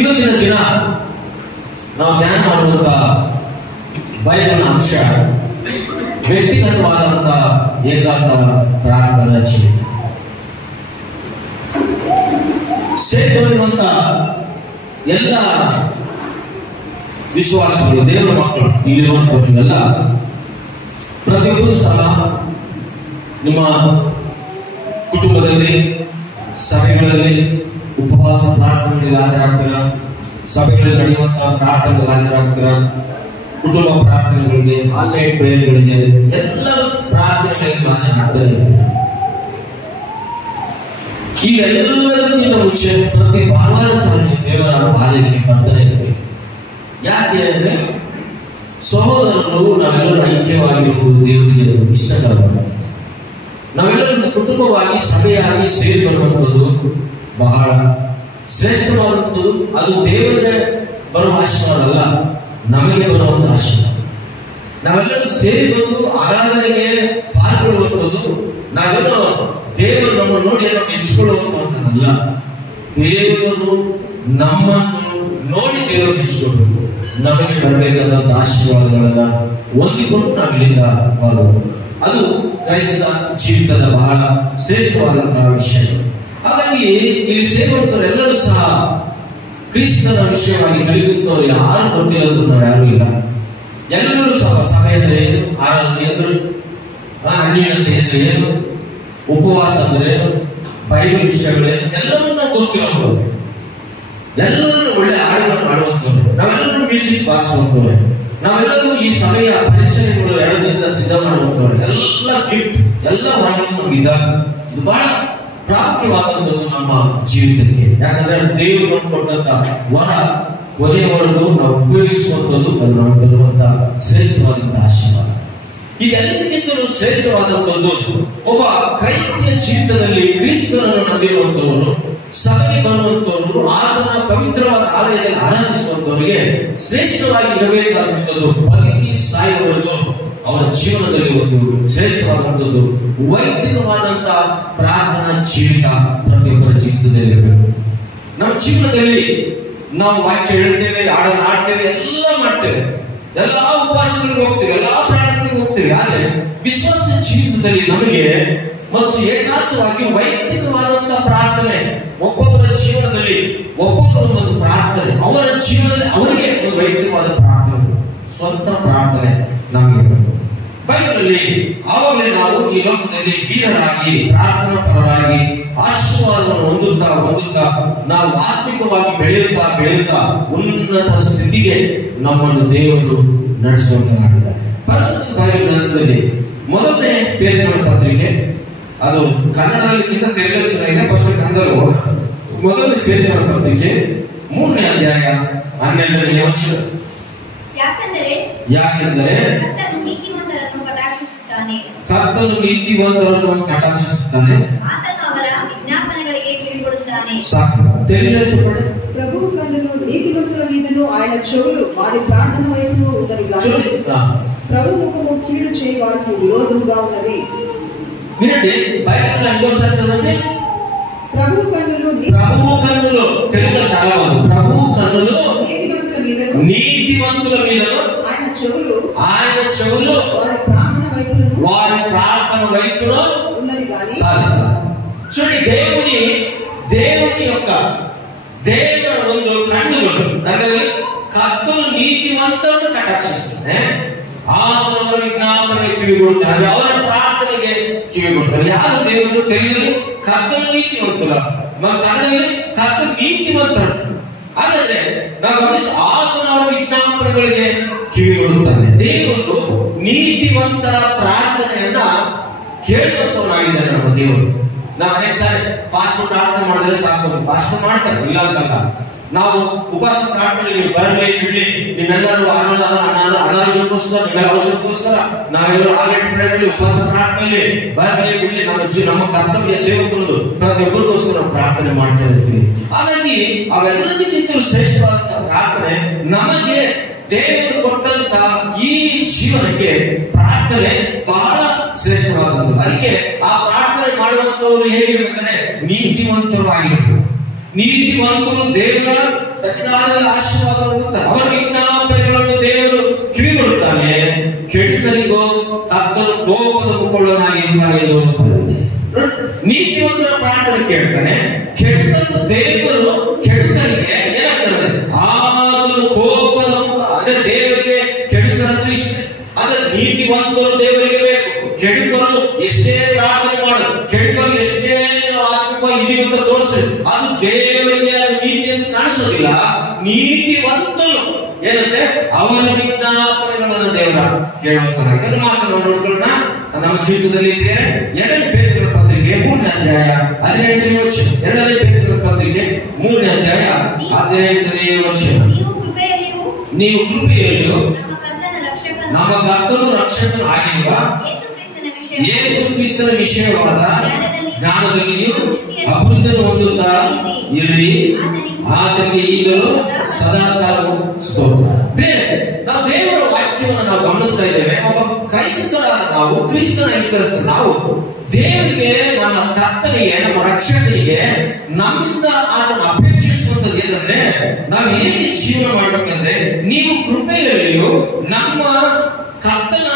ಇವತ್ತಿನ ದಿನ ನಾವು ಧ್ಯಾನ ಮಾಡುವಂತ ಬೈಬಲ್ ಅಂಶ ವ್ಯಕ್ತಿಗತವಾದಂತ ಏಕಾಂತ ಪ್ರಾರ್ಥನಾ ಜೀವಿತ. ಸೇರಿರುವಂತ ಎಲ್ಲ ವಿಶ್ವಾಸಗಳು, ದೇವರ ಮಕ್ಕಳು ಇಲ್ಲಿರುವಂತವರಿಗೆಲ್ಲ ಪ್ರತಿಯೊಬ್ಬರು ಸಹ ನಿಮ್ಮ ಕುಟುಂಬದಲ್ಲಿ, ಸಭೆಗಳಲ್ಲಿ ಉಪವಾಸ ಪ್ರಾರ್ಥನೆಗಳಿಗೆ ಹಾಜರಾಗ್ತೀರ, ಸಭೆಗಳಲ್ಲಿ ನಡೆಯುವಂತಹ ಪ್ರಾರ್ಥನೆಗಳಿಗೆ ಹಾಜರಾಗ್ತೀರ, ಕುಟುಂಬ ಪ್ರಾರ್ಥನೆಗಳಿಗೆ, ಆನ್ಲೈನ್ ಪ್ರೇಯರ್ಗಳಿಗೆ, ಎಲ್ಲ ಪ್ರಾರ್ಥನೆಗಳಿಗೆ ಹಾಜರಾಗ್ತಾರೆ ಇರ್ತೀರ. ಇವೆಲ್ಲದಕ್ಕಿಂತ ಮುಂಚೆ ಪ್ರತಿ ಭಾನುವಾರ ಸಹ ದೇವರ ಆಲಯಕ್ಕೆ ಬರ್ತಾನೆ ಇರ್ತೀವಿ. ಯಾಕೆ ಅಂದ್ರೆ ಸಹೋದರರು ನಾವೆಲ್ಲರೂ ಐಕ್ಯವಾಗಿರುವುದು ದೇವರಿಗೆ ಇಷ್ಟಕರವಾಗುತ್ತದೆ. ನಾವೆಲ್ಲರೂ ಕುಟುಂಬವಾಗಿ ಸಭೆಯಾಗಿ ಸೇರಿ ಬರುವಂಥದ್ದು ಬಹಳ ಶ್ರೇಷ್ಠವಾದಂಥದ್ದು. ಅದು ದೇವರಿಗೆ ಬರುವ ಆಶೀರ್ವಾದ ಅಲ್ಲ, ನಮಗೆ ಬರುವಂತ ಆಶೀರ್ವಾದ. ನಾವೆಲ್ಲರೂ ಸೇರಿ ಬಂದು ಆರಾಧನೆಗೆ ಪಾಲ್ಗೊಳ್ಳುವಂಥದ್ದು, ನಾವೆಲ್ಲರೂ ದೇವರು ನಮ್ಮ ನೋಡಿ ಮೆಚ್ಚಿಕೊಳ್ಳುವಂತಲ್ಲ, ದೇವರು ನಮ್ಮನ್ನು ನೋಡಿ ದೇವರು ಮೆಚ್ಚಿಕೊಳ್ಳಬೇಕು. ನಮಗೆ ಬರಬೇಕಾದಂತ ಆಶೀರ್ವಾದಗಳನ್ನ ಹೊಂದಿಕೊಂಡು ನಾವು ಇಲ್ಲಿಂದ ಬಾಳಬೇಕು. ಅದು ಕ್ರೈಸ್ತ ಜೀವಿತದ ಬಹಳ ಶ್ರೇಷ್ಠವಾದಂತಹ ವಿಷಯ. ಹಾಗಾಗಿ ಇಲ್ಲಿ ಸೇರುವಂತವರೆಲ್ಲರೂ ಸಹ ಕ್ರಿಸ್ತನ ವಿಷಯವಾಗಿ ತಿಳಿದುತ್ತವರು ಯಾರು ಗೊತ್ತಿಲ್ಲದ್ದು ನಾವು ಯಾರು ಇಲ್ಲ. ಎಲ್ಲರೂ ಸಹ ಸಭೆ ಅಂದ್ರೆ ಏನು, ಆರಾಧನೆ ಅಂದ್ರೆ ಅನ್ಯತೆ ಅಂದ್ರೆ ಏನು, ಉಪವಾಸ ಅಂದ್ರೆ ಏನು, ಬೈಬಲ್ ವಿಷಯಗಳೇನು, ಎಲ್ಲವನ್ನ ಗೊತ್ತಿರೋರು, ಎಲ್ಲರನ್ನು ಒಳ್ಳೆ ಹಾಡುಗಳನ್ನು ಮಾಡುವಂತವ್ರು, ನಾವೆಲ್ಲರೂ ಮ್ಯೂಸಿಕ್ ಬಾರಿಸುವಂತವ್ರೆ, ನಾವೆಲ್ಲರೂ ಈ ಸಭೆಯ ಪರಿಚಯಗಳು ಎರಡರಿಂದ ಸಿದ್ಧ ಮಾಡುವಂತವ್ರು, ಎಲ್ಲ ಗಿಫ್ಟ್, ಎಲ್ಲ ವರಗಳು ನಮಗಿದ್ದಾರೆ. ಇದು ಬಹಳ ಪ್ರಾಪ್ತಿವಾದಂಥದ್ದು ನಮ್ಮ ಜೀವಿತಕ್ಕೆ. ಯಾಕಂದ್ರೆ ದೇವರು ಕೊಟ್ಟಂತ ವರ ಕೊನೆಯವರೆಗೂ ನಾವು ಉಪಯೋಗಿಸುವಂಥದ್ದು ಅದು ನಮಗೆ ಬರುವಂತ ಶ್ರೇಷ್ಠವಾದಂತಹ ಆಶೀರ್ವಾದ. ಇದೆಲ್ಲದಕ್ಕಿಂತಲೂ ಶ್ರೇಷ್ಠವಾದಂಥದ್ದು ಒಬ್ಬ ಕ್ರೈಸ್ತಿಯ ಜೀವಿತದಲ್ಲಿ ಕ್ರಿಸ್ತನನ್ನು ನಂಬಿರುವಂತವರು, ಸಭೆಗೆ ಬರುವಂತವರು, ಆತನ ಪವಿತ್ರವಾದ ಆಲಯದಲ್ಲಿ ಆರಾಧಿಸುವಂತವರಿಗೆ ಶ್ರೇಷ್ಠವಾಗಿ ಇರಬೇಕಾದಂಥದ್ದು ಬದುಕಿ ಸಾಯುವವರೆಗೂ ಅವರ ಜೀವನದಲ್ಲಿ ಒಂದು ಶ್ರೇಷ್ಠವಾದಂಥದ್ದು ವೈಯಕ್ತಿಕವಾದಂತ ಪ್ರಾರ್ಥನಾ ಜೀವಿತ ಪ್ರತಿಯೊಬ್ಬರ ಜೀವಿತದಲ್ಲಿ ಇರಬೇಕು. ನಮ್ಮ ಜೀವನದಲ್ಲಿ ನಾವು ವಾಕ್ಯ ಹೇಳ್ತೇವೆ, ಹಾಡನ್ನು ಆಡ್ತೇವೆ, ಎಲ್ಲ ಮಾಡ್ತೇವೆ, ಎಲ್ಲಾ ಉಪವಾಸಗಳಿಗೆ ಹೋಗ್ತೇವೆ, ಎಲ್ಲಾ ಪ್ರಾರ್ಥನೆಗೆ ಹೋಗ್ತೇವೆ. ಆದರೆ ವಿಶ್ವಾಸ ಜೀವಿತದಲ್ಲಿ ನಮಗೆ ಮತ್ತು ಏಕಾಂತವಾಗಿ ವೈಯಕ್ತಿಕವಾದಂತಹ ಪ್ರಾರ್ಥನೆ, ಒಬ್ಬೊಬ್ಬರ ಜೀವನದಲ್ಲಿ ಒಬ್ಬೊಬ್ಬರ ಒಂದೊಂದು ಪ್ರಾರ್ಥನೆ, ಅವರ ಜೀವನದಲ್ಲಿ ಅವರಿಗೆ ಒಂದು ವೈಯಕ್ತಿಕವಾದ ಪ್ರಾರ್ಥನೆ, ಸ್ವಂತ ಪ್ರಾರ್ಥನೆ ನಮಗಿರಬೇಕು. ಬೈಬಲಲ್ಲಿ ಆವಾಗಲೇ ನಾವು ಈ ಲೋಕದಲ್ಲಿ ವೀರರಾಗಿ, ಪ್ರಾರ್ಥನಾ ಪರರಾಗಿ, ಆಶೀರ್ವಾದವನ್ನು ಹೊಂದುತ್ತಾ ನಾವು ಆತ್ಮಿಕವಾಗಿ ಬೆಳೆಯುತ್ತಾ ಉನ್ನತ ಸ್ಥಿತಿಗೆ ನಮ್ಮನ್ನು ದೇವರು ನಡೆಸುವಂತನಾಗಿದ್ದಾರೆ. ಪರಿಶುದ್ಧ ಬೈಬಲ್ ಗ್ರಂಥದಲ್ಲಿ ಮೊದಲನೇ ಪೇತ್ರನ ಪತ್ರಿಕೆ, ಅದು ಕನ್ನಡದಲ್ಲಿಗಿಂತ ತೆಲುಗು ಚೆನ್ನಾಗಿದೆ, ಫಸ್ಟ್ ಕನ್ನಡದಲ್ಲಿ ಹೋಗೋಣ. ಮೊದಲನೇ ಪೇತ್ರನ ಪತ್ರಿಕೆ 3ನೇ ಅಧ್ಯಾಯ 12ನೇ ವಚನ. ಯಾಕೆಂದರೆ ಕರ್ತನು ನೀತಿವಂತರನ್ನು ಕಟಾಕ್ಷಿಸುತ್ತಾನೆ, ప్రభువు కన్నులు నీతిమంతుల మీదను ఆయన చెవులు వారి ప్రార్థన వైపును ఉన్నవి గాని ప్రభు ముఖము కీడు చేయ వారికి విరోధముగా ఉన్నది. వినండి, బైబిల్ ఇంకోసారి చదవండి. ప్రభువు కన్నులు తెలుగులో చాలా ఉంది. ప్రభువు కన్నులు నీతిమంతుల మీదను ఆయన చెవులు వారి ప్రార్థన వైపున ఉన్నది గాని. చూడండి, దేవుని యొక్క ದೇವರ ಒಂದು ಕಣ್ಣುಗಳು, ಕರ್ತನು ನೀತಿವಂತರನ್ನು ಕಟಾಕ್ಷಿಸ್ತಾನೆ, ಆತನವರ ವಿಜ್ಞಾಪನೆಗೆ ಕಿವಿಗೊಡುತ್ತಾರೆ, ಅವರ ಪ್ರಾರ್ಥನೆಗೆ ಕಿವಿಗೊಡ್ತಾರೆ. ಯಾರು ದೇವರು ತಿಳಿಯಲು? ಕರ್ತನು ನೀತಿವಂತರ, ಕನ್ನಡದಲ್ಲಿ ಕರ್ತನು ನೀತಿವಂತರು. ಹಾಗಾದ್ರೆ ನಾವು ಗಮನಿಸಿ, ಆತನವರ ವಿಜ್ಞಾಪನೆಗಳಿಗೆ ಕಿವಿಗೊಡುತ್ತಾನೆ. ದೇವರು ನೀತಿವಂತರ ಪ್ರಾರ್ಥನೆಯನ್ನ ಕೇಳುವಂತವನಾಗಿದ್ದಾನೆ ನಮ್ಮ ದೇವರು. ನಾವು ಅನೇಕ ಸಾರಿ ಪಾಸ್ಟರ್ ಪ್ರಾರ್ಥನೆ ಮಾಡಿದ್ರೆ ಸಾಕು, ಪಾಸ್ಟರ್ ಮಾಡ್ತಾರೆ, ಇಲ್ಲ ಅಂತಲ್ಲ. ನಾವು ಉಪವಾಸ ಪ್ರಾರ್ಥನೆಗೆ ಬರಲಿ ಬಿಡ್ಲಿ, ನೀವೆಲ್ಲರೂ ಅನಾರೋಗ್ಯಕ್ಕೋಸ್ಕರ, ನಿಮ್ಮೆಲ್ಲ ಔಷಧಕ್ಕೋಸ್ಕರ ನಾವೆಲ್ಲರೂ ಆಲ್ರೆಡಿ ಉಪವಾಸ ಪ್ರಾರ್ಥನೆಯಲ್ಲಿ ಬರಲಿ ಬಿಡ್ಲಿ, ನಮ್ಮ ಕರ್ತವ್ಯ ಸೇವಕರು ಪ್ರತಿಯೊಬ್ಬರಿಗೋಸ್ಕರ ನಾವು ಪ್ರಾರ್ಥನೆ ಮಾಡ್ತಾ ಇರ್ತೀವಿ. ಹಾಗಾಗಿ ಅವೆಲ್ಲದಕ್ಕಿಂತಲೂ ಶ್ರೇಷ್ಠವಾದಂತಹ ಪ್ರಾರ್ಥನೆ ನಮಗೆ ದೇವರು ಕೊಟ್ಟಂತ ಈ ಜೀವನಕ್ಕೆ ಪ್ರಾರ್ಥನೆ ಬಹಳ ಶ್ರೇಷ್ಠವಾದಂಥದ್ದು. ಅದಕ್ಕೆ ಆ ಪ್ರಾರ್ಥನೆ ಮಾಡುವಂತವರು ಹೇಗಿರ್ಬೇಕಂದ್ರೆ ನೀತಿವಂತರು ಆಗಿರ್ಬೇಕು. ನೀತಿವಂತರು ದೇವರ ಸತ್ಯ ನೀತಿವಂತರು ದೇವರಿಗೆ ಬೇಕು. ಕೆಡುಕರು ಎಷ್ಟೇ ಪ್ರಾರ್ಥನೆ ಮಾಡೋದು, ಕೆಡುಕರು ಎಷ್ಟೇ ಆತ್ಮಿಕ ಇದೀವಂತ ತೋರಿಸಿ ಅದು ದೇವರಿಗೆ ಅದು ನೀತಿ ಅಂತ ಕಾಣಿಸೋದಿಲ್ಲ. ನೀತಿವಂತರು ಏನಂತೆ ಅವರ ವಿಜ್ಞಾಪನೆಗಳನ್ನು ದೇವರ ಕೇಳುವಂತ ಮಾತನ್ನು ನೋಡ್ಕೊಳ್ಳೋಣ. ನಮ್ಮ ಜೀವಿತದಲ್ಲಿ ಇದ್ದೇನೆ. 2 ಪೇತ್ರನ ಪತ್ರಿಕೆ 3ನೇ ಅಧ್ಯಾಯ 18ನೇ ವಚನ. 2ನೇ ಪೇತ್ರನ ಪತ್ರಿಕೆ 3ನೇ ಅಧ್ಯಾಯ 18ನೇ ವಚನ. ನೀವು ಕೃಪೆಯಲ್ಲಿಯೂ ನಮ್ಮ ಕರ್ತನು ರಕ್ಷಕನು ಆಗಿರುವ ಯೇಸು ಕ್ರಿಸ್ತನ ವಿಷಯವಾದ ಜ್ಞಾನದಲ್ಲಿಯೂ ಅಭಿವೃದ್ಧಿಯನ್ನು ಹೊಂದುತ್ತಾ ಇರಲಿ. ಆತನಿಗೆ ಈಗಲೂ ಸದಾಕಾಲವೂ ಸ್ತೋತ್ರ. ನಾವು ದೇವರ ವಾಕ್ಯವನ್ನು ನಾವು ಗಮನಿಸ್ತಾ ಇದ್ದೇವೆ. ಒಬ್ಬ ಕ್ರೈಸ್ತರಾದ ನಾವು, ಕ್ರಿಸ್ತನ ಅಂಗೀಕರಿಸಿದ ನಾವು ದೇವರಿಗೆ, ನಮ್ಮ ಕರ್ತನಿಗೆ, ನಮ್ಮ ರಕ್ಷಕನಿಗೆ ನಮ್ಮಿಂದ ಆತನ ಅಪೇಕ್ಷಿಸುವಂಥದ್ದು ಏನಂದ್ರೆ ನಾವು ಹೇಗೆ ಜೀವನ ಮಾಡ್ಬೇಕಂದ್ರೆ, ನೀವು ಕೃಪೆಯಲ್ಲಿಯೂ ನಮ್ಮ ಕರ್ತನ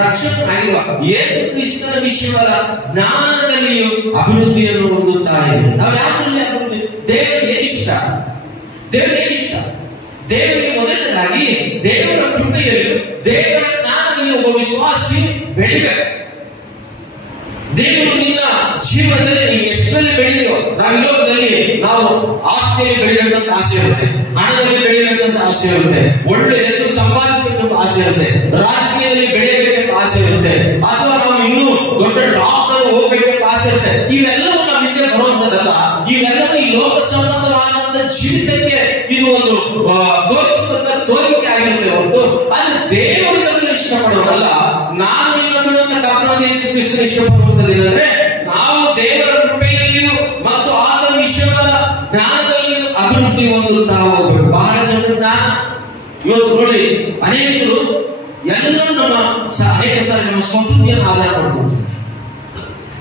ರಕ್ಷಕನಾಗಿರುವ ಯೇಸು ಕ್ರಿಸ್ತನ ವಿಷಯವಾದ ಜ್ಞಾನದಲ್ಲಿಯೂ ಅಭಿವೃದ್ಧಿಯನ್ನು ಹೊಂದುತ್ತಾ ಇದೆ. ನಾವು ಯಾರಲ್ಲಿ ಅಭಿವೃದ್ಧಿ? ದೇವರಿಗೆ ಇಷ್ಟ. ದೇವರಿಗೆ ಇಷ್ಟ. ದೇವರಿಗೆ ಮೊದಲನೇದಾಗಿ ದೇವರ ಕೃಪೆಯಲ್ಲಿ, ದೇವರ ಜ್ಞಾನದಲ್ಲಿ ಒಬ್ಬ ವಿಶ್ವಾಸಿ ಬೆಳಿಬೇಕು. ದೇವರು ನಿನ್ನ ಜೀವನದಲ್ಲಿ ನೀನು ಎಷ್ಟರಲ್ಲಿ ಬೆಳೀತೋ, ನಾವು ಈ ಲೋಕದಲ್ಲಿ ನಾವು ಆಸ್ತಿಯಲ್ಲಿ ಬೆಳಿಬೇಕಂತ ಆಸೆ ಇರುತ್ತೆ, ಹಣದಲ್ಲಿ ಬೆಳಿಬೇಕಂತ ಆಸೆ ಇರುತ್ತೆ, ಒಳ್ಳೆ ಹೆಸರು ಸಂಪಾದಿಸಬೇಕಂತ ಆಸೆ ಇರುತ್ತೆ, ರಾಜಕೀಯದಲ್ಲಿ ಬೆಳೆಯಬೇಕಂತ ಆಸೆ ಇರುತ್ತೆ, ಅಥವಾ ನಾವು ಇನ್ನೂ ದೊಡ್ಡ ಡಾಕ್ಟರ್ ಹೋಗ್ಬೇಕಂತ ಆಸೆ ಇರುತ್ತೆ. ಇವೆಲ್ಲವೂ ನಮ್ಮ ಹಿಂದೆ ಬರುವಂತದ್ದಲ್ಲ. ಇವೆಲ್ಲವೂ ಈ ಲೋಕ ಸಂಬಂಧವಾದಂತ ಜೀವಿತಕ್ಕೆ ಇದು ಒಂದು ತೋರಿಸುವಂತ ತೋರಿಕೆ ಆಗಿರುತ್ತೆ ಹೊರತು ಅದು ದೇವರಿಗೆ ಇಷ್ಟಪಡೋರಲ್ಲ. ನಾವು ಇನ್ನೊಬ್ಬರಂತ ಕರ್ತನಾದ ಯೇಸು ಕ್ರಿಸ್ತನ ಇಷ್ಟಪಡುವಂತದ್ದೇನೆಂದ್ರೆ, ನಾವು ದೇವರ ಕೃಪೆಯಲ್ಲಿಯೂ ಮತ್ತು ಆತನ ವಿಷಯವಾದ ಜ್ಞಾನದಲ್ಲಿಯೂ ಅಭಿವೃದ್ಧಿ ಹೊಂದುತ್ತಾ ಹೋಗ್ಬೇಕು. ಬಹಳ ಜನ ಜ್ಞಾನ ಇವತ್ತು ನೋಡಿ, ಅನೇಕರು ಎಲ್ಲ ನಮ್ಮ ಅನೇಕ ಸಾರಿ ನಮ್ಮ ಸ್ವಂತ ಬುದ್ಧಿಯನ್ನು ಆಧಾರ ಮಾಡ್ಕೊತೀವಿ.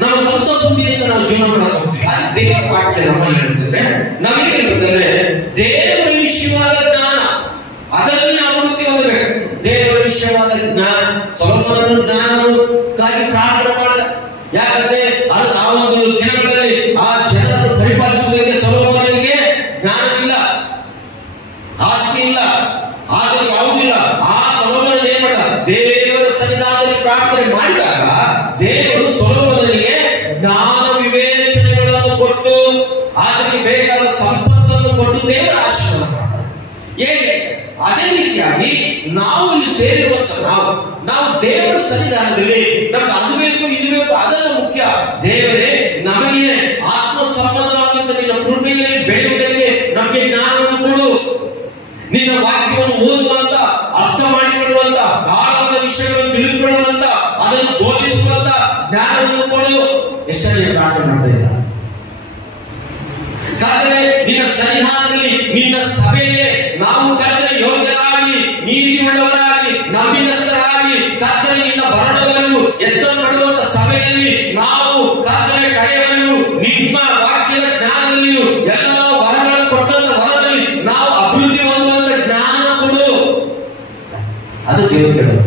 ನಮ್ಮ ಸ್ವಂತ ಬುದ್ಧಿಯಿಂದ ನಾವು ಜೀವನ ಮಾಡಕ್ ಹೋಗ್ತೀವಿ. ಅದು ದೇವರ ವಾಕ್ಯ ನಮ್ಮಲ್ಲಿ ಹೇಳ್ತೇವೆ. ನಾವೇನ್ ಹೇಳ್ಬೇಕಂದ್ರೆ, ದೇವರ ವಿಷಯವಾದ ಜ್ಞಾನ ಅದರಲ್ಲಿ ನಾವು ಅಭಿವೃದ್ಧಿ ಹೊಂದಬೇಕು. ದೇವರ ವಿಷಯವಾದ ಜ್ಞಾನ, ಸೊಲೊಮೋನನ ಜ್ಞಾನಕ್ಕಾಗಿ ಪ್ರಾರ್ಥನೆ ಮಾಡಿದ. ಯಾಕಂದ್ರೆ ಅದು ಆ ಒಂದು ದಿನಗಳಲ್ಲಿ ಆ ಜನರನ್ನು ಪರಿಪಾಲಿಸುವುದಕ್ಕೆ ಸೊಲೊಮೋನನಿಗೆ ಜ್ಞಾನವಿಲ್ಲ, ಆಸ್ತಿ ಇಲ್ಲ, ಆದರೆ ಯಾವುದಿಲ್ಲ. ಆ ಸೊಲೊಮೋನನ ಏನ್ ಮಾಡ, ದೇವರ ಸನ್ನಿಧಾನದಲ್ಲಿ ಪ್ರಾರ್ಥನೆ ಮಾಡಿದಾಗ ದೇವರು ಸೊಲೊಮೋನನಿಗೆ ಜ್ಞಾನ ವಿವೇಚನೆಗಳನ್ನು ಕೊಟ್ಟು ಆತನಿಗೆ ಬೇಕಾದ ಸಂಪತ್ತನ್ನು ಕೊಟ್ಟು ದೇವರ ಆಶೀರ್ವಾದ ಮಾಡ್ತಾರೆ. ಹೇಗೆ? ಅದೇ ರೀತಿಯಾಗಿ ನಾವು ಇಲ್ಲಿ ಸೇರಿರುವಂತ ನಾವು ದೇವರ ಸನ್ನಿಧಾನದಲ್ಲಿ ನಮ್ಗೆ ಅದು ಬೇಕು ಇದು ಬೇಕು ಅದೆಲ್ಲ ಮುಖ್ಯ. ದೇವರೇ ನಮಗೆ ಆತ್ಮ ಸಂಬಂಧವಾದಂತ ನಿನ್ನ ಕೃಪೆಯಲ್ಲಿ ಬೆಳೆಯುವುದಕ್ಕೆ ನಮಗೆ ಜ್ಞಾನವನ್ನು ಕೊಡು. ನಿನ್ನ ವಾಕ್ಯವನ್ನು ಓದುವಂತ, ಅರ್ಥ ಮಾಡಿಕೊಳ್ಳುವಂತ, ಆಳವಾದ ವಿಷಯಗಳನ್ನು ತಿಳಿದುಕೊಳ್ಳುವಂತ, ಅದನ್ನು ಬೋಧಿಸುವಂತ ಜ್ಞಾನವನ್ನು ಕೊಡು. ಎಷ್ಟನೇ ಪ್ರಾರ್ಥನೆ ಮಾಡ್ತಾ ಇಲ್ಲ? ಕರ್ತನೇ, ನಿನ್ನ ಸನ್ನಿಧಾನದಲ್ಲಿ ನಿನ್ನ ಸಭೆಗೆ ನಾವು ಕರ್ತನೆ ಯೋಗ್ಯರಾಗಿ, ನೀತಿ ಉಳ್ಳವರಾಗಿ, ನಂಬಿಗಸ್ತರಾಗಿ, ಕರ್ತನೆ ನಿನ್ನ ಭರಣದವರೆಗೂ ಎತ್ತಲ್ಪಡುವಂತ ಸಭೆಯಲ್ಲಿ ನಾವು ಕರ್ತನೆ ಕಡೆಯವರೆಗೂ ನಿಮ್ಮ ವಾಕ್ಯದ ಜ್ಞಾನದಲ್ಲಿಯೂ ಎಲ್ಲ ವರಗಳನ್ನು ಕೊಟ್ಟಂತ ವರದಲ್ಲಿ ನಾವು ಅಭಿವೃದ್ಧಿ ಹೊಂದುವಂತ ಜ್ಞಾನ ಕೊಡು. ಅದು ದೇವರು ಕೇಳುವಂತ.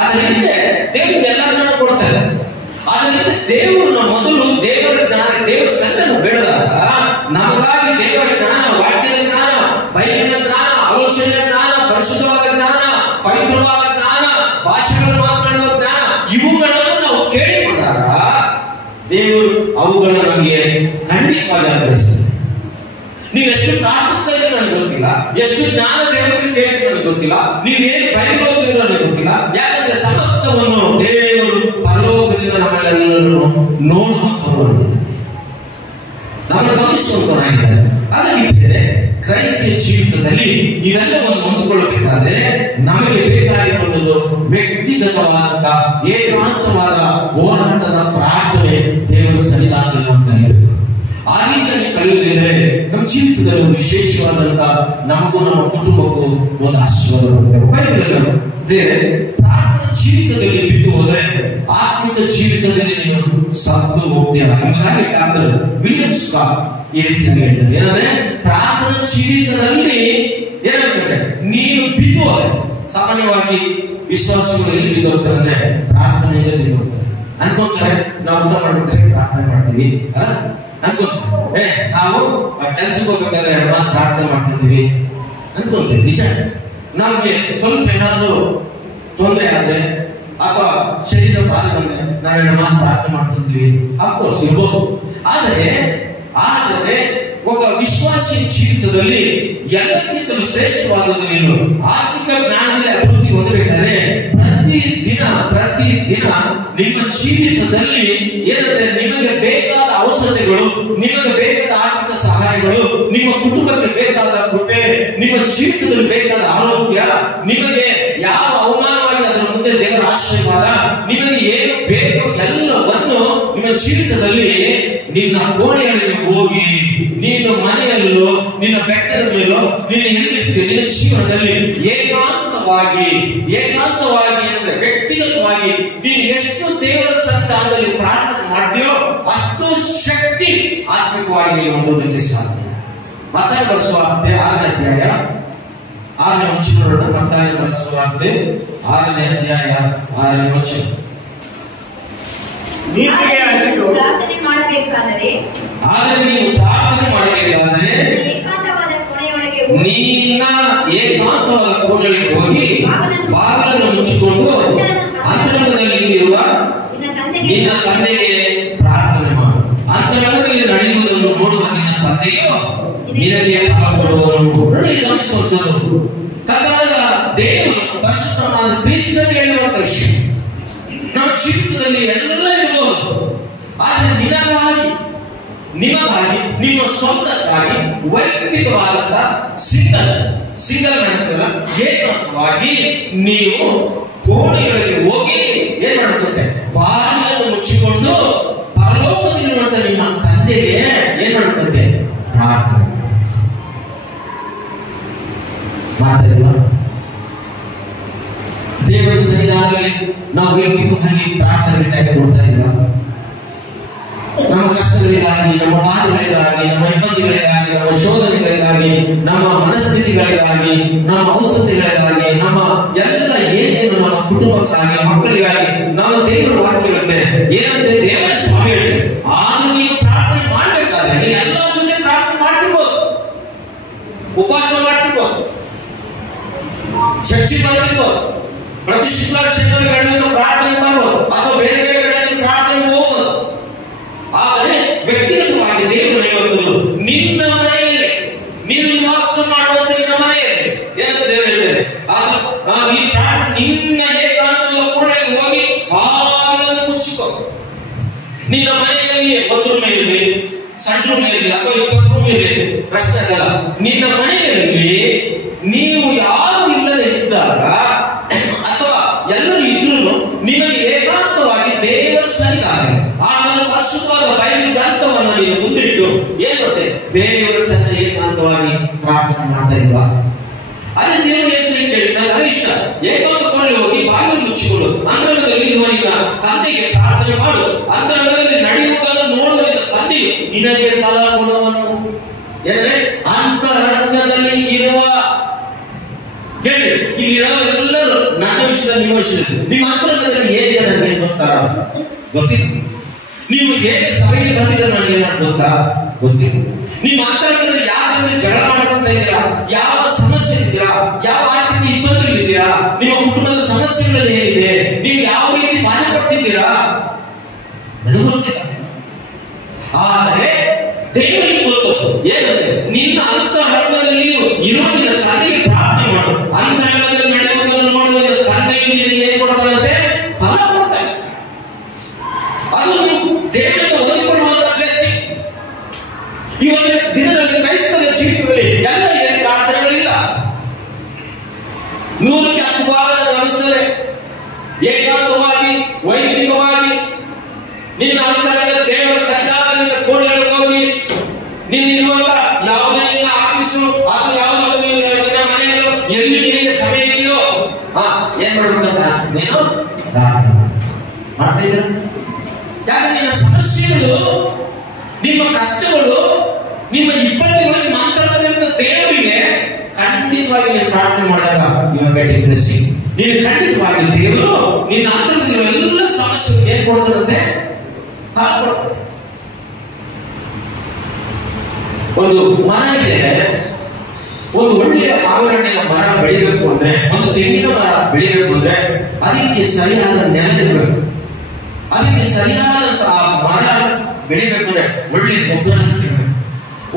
ಅದರಿಂದ ದೇವರು ಎಲ್ಲರನ್ನ ಕೊಡ್ತಾರೆ. ಅದರಿಂದ ದೇವರನ್ನ ಮೊದಲು ದೇವರ ಜ್ಞಾನ, ದೇವರ ಸನ್ನಿಧಾನ ಬೆಳೆದಾಗ ನಮಗಾಗಿ ದೇವರ ಜ್ಞಾನ, ವಾಕ್ಯದ ಜ್ಞಾನ, ಬೈಬಲಿನ ಜ್ಞಾನ, ಆಲೋಚನೆಯ ಜ್ಞಾನ, ಪರಿಶುದ್ಧವಾದ ಜ್ಞಾನ, ಪವಿತ್ರವಾದ ಜ್ಞಾನ, ಭಾಷೆಗಳನ್ನು ಮಾತನಾಡುವ ಜ್ಞಾನ, ಇವುಗಳನ್ನು ನಾವು ಕೇಳಿಕೊಂಡಾಗ ದೇವರು ಅವುಗಳನ್ನು ನಮಗೆ ಖಂಡಿತವಾಗಿ ಅನುಗ್ರಹಿಸ್ತಾರೆ. ನೀವು ಎಷ್ಟು ಪ್ರಾರ್ಥಿಸ್ತಾ ಇದ್ರೆ ನನಗೆ ಗೊತ್ತಿಲ್ಲ, ಎಷ್ಟು ಜ್ಞಾನ ದೇವರಿಗೆ ಕೇಳಿ ನನಗೆ ಗೊತ್ತಿಲ್ಲ, ನೀವೇನು ಬೈಬಲ್ ಓದ್ತಿರೋ ನನಗೆ ಗೊತ್ತಿಲ್ಲ. ಯಾಕಂದ್ರೆ ಸಮಸ್ತವನ್ನು ದೇವರು ಪರಲೋಕದಿಂದ ನಮ್ಮೆಲ್ಲರನ್ನು ನೋಡುವಂತವರಾಗಿದ್ದಾರೆ, ನಮ್ಮನ್ನು ಗಮನಿಸುವಂತವರಾಗಿದ್ದಾರೆ. ಹಾಗಾಗಿ ಕ್ರೈಸ್ತ ಜೀವಿತದಲ್ಲಿ ಇವೆಲ್ಲವನ್ನು ಹೊಂದಿಕೊಳ್ಳಬೇಕಾದ್ರೆ ನಮಗೆ ಬೇಕಾಗಿರುವುದು ವ್ಯಕ್ತಿಗತವಾದಂತ ಏಕಾಂತವಾದ ಹೋರಾಟದ ಪ್ರಾರ್ಥನೆ, ದೇವರ ಸನ್ನಿಧಾನದಲ್ಲಿ ನಾವು ಕಲಿಯಬೇಕು. ಆ ರೀತಿಯಲ್ಲಿ ಕಲಿಯುವುದಿದ್ರೆ ನಮ್ಮ ಜೀವಿತದಲ್ಲಿ ಒಂದು ವಿಶೇಷವಾದಂತ ನಮಗೂ ನಮ್ಮ ಕುಟುಂಬಕ್ಕೂ ಒಂದು ಆಶೀರ್ವಾದ ಬರ್ತೇವೆ. ಬೇರೆ ಪ್ರಾರ್ಥನಾ ಜೀವಿತದಲ್ಲಿ ಬಿದ್ದು ಹೋದ್ರೆ ಆತ್ಮಿಕ ಜೀವಿತದಲ್ಲಿ ನೀನು ಸತ್ತು ಹೋಗ್ತೀಯಲ್ಲ. ಹೀಗಾಗಿ ಡಾಕ್ಟರ್ ವಿಲಿಯಂ ಸ್ಕಾಟ್ ಈ ರೀತಿಯಾಗಿ ಹೇಳ್ತಾರೆ, ಏನಂದ್ರೆ ಪ್ರಾರ್ಥನಾ ಜೀವಿತದಲ್ಲಿ ಏನಂತಾರೆ, ನೀನು ಬಿದ್ದು ಹೋದ್ರೆ, ಸಾಮಾನ್ಯವಾಗಿ ವಿಶ್ವಾಸಗಳು ಎಲ್ಲಿ ಬಿದ್ದು ಹೋಗ್ತಾರೆ ಅಂದ್ರೆ ಪ್ರಾರ್ಥನೆಯಿಂದ ಬಿದ್ದು ಹೋಗ್ತಾರೆ. ಅನ್ಕೊಂತಾರೆ ನಾವು ಊಟ ಮಾಡ್ಬೇಕಾದ್ರೆ ಪ್ರಾರ್ಥನೆ ಮಾಡ್ತೀವಿ, ಅನ್ಕೊಂತೀವಿ. ನಾವು ಕೆಲ್ಸಕ್ಕೆ ಹೋಗ್ಬೇಕಾದ್ರೆ ಪ್ರಾರ್ಥನೆ ಮಾಡ್ಕೊಂತೀವಿ ಅನ್ಕೊಂತೀವಿ. ನಿಜ, ನಮ್ಗೆ ಸ್ವಲ್ಪ ಏನಾದ್ರು ತೊಂದರೆ ಆದ್ರೆ ಅಥವಾ ಶರೀರ ಬಾಧೆ ಬಂದ್ರೆ ನಾವೇನು ಪ್ರಾರ್ಥನೆ ಮಾಡ್ಕೊಂತೀವಿ, ಅಫ್ಕೋರ್ಸ್ ಇರ್ಬೋದು. ಆದರೆ ಒಬ್ಬ ವಿಶ್ವಾಸಿ ಜೀವಿತದಲ್ಲಿ ಎಲ್ಲಕ್ಕಿಂತಲೂ ಶ್ರೇಷ್ಠವಾದದ್ದು ಏನು? ಆತ್ಮಿಕ ಜ್ಞಾನದಲ್ಲಿ ಅಭಿವೃದ್ಧಿ ಹೊಂದಬೇಕಾದ್ರೆ ಪ್ರತಿದಿನ ನಿಮ್ಮ ಜೀವಿತದಲ್ಲಿ ಏನಂದ್ರೆ ನಿಮಗೆ ಬೇಕಾದ ಔಷಧಿಗಳು, ನಿಮಗೆ ಬೇಕಾದ ಆರ್ಥಿಕ ಸಹಾಯಗಳು, ನಿಮ್ಮ ಕುಟುಂಬಕ್ಕೆ ಬೇಕಾದ ಕೃಪೆ, ನಿಮ್ಮ ಜೀವಿತದಲ್ಲಿ ಬೇಕಾದ ಆರೋಗ್ಯ, ನಿಮಗೆ ಯಾವ ಅವಮಾನವಾಗಿ ಅದರ ಮುಂದೆ ದೇವರ ಆಶೀರ್ವಾದ, ನಿಮಗೆ ಏನು ಬೇಕೋ ಎಲ್ಲವನ್ನು ನಿಮ್ಮ ಜೀವಿತದಲ್ಲಿ ನಿನ್ನ ಕೋಣೆಯಲ್ಲಿ ಹೋಗಿ, ನಿನ್ನ ಮನೆಯಲ್ಲೋ ನಿನ್ನ ಬೆಟ್ಟದ ಮೇಲೋ ನಿನ್ನ ಎಲ್ಲಿರ್ತೀವಿ ನಿನ್ನ ಜೀವನದಲ್ಲಿ ಏಕಾಂತವಾಗಿ ಅಂದ್ರೆ ವ್ಯಕ್ತಿಗತವಾಗಿ ನೀನು ಎಷ್ಟು ದೇವರ ಸನ್ನಿಧಾನದಲ್ಲಿ ಪ್ರಾರ್ಥನೆ ಮಾಡ್ತೀಯೋ ಅಷ್ಟು ಶಕ್ತಿ ಆತ್ಮಿಕವಾಗಿ ನೀವು ಹೊಂದೋದಕ್ಕೆ ಸಾಧ್ಯ. ಮತ್ತಾಯ ಬರೆಸುವಾರ್ತೆ 6ನೇ ಅಧ್ಯಾಯ 6ನೇ ವಚನ. ಮತ್ತಾಯ ಬರೆಸುವಾರ್ತೆ 6ನೇ ಅಧ್ಯಾಯ 6ನೇ ವಚನ. ಪ್ರಾರ್ಥನೆ ಮಾಡಬೇಕಾದರೆ ಏಕಾಂತವಾದ ಕೋಣೆಯೊಳಗೆ ಹೋಗಿ ಬಾಗಿಲನ್ನು ಮುಚ್ಚಿಕೊಂಡು ಅಂತರಂಗದಲ್ಲಿ ಇರುವ ನಿನ್ನ ತಂದೆಗೆ ಪ್ರಾರ್ಥನೆ ಮಾಡು. ಅಂತರಂಗದಲ್ಲಿ ನಡೆಯುವುದನ್ನು ನೋಡುವ ನಿನ್ನ ತಂದೆಯು ನಿನಗೆ ಫಲ ಕೊಡುವನು. ಗಮನಿಸುವಂತದ್ದು ದೇವರು ಪರಿಶುದ್ಧನಾದ ಕ್ರಿಸ್ತನಲ್ಲಿ ಹೇಳಿರುವಂತ ವಿಷಯ ನಮ್ಮ ಜೀವಿತದಲ್ಲಿ ಎಲ್ಲ ಇರಬಹುದು. ಆದರೆ ನಿಮಗಾಗಿ ನಿಮ್ಮ ಸ್ವಂತಕ್ಕಾಗಿ ವೈಯಕ್ತಿಕವಾದಂತ ಸಿಂಗಲ್ ಏಕಾಂತವಾಗಿ ನೀವು ಕೋಣೆಯೊಳಗೆ ಹೋಗಿ ಏನ್ ಮಾಡುತ್ತೆ, ಬಾಗಿಲನ್ನು ಮುಚ್ಚಿಕೊಂಡು ಪರಲೋಕದಲ್ಲಿರುವಂತ ನಿಮ್ಮ ತಂದೆಗೆ ಏನ್ ಮಾಡುತ್ತೆ, ಪ್ರಾರ್ಥನೆ ಮಾಡ್ತಾ. ದೇವರ ಸನ್ನಿಧಾನದಲ್ಲಿ ನಾವು ವೈಯಕ್ತಿಕವಾಗಿ ಪ್ರಾರ್ಥನೆ ಟೈಮ್ ಕೊಡ್ತಾ ಇದ್ದೀವಾ? ನಮ್ಮ ಕಷ್ಟಗಳಿಗಾಗಿ, ನಮ್ಮ ಬಾಧೆಗಳಿಗಾಗಿ, ನಮ್ಮ ಇಬ್ಬಂದಿಗಳಿಗಾಗಿ, ನಮ್ಮ ಶೋಧನೆಗಳಿಗಾಗಿ, ನಮ್ಮ ಮನಸ್ಥಿತಿಗಳಿಗಾಗಿ, ನಮ್ಮ ಔಷಧಿಗಳಿಗಾಗಿ, ನಮ್ಮ ಎಲ್ಲ ಏನೇನು ನಮ್ಮ ಕುಟುಂಬಕ್ಕಾಗಿ, ಮಕ್ಕಳಿಗಾಗಿ ನಮ್ಮ ದೇವರ ವಾಕ್ಯ ಇರುತ್ತೆ. ಏನಂತೆ ದೇವರ ಸ್ವಾಮಿ ಹೇಳ್ತಾರೆ, ಆದ್ರೂ ನೀವು ಪ್ರಾರ್ಥನೆ ಮಾಡ್ಬೇಕಾದ್ರೆ ನೀವು ಎಲ್ಲ ಜೊತೆ ಪ್ರಾರ್ಥನೆ ಮಾಡ್ತಿರ್ಬೋದು, ಉಪವಾಸ ಮಾಡ್ತಿರ್ಬೋದು, ಚರ್ಚೆ ಮಾಡ್ತಿರ್ಬೋದು, ಪ್ರತಿ ಶುಕ್ರವಾರ ಶನಿವಾರ ಪ್ರಾರ್ಥನೆ ಮಾಡ್ಬೋದು, ಅಥವಾ ಬೇರೆ ಬೇರೆ ಕಡೆ ಪ್ರಾರ್ಥನೆ ಹೋಗ್ಬೋದು. ಆದರೆ ವ್ಯಕ್ತಿಗತವಾಗಿ ದೇವರು ಹೇಳುವುದು ನಿನ್ನ ಮನೆಯಲ್ಲಿ ನೀನು ನಿವಾಸ ಮಾಡುವಂತ ನಿನ್ನ ಮನೆಯಲ್ಲಿ ಏನಂತ ದೇವರು ಹೇಳ್ತಾರೆ, ನಿನ್ನ ಏಕಾಂತದ ಕೋಣೆಗೆ ಹೋಗಿ ಬಾಗಿಲನ್ನು ಮುಚ್ಚಿಕೊ. ನಿನ್ನ ಮನೆಯಲ್ಲಿ 1 ರೂಮ್ ಇರಲಿ, ಸಣ್ಣ ರೂಮ್ ಇರಲಿ, ಅಥವಾ 20 ರೂಮ್ ಇರಲಿ, ಪ್ರಶ್ನೆ ಆಗಲ್ಲ. ನಿನ್ನ ಮನೆಯಲ್ಲಿ ನೀವು ಯಾರು ಇಲ್ಲದೆ ಇದ್ದಾಗ ಅಥವಾ ಎಲ್ಲರೂ ಇದ್ರು ನಿಮಗೆ ಏಕಾಂತವಾಗಿ ದೇವರ ಸನ್ನಿಧಾನ ಪರಿಶುದ್ಧವಾದ ಬೈಬಲ್ ಗ್ರಂಥವನ್ನು ನೀವು ಮುಂದಿಟ್ಟು ಏನ್ ಗೊತ್ತೆ, ದೇವರ ಸನ್ನಿಧಾನ ಏಕಾಂತವಾಗಿ ಪ್ರಾರ್ಥನೆ ಮಾಡ್ತಾ ಇಲ್ವಾ? ಅದೇ ದೇವರ ಹೆಸರು ಕೇಳ್ತಾರೆ, ಅದೇ ಇಷ್ಟ. ಏಕಾಂತ ಕೋಣೆಗೆ ಹೋಗಿ ಬಾಗಿಲು ಮುಚ್ಚಿಕೊಳ್ಳು, ಅಂತರಂಗದಲ್ಲಿ ಇರುವ ನಿನ್ನ ತಂದೆಗೆ ಪ್ರಾರ್ಥನೆ ಮಾಡು, ಅಂತರಂಗದಲ್ಲಿ ನಡೆಯುವುದನ್ನು ನೋಡುವ ನಿನ್ನ ತಂದೆಯು ನಿನಗೆ ಫಲ ಕೊಡುವನು. ಏನಂದ್ರೆ ಅಂತರಂಗದಲ್ಲಿ ಇರುವ ಕೇಳಿ, ಇಲ್ಲಿರೋರೆಲ್ಲರೂ ನನ್ನ ವಿಷಯದಲ್ಲಿ ನಿಮ್ಮ ವಿಷಯದಲ್ಲಿ ನಿಮ್ಮ ಅಂತರಂಗದಲ್ಲಿ ಏನಿದೆ ನನಗೆ ಗೊತ್ತಿಲ್ಲ. ನೀವು ಹೇಗೆ ಸಭೆಗೆ ಬಂದಿದ್ರೆ ನನಗೆ ಗೊತ್ತಾ ಗೊತ್ತಿಲ್ಲ. ನಿಮ್ಮ ಅಂತರಂಗದಲ್ಲಿ ಯಾವ್ದ್ರಿಂದ ಜಗಳ ಮಾಡ್ಕೊಂತ ಇದ್ದೀರಾ, ಯಾವ ಸಮಸ್ಯೆ ಇದ್ದೀರಾ, ಯಾವ ಆರ್ಥಿಕ ಇಬ್ಬಂದಿಗಳಿದ್ದೀರಾ, ನಿಮ್ಮ ಕುಟುಂಬದ ಸಮಸ್ಯೆಗಳಲ್ಲಿ ಏನಿದೆ, ನೀವು ಯಾವ ರೀತಿ ಬಾಧೆ ಪಡ್ತಿದ್ದೀರಾ ನನಗೆ ಗೊತ್ತಿಲ್ಲ. ಆದರೆ ದೇವರಿಗೆ ಗೊತ್ತು. ಏನಂತೆ, ನಿನ್ನ ಅಂತರಂಗದಲ್ಲಿಯೂ ಇರುವ ನಿನ್ನ ತಂದೆಗೆ ಪ್ರಾರ್ಥನೆ ಮಾಡು, ಅಂತರಂಗದಲ್ಲಿ ನಡೆಯುವುದನ್ನು ನೋಡುವ ನಿನ್ನ ತಂದೆಯು ನಿನಗೆ ಏನ್ ಕೊಡ್ತಾರಂತೆ, ಫಲ ಕೊಡ್ತಾರೆ. ಅದು ನೀವು ದೇವರಿಂದ ಹೊಂದಿಕೊಳ್ಳುವಂತ ಬ್ಲೆಸ್ಸಿಂಗ್. ಇವತ್ತಿನ ದಿನದಲ್ಲಿ ಕ್ರೈಸ್ತರ ಜೀವಿತದಲ್ಲಿ ಎಲ್ಲ ಇದೆ, ಪ್ರಾರ್ಥನೆಗಳಿಲ್ಲ. 100ಕ್ಕೆ 10 ಭಾಗ ಅನಿಸ್ತದೆ. ಏಕಾಂತವಾಗಿ ವೈಯಕ್ತಿಕವಾಗಿ ನಿನ್ನ ಅಂತರಂಗದ ದೇವರ ಸನ್ನಿಧಾನದಿಂದ ಕೋಣೆಗಳಿಗೆ ಹೋಗಿ ನಿನ್ನಿರುವಂತ ಯಾವುದೇ ನಿನ್ನ ಆಫೀಸು ಅಥವಾ ಯಾವುದೇ ಒಂದು ನಿನ್ನ ಮನೆಯಲ್ಲೋ ಎಲ್ಲಿ ನಿನಗೆ ಸಮಯ ಇದೆಯೋ ಏನ್ ಮಾಡ್ಬೇಕಂತ ನೀನು ಮಾಡ್ತಾ ಇದ್ದೀರ. ಯಾಕಂದ್ರೆ ನಿನ್ನ ಸಮಸ್ಯೆಗಳು, ನಿಮ್ಮ ಕಷ್ಟಗಳು, ನಿಮ್ಮ ಇಬ್ಬಂದಿಗಳು ನಿಮ್ಮ ಅಂತರಂಗದಿಂದ ದೇವರಿಗೆ ಖಂಡಿತವಾಗಿ ನೀನು ಪ್ರಾರ್ಥನೆ ಮಾಡಿದಾಗ ಇವಾಗ ಗೆಟಿಂಗ್ ಬ್ಲೆಸ್ಸಿಂಗ್. ನೀನು ಖಂಡಿತವಾಗಿ ದೇವರು ನಿನ್ನ ಅಂತರಂಗದ ಎಲ್ಲ ಸಮಸ್ಯೆ ಏನ್ ಕೊಡ್ತಾರಂತೆ, ಫಲ ಕೊಡ್ತಾರೆ. ಒಂದು ಮರ ಇದೆ, ಒಂದು ಒಳ್ಳೆಯ ಮಾವಿನ ಮರ ಬೆಳಿಬೇಕು ಅಂದ್ರೆ, ಒಂದು ತೆಂಗಿನ ಮರ ಬೆಳಿಬೇಕು ಅಂದ್ರೆ ಅದಕ್ಕೆ ಸರಿಯಾದ ನೆಲ ಇರಬೇಕು. ಅದಕ್ಕೆ ಸರಿಯಾದಂತ ಆ ಮರ ಬೆಳಿಬೇಕಂದ್ರೆ ಒಳ್ಳೆ ಗೊಬ್ಬರ ಇರಬೇಕು,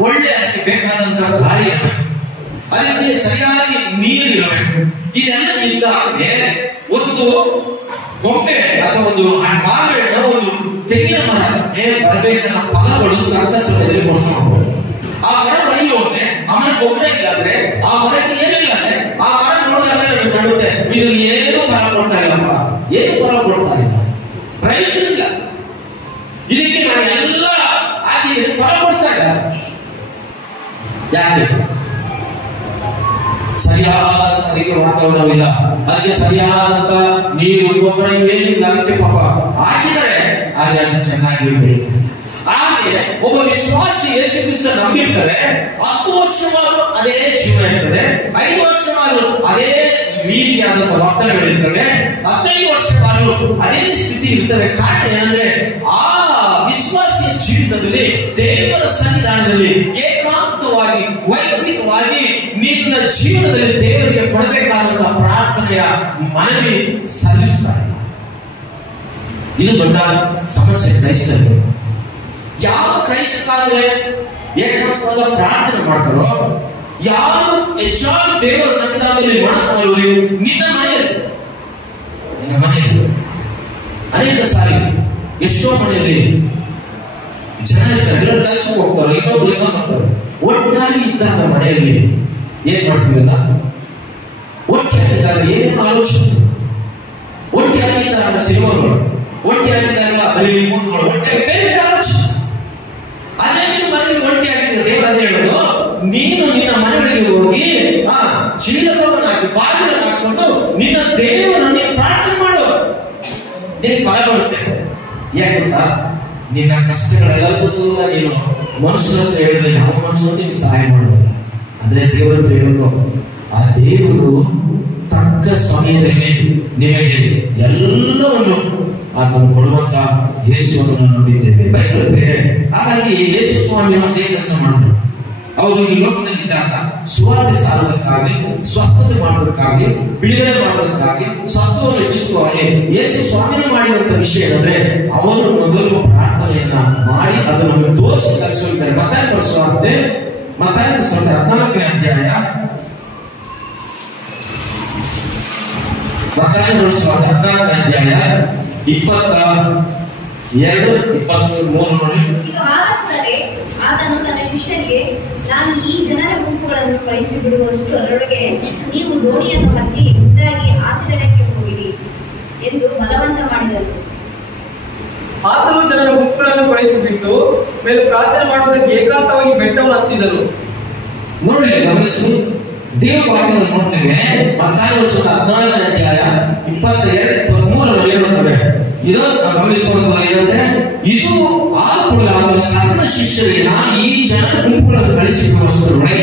ಒಳ್ಳೆ ಅದಕ್ಕೆ ಬೇಕಾದಂತ ಗಾಳಿ ಇರಬೇಕು, ಅದಕ್ಕೆ ಸರಿಯಾಗಿ ನೀರು ಇರಬೇಕು. ಇದೆಲ್ಲ ಇದ್ದಾಗೆ ಒಂದು ಕೊಂಬೆ ಅಥವಾ ಒಂದು ಮಾವಿನ ಒಂದು ತೆಂಗಿನ ಮರ ಬರಬೇಕಾದ ಫಲಗಳು ತಕ್ಕ ಸಮಯದಲ್ಲಿ ಕೊಡ್ತಾ ಹೋಗ್ಬೋದು. ಆ ಮರ ಬೆಳೆಯೋ ಹೋದ್ರೆ ಅವನ ಗೊಬ್ಬರ ಇಲ್ಲ ಅಂದ್ರೆ, ಆ ಮರಕ್ಕೆ ಏನಿಲ್ಲ ಅಂದ್ರೆ, ಆ ಮರ ನೋಡಿದ್ರೆ ನಡುತ್ತೆ ಇದು ಏನು ಫಲ ಕೊಡ್ತಾ ಇಲ್ಲಪ್ಪ, ಏನು ಫಲ ಕೊಡ್ತಾ ಇಲ್ಲ, ಪ್ರಯೋಜನ ಇಲ್ಲ, ಇದಕ್ಕೆ ನಾನು ಎಲ್ಲ ಹಾಕಿದ್ರೆ ಫಲ ಕೊಡ್ತಾ ಇಲ್ಲ. ಯಾಕೆ? ಸರಿಯಾದಂತ ಅದಕ್ಕೆ ವಾತಾವರಣವಿಲ್ಲ, ಅದಕ್ಕೆ ಸರಿಯಾದಂತ ನೀರು ಗೊಬ್ಬರ ಇವೇನಿಲ್ಲ. ಅದಕ್ಕೆ ಪಾಪ ಹಾಕಿದರೆ ಆದ್ರೆ ಅದು ಚೆನ್ನಾಗಿ ಬೆಳೀತದೆ. ಹಾಗೆ ಒಬ್ಬ ವಿಶ್ವಾಸಿ ಯೇಸು ಕ್ರಿಸ್ತ ನಂಬಿರ್ತಾರೆ, 10 ವರ್ಷವಾದರೂ ಅದೇ ಜೀವನ ಇರ್ತದೆ, 5 ವರ್ಷವಾದರೂ ಅದೇ ರೀತಿಯಾದಂತಹ ವರ್ತನೆಗಳಿರ್ತವೆ, 15 ವರ್ಷವಾದರೂ ಅದೇ ಸ್ಥಿತಿ ಇರ್ತವೆ. ಕಾರಣ ಏನಂದ್ರೆ ಆ ವಿಶ್ವಾಸಿಯ ಜೀವಿತದಲ್ಲಿ ದೇವರ ಸನ್ನಿಧಾನದಲ್ಲಿ ಏಕಾಂತವಾಗಿ ವೈಯಕ್ತಿಕವಾಗಿ ನಿನ್ನ ಜೀವನದಲ್ಲಿ ದೇವರಿಗೆ ಕೊಡಬೇಕಾದಂತಹ ಪ್ರಾರ್ಥನೆಯ ಮನವಿ ಸಲ್ಲಿಸ್ತಾರೆ. ಇದು ದೊಡ್ಡ ಸಮಸ್ಯೆ ಕ್ರೈಸ್ತರಿಗೆ. ಯಾವ ಕ್ರೈಸ್ತರಾದ್ರೆ ಏಕಾಂತವಾದ ಪ್ರಾರ್ಥನೆ ಮಾಡ್ತಾರೋ, ಯಾರು ಹೆಚ್ಚಾಗಿ ದೇವರ ಸನ್ನಿಧಾನದಲ್ಲಿ ಮಾಡ್ತಾರೋ, ನಿನ್ನ ಮನೆಯಲ್ಲಿ ಅನೇಕ ಸಾರಿ ಎಷ್ಟೋ ಮನೆಯಲ್ಲಿ ಜನ ಇರ್ತಾರೆ, ಎಲ್ಲ ಕೆಲಸಕ್ಕೆ ಹೋಗ್ತಾರೆ, ಇನ್ನೊಬ್ರು ಹೋಗ್ತಾರೆ. ಒಟ್ಟಾಗಿ ಇದ್ದಾಗ ಮನೆಯಲ್ಲಿ ಏನ್ ಮಾಡ್ತೀವಲ್ಲ, ಒಟ್ಟಿಯಾಗಿದ್ದಾಗ ಏನೇನು ಆಲೋಚನೆ, ಒಟ್ಟಿಯಾಗಿದ್ದಾಗ ಸಿನಿಮಾಗಳು, ಒಟ್ಟಿಯಾಗಿದ್ದಾಗ ಬರೀ ಫೋನ್ಗಳು, ಒಟ್ಟಿಯಾಗಿ ಬೇರೆ ಆಲೋಚನೆ. ಅದೇ ನಿಮ್ಮ ಮನೆಯಲ್ಲಿ ಒಟ್ಟಿಯಾಗಿದ್ದ ದೇವರ ಅದೇ ಹೇಳೋದು, ನೀನು ನಿನ್ನ ಮನೆಗಳಿಗೆ ಹೋಗಿ ಚೀಲಕವನ್ನು ಹಾಕಿ ಬಾಗಿಲನ್ನು ಹಾಕೊಂಡು ನಿನ್ನ ದೇವರನ್ನು ನೀನು ಪ್ರಾರ್ಥನೆ ಮಾಡು, ನಿನಗೆ ಫಲ ಬರುತ್ತೆ. ಯಾಕೆ ಗೊತ್ತಾ? ನಿನ್ನ ಕಷ್ಟಗಳೆಲ್ಲ ನೀನು ಮನುಷ್ಯರ ಹತ್ರ ಹೇಳಿದ್ರೆ ಯಾವ ಮನುಷ್ಯರು ನಿಮ್ಗೆ ಸಹಾಯ ಮಾಡೋದಿಲ್ಲ. ಆದ್ರೆ ದೇವರ ಹತ್ರ ಹೇಳೋದು, ಆ ದೇವರು ತಕ್ಕ ಸಮಯದಲ್ಲಿ ನಿಮಗೆ ಎಲ್ಲವನ್ನು ಆತನು ಕೊಡುವಂತ ಯೇಸುವನ್ನು ನಂಬಿದ್ದೇವೆ. ಬೈಬಲ್ ಹಾಗಾಗಿ ಯೇಸು ಸ್ವಾಮಿ ಅದೇ ಕೆಲಸ ಮಾಡಿದ್ರು. ಅವರು ಈ ಲೋಕದಲ್ಲಿದ್ದಾಗ ಸುವಾರ್ತೆ ಸಾರುವುದಕ್ಕಾಗಿ, ಸ್ವಸ್ಥತೆ ಮಾಡುವುದಕ್ಕಾಗಿ, ಬಿಡುಗಡೆ ಮಾಡುವುದಕ್ಕಾಗಿ, ಸತ್ವವನ್ನು ಎಬ್ಬಿಸುವಾಗೆ ಯೇಸು ಸ್ವಾಮಿನ ಮಾಡಿರುವಂತ ವಿಷಯ ಏನಂದ್ರೆ, ಅವರು ಮೊದಲು ಪ್ರಾರ್ಥನೆಯನ್ನ ಮಾಡಿ ಅದನ್ನು ತೋರಿಸಿ ಕಲಿಸುತ್ತಾರೆ. ಮತ್ತಾಯ ಬರೆಸುವಂತೆ 14ನೇ ಅಧ್ಯಾಯ, ಮತ್ತಾಯ ಬರೆಸುವಂತೆ 14ನೇ ಅಧ್ಯಾಯ 22-23 ನೋಡಿ. ಆತನು ತನ್ನ ಶಿಷ್ಯರಿಗೆ, ನಾನು ಈ ಜನರ ಗುಂಪುಗಳನ್ನು ಕಳಿಸಿ ಬಿಡುವಷ್ಟು ಅದರೊಳಗೆ ನೀವು ದೋಣಿಯನ್ನು ಹತ್ತಿ ಮುಂದಾಗಿ ಆಚರಣೆಗೆ ಹೋಗಿರಿ ಎಂದು ಬಲವಂತ ಮಾಡಿದರು. ಆತನು ಜನರ ಗುಂಪುಗಳನ್ನು ಕಳಿಸಿಬಿಟ್ಟು ಮೇಲೆ ಪ್ರಾರ್ಥನೆ ಮಾಡುವುದಕ್ಕೆ ಏಕಾಂತವಾಗಿ ಬೆಟ್ಟವನ್ನು ಹತ್ತಿದರು. ನೋಡಿ, ಗಮನಿಸಿ, ದೇವ ವಾಕ್ಯವನ್ನು ನೋಡ್ತೇವೆ. ಮತ್ತಾಯ 14ನೇ ಅಧ್ಯಾಯ 22-23 ಹೇಳ್ತಾರೆ. ಇದು ಗಮನಿಸುವಂತ ಏನಂದ್ರೆ, ಇದು ಆಗುವುದಿಲ್ಲ. ತನ್ನ ಶಿಷ್ಯರಿಗೆ, ನಾನು ಈ ಜನರ ಗುಂಪುಗಳನ್ನು ಕಳಿಸಿರುವಷ್ಟರೊಳಗೆ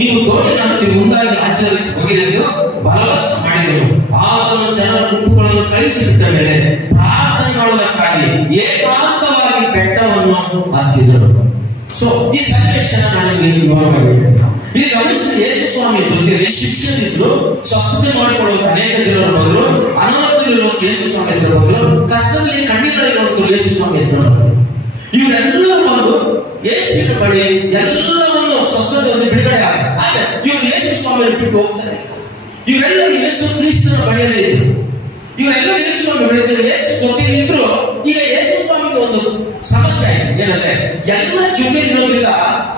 ನೀವು ದೋಣಿಯನ್ನು ಹತ್ತಿ ಮುಂದಾಗಿ ಆಚರಣೆಗೆ ಹೋಗಿರೆಂದು ಬಲವಂತ ಮಾಡಿದರು. ಆತನು ಜನರ ಗುಂಪುಗಳನ್ನು ಕಳಿಸಿಬಿಟ್ಟ ಮೇಲೆ ಪ್ರಾರ್ಥನೆ ಮಾಡುವುದಕ್ಕಾಗಿ ಏಕಾಂತವಾಗಿ ಬೆಟ್ಟವನ್ನು ಹತ್ತಿದರು. ಸೊ ಈ ಸನ್ನಿವೇಶನ ನಾನು ನಿಮಗೆ ವಿವರವಾಗಿ ಹೇಳ್ತೀನಿ. ಇಲ್ಲಿ ಗಮನಿಸಿ, ಯೇಸು ಸ್ವಾಮಿಯ ಜೊತೆಯಲ್ಲಿ ಶಿಷ್ಯರಿದ್ರು, ಸ್ವಸ್ಥತೆ ಮಾಡಿಕೊಳ್ಳುವಂತ ಅನೇಕ ಜನರು ಬಂದರು, ಅನಾರೋಗ್ಯದಲ್ಲಿರುವಂತ ಯೇಸು ಸ್ವಾಮಿ ಹತ್ರ ಬಂದರು, ಕಷ್ಟದಲ್ಲಿ ಕಣ್ಣೀರಿರುವಂತ ಯೇಸು ಸ್ವಾಮಿ ಹತ್ರ ಬಂದರು. ಇವರೆಲ್ಲರೂ ಬಂದು ಯೇಸುವಿನ ಬಳಿ ಎಲ್ಲವನ್ನು ಸ್ವಸ್ಥತೆಯನ್ನು ಬಿಡುಗಡೆ ಆಗ ಇವರು ಯೇಸು ಸ್ವಾಮಿಯನ್ನು ಬಿಟ್ಟು ಹೋಗ್ತಾರೆ. ಇವರೆಲ್ಲರೂ ಯೇಸು ಕ್ರಿಸ್ತನ ಬಳಿಯಲ್ಲೇ ಇದ್ರು. ಇವರೆಲ್ಲರೂ ಯೇಸು ಸ್ವಾಮಿ ಬಳಿಯಿದ್ರು, ಯೇಸು ಜೊತೆಲಿದ್ರು. ಈಗ ಯೇಸು ಸ್ವಾಮಿಗೆ ಒಂದು ಸಮಸ್ಯೆ ಆಯ್ತು. ಏನಂದ್ರೆ, ಎಲ್ಲ ಜೊತೆ ಇರೋದ್ರಿಂದ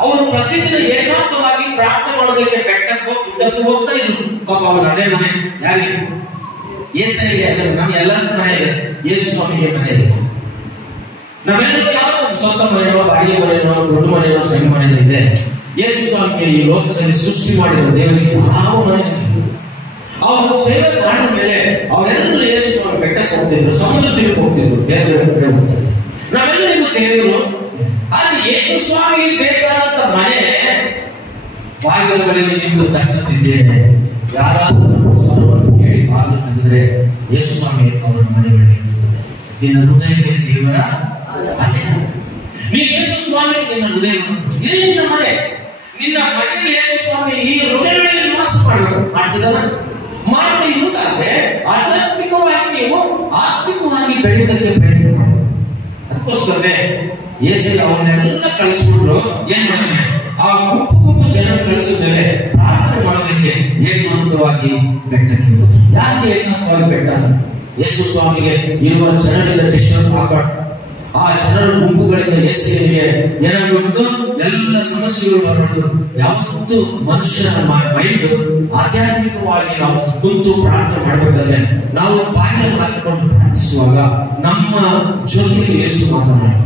ಅವರು ಪ್ರತಿದಿನ ಏಕಾಂತವಾಗಿ ಪ್ರಾರ್ಥನೆ ಮಾಡೋದಕ್ಕೆ ಬೆಟ್ಟಕ್ಕೆ ಗುಡ್ಡಕ್ಕೆ ಹೋಗ್ತಾ ಇದ್ರು. ಪಾಪ ಅವ್ರಿಗೆ ಅದೇ ಮನೆ, ಯಾರಿಗೆ? ಏಸೈಗೆ. ನಮ್ಮ ಎಲ್ಲರ ಮನೆ ಇದೆ, ಯೇಸು ಸ್ವಾಮಿಗೆ ಮನೆ ಇದೆ. ನಾವೆಲ್ಲರೂ ಯಾವ ಒಂದು ಸ್ವಂತ ಮನೆಯೋ, ಬಾಡಿಗೆ ಮನೆಯೋ, ದೊಡ್ಡ ಮನೆಯೋ, ಸಣ್ಣ ಮನೆಯೋ ಇದೆ. ಯೇಸು ಸ್ವಾಮಿಗೆ ಈ ಲೋಕದಲ್ಲಿ ಸೃಷ್ಟಿ ಮಾಡಿದ ದೇವರಿಗೆ ಯಾವ ಮನೆ? ಅವರು ಸೇವೆ ಮಾಡಿದ ಮೇಲೆ ಅವರೆಲ್ಲ ಯೇಸು ಸ್ವಾಮಿ ಬೆಟ್ಟಕ್ಕೆ ಹೋಗ್ತಿದ್ರು, ಸಮುದ್ರ ತೀರಕ್ಕೆ ಹೋಗ್ತಿದ್ರು, ಬೇರೆ ಬೇರೆ ಕಡೆ ಹೋಗ್ತಾ ಇದ್ರು. ನಾವೆಲ್ಲರಿಗೂ ದೇವರು. ಆದ್ರೆ ಯೇಸು ಸ್ವಾಮಿಗೆ ಬೇಕಾದಂತ ಮನೆ ಬಾಗಿಲುಗಳಲ್ಲಿ ನಿಂತು ತಟ್ಟುತ್ತಿದ್ದೇನೆ. ಯಾರಾದ್ರೂ ಸ್ವರವನ್ನು ಕೇಳಿ ಬಾಗಿಲು ತೆಗೆದ್ರೆ ಯೇಸು ಸ್ವಾಮಿ ಅವರ ಮನೆಗಳಿಗೆ ಇರ್ತದೆ. ನಿನ್ನ ಹೃದಯವೇ ದೇವರ ಮನೆ. ನೀನು ಯೇಸು ಸ್ವಾಮಿಗೆ ನಿನ್ನ ಹೃದಯವನ್ನು, ಇದೇ ನಿನ್ನ ಮನೆ. ನಿನ್ನ ಮನೆಯಲ್ಲಿ ಯೇಸು ಸ್ವಾಮಿ ಈ ಹೃದಯದಲ್ಲಿ ನಿವಾಸ ಮಾಡಬೇಕು. ಮಾಡ್ತಿದ್ದಾರ? ಮಾಡ್ತಾ ಇರುವುದಾದ್ರೆ ಆಧ್ಯಾತ್ಮಿಕವಾಗಿ ನೀವು ಆತ್ಮಿಕವಾಗಿ ಬೆಳೆಯುವುದಕ್ಕೆ ಪ್ರಯತ್ನ ಮಾಡಬೇಕು. ಅದಕ್ಕೋಸ್ಕರನೇ ಯೇಸಯ್ಯ ಅವನ್ನೆಲ್ಲ ಕಳಿಸ್ಬಿಟ್ರು. ಏನ್ ಮಾಡಿದ್ರೆ ಆ ಗುಂಪು ಜನ ಕಳಿಸಿದ ಮೇಲೆ ಪ್ರಾರ್ಥನೆ ಮಾಡೋದಕ್ಕೆ ಏಕಾಂತವಾಗಿ ಬೆಟ್ಟಕ್ಕೆ ಹೋದ್ರು. ಯಾಕೆ ಏಕಾಂತವಾಗಿ ಬೆಟ್ಟ? ಯೇಸು ಸ್ವಾಮಿಗೆ ಇರುವ ಜನರಿಂದ ಡಿಸ್ಟರ್ಬ್ ಆಗಬಾರ್ದು. ಆ ಜನರ ಗುಂಪುಗಳಿಂದ ಯೇಸುವಿಗೆ ಏನಾಗ್ಬಿಟ್ಟು ಎಲ್ಲ ಸಮಸ್ಯೆಗಳು ಬರೋದು. ಯಾವತ್ತು ಮನುಷ್ಯನ ಮೈಂಡ್ ಆಧ್ಯಾತ್ಮಿಕವಾಗಿ ನಾವು ಕುಂತು ಪ್ರಾರ್ಥನೆ ಮಾಡಬೇಕಾದ್ರೆ ನಾವು ಬಾಯಿನಲ್ಲಿ ಹಾಕಿಕೊಂಡು ಪ್ರಾರ್ಥಿಸುವಾಗ ನಮ್ಮ ಜೊತೆಯಲ್ಲಿ ಯೇಸು ಮಾತನಾಡ್ತಾರೆ.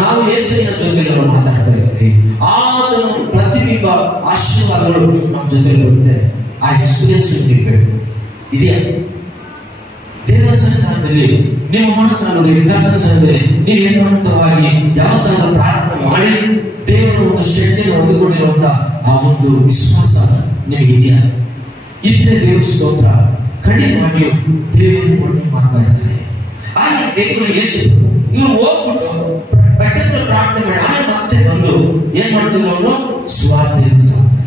ನಾವು ಯೇಸುವಿನ ಜೊತೆಯಲ್ಲಿ ನಾವು ಮಾತಾಡ್ತಾ ಇರ್ತೀವಿ. ಆತನ ಪ್ರತಿಬಿಂಬ ಆಶೀರ್ವಾದಗಳು ನಮ್ಮ ಜೊತೆಲಿ ಬರುತ್ತೆ. ಆ ಎಕ್ಸ್ಪೀರಿಯನ್ಸ್ ಇರಬೇಕು. ಇದೆಯಾ? ದೇವರ ಸನ್ನಿಧಾನದಲ್ಲಿ ನಿಮ್ಮ ಮನಸ್ಸನ್ನು ವಿದ್ಯಾರ್ಥಿ ಸನ್ನಿಧಾನದಲ್ಲಿ ನೀವು ಏಕಾಂತವಾಗಿ ಯಾವತ್ತಾದ್ರೂ ಪ್ರಾರ್ಥನೆ ಮಾಡಿ ದೇವರ ಒಂದು ಶಕ್ತಿಯನ್ನು ಹೊಂದಿಕೊಂಡಿರುವಂತ ಆ ಒಂದು ವಿಶ್ವಾಸ ನಿಮಗಿದೆಯಾ? ಇದ್ರೆ ದೇವರ ಸ್ತೋತ್ರ. ಖಂಡಿತವಾಗಿಯೂ ದೇವರು ಕೊಟ್ಟು ಮಾತನಾಡ್ತಾರೆ. ಹಾಗೆ ದೇವರು ಯೇಸು ಇವ್ರು ಹೋಗ್ಬಿಟ್ಟು ಬೆಟ್ಟದ ಪ್ರಾರ್ಥನೆ ಮಾಡಿ ಆಮೇಲೆ ಮತ್ತೆ ಬಂದು ಏನ್ ಮಾಡ್ತಿದ್ರು? ಅವರು ಸ್ವಾರ್ಥೆಯನ್ನು ಸಾಕ್ತಾರೆ,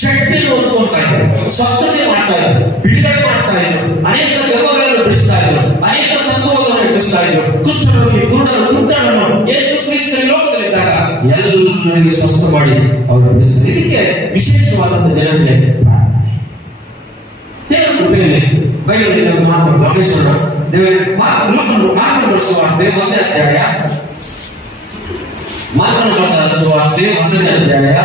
ಶಕ್ತಿಯನ್ನು ಹೊಂದ್ಕೊಳ್ತಾ ಇದ್ರು, ಸ್ವಸ್ಥತೆ ಮಾಡ್ತಾ ಇದ್ರು, ಬಿಡುಗಡೆ ಮಾಡ್ತಾ ಇದ್ರು, ಅನೇಕ ಗರ್ವಗಳನ್ನು ಬಿಡಿಸ್ತಾ ಇದ್ರು, ಅನೇಕ ಸಂತೋಷವನ್ನು ಬಿಡಿಸ್ತಾ ಇದ್ರು. ಕುಷ್ಠರೋಗಿ, ಕುರುಡರು, ಕುಂಟರನ್ನು ಯೇಸು ಕ್ರಿಸ್ತನ ಲೋಕದಲ್ಲಿದ್ದಾಗ ಎಲ್ಲರಿಗೆ ಸ್ವಸ್ಥ ಮಾಡಿ ಅವರು ಬಿಡಿಸ್ತಾರೆ. ಇದಕ್ಕೆ ವಿಶೇಷವಾದಂತ ದಿನವೇ ಪ್ರಾರ್ಥನೆ. ದೇವರ ಕೃಪೆಯಲ್ಲಿ ಬೈಬಲಿನ ಮಾತು ಗಮನಿಸೋಣ. ಮಾತನ್ನು ಸುವಾರ್ತೆ 1ನೇ ಅಧ್ಯಾಯ, ಮಾತನ್ನು ಬರೆದ ಸುವಾರ್ತೆ 1ನೇ ಅಧ್ಯಾಯ